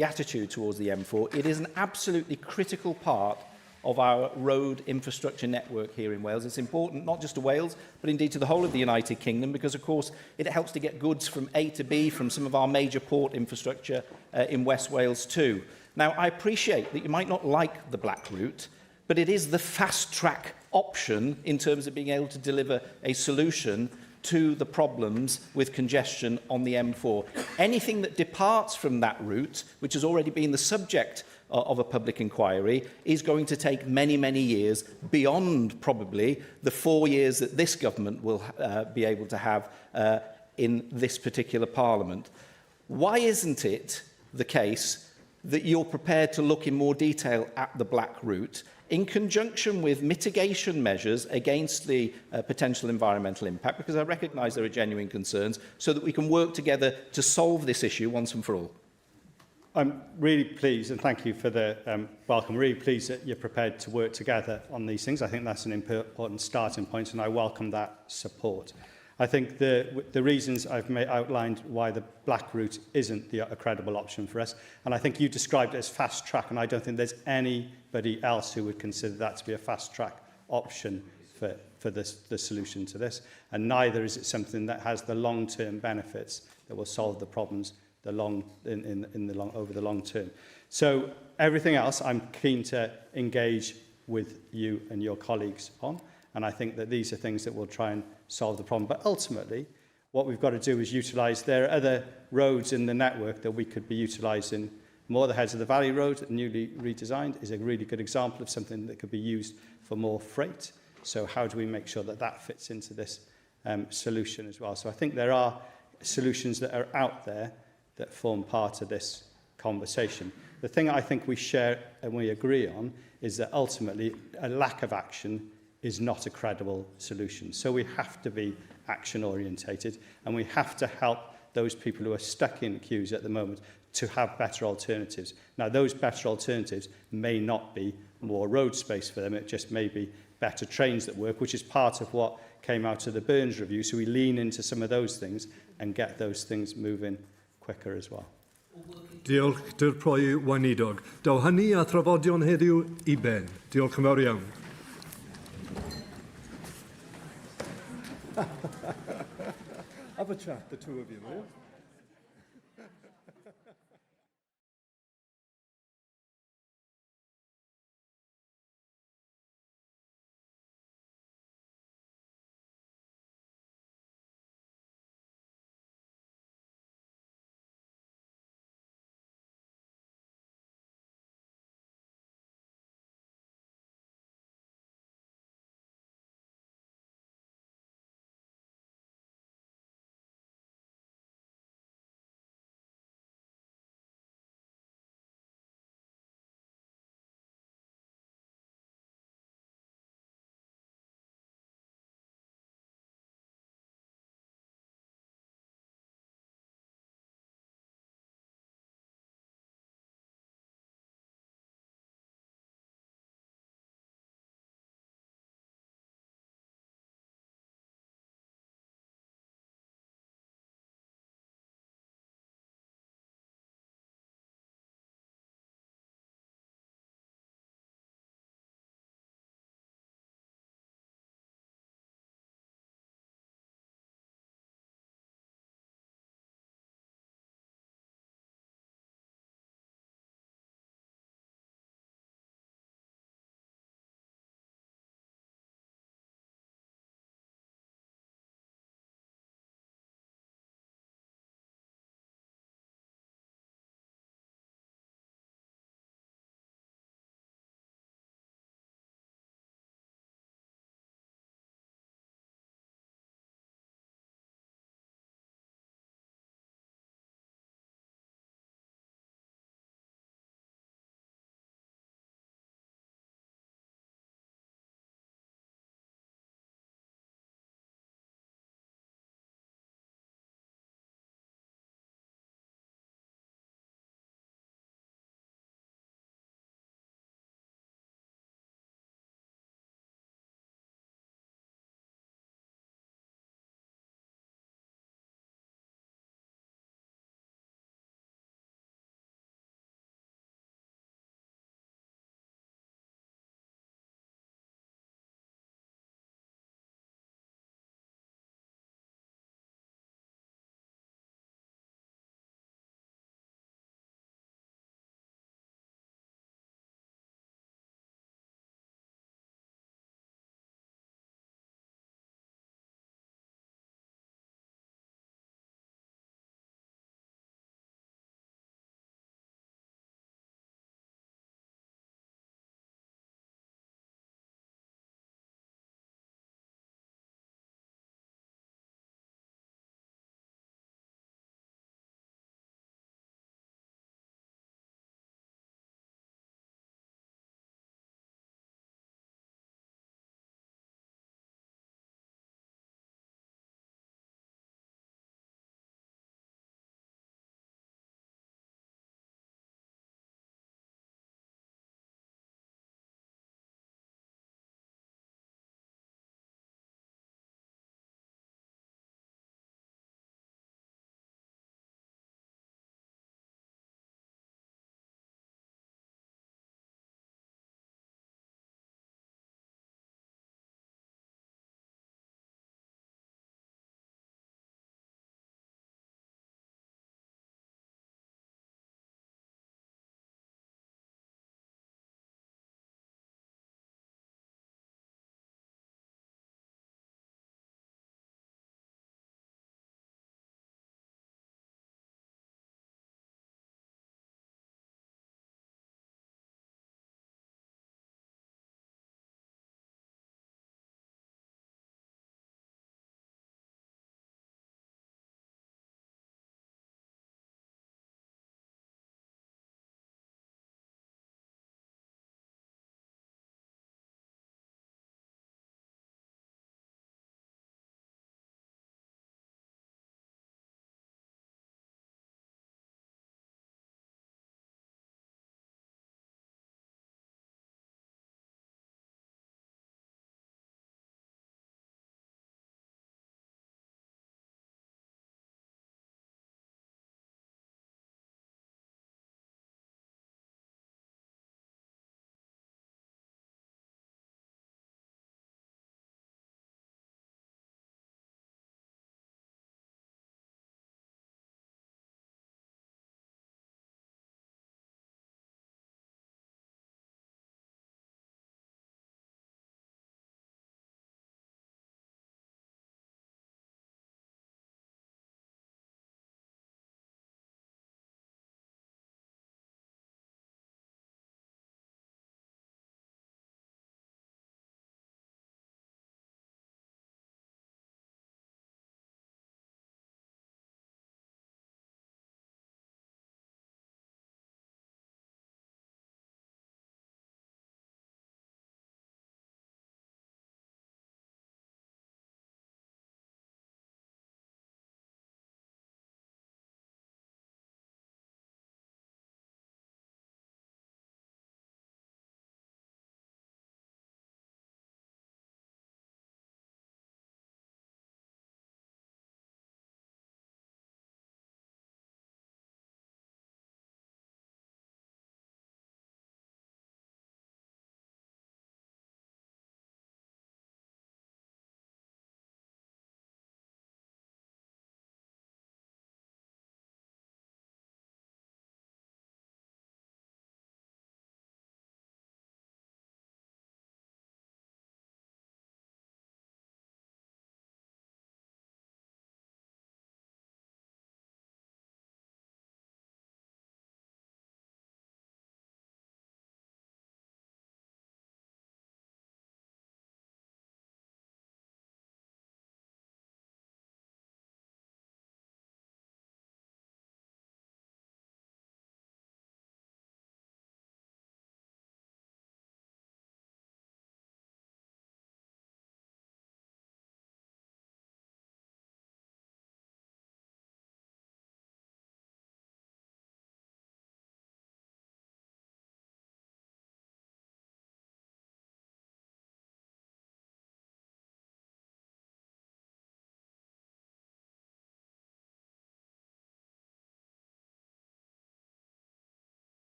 attitude towards the M4. It is an absolutely critical part of our road infrastructure network here in Wales. It's important not just to Wales, but indeed to the whole of the United Kingdom, because of course it helps to get goods from A to B from some of our major port infrastructure in West Wales too. Now, I appreciate that you might not like the Black Route, but it is the fast-track option in terms of being able to deliver a solution to the problems with congestion on the M4. Anything that departs from that route, which has already been the subject of a public inquiry, is going to take many, many years, beyond probably the 4 years that this government will be able to have in this particular Parliament. Why isn't it the case that you're prepared to look in more detail at the Black Route in conjunction with mitigation measures against the potential environmental impact, because I recognise there are genuine concerns, so that we can work together to solve this issue once and for all? I'm really pleased, and thank you for the welcome, really pleased that you're prepared to work together on these things. I think that's an important starting point, and I welcome that support. I think the reasons I've outlined why the Black Route isn't a credible option for us, and I think you described it as fast track, and I don't think there's anybody else who would consider that to be a fast track option for the solution to this, and neither is it something that has the long-term benefits that will solve the problems over the long term. So everything else I'm keen to engage with you and your colleagues on, and I think that these are things that will try and solve the problem. But ultimately, what we've got to do is utilise, there are other roads in the network that we could be utilising more. The Heads of the Valley Road, newly redesigned, is a really good example of something that could be used for more freight. So how do we make sure that that fits into this solution as well? So I think there are solutions that are out there that form part of this conversation. The thing I think we share and we agree on is that ultimately a lack of action is not a credible solution. So we have to be action orientated, and we have to help those people who are stuck in queues at the moment to have better alternatives. Now, those better alternatives may not be more road space for them, it just may be better trains that work, which is part of what came out of the Burns review. So we lean into some of those things and get those things moving quicker as well. Diolch, Dirprwy Weinidog. Daw hynny a thrafodion heddiw I ben. Diolch yn fawr iawn. Have a chat, the two of you, will you?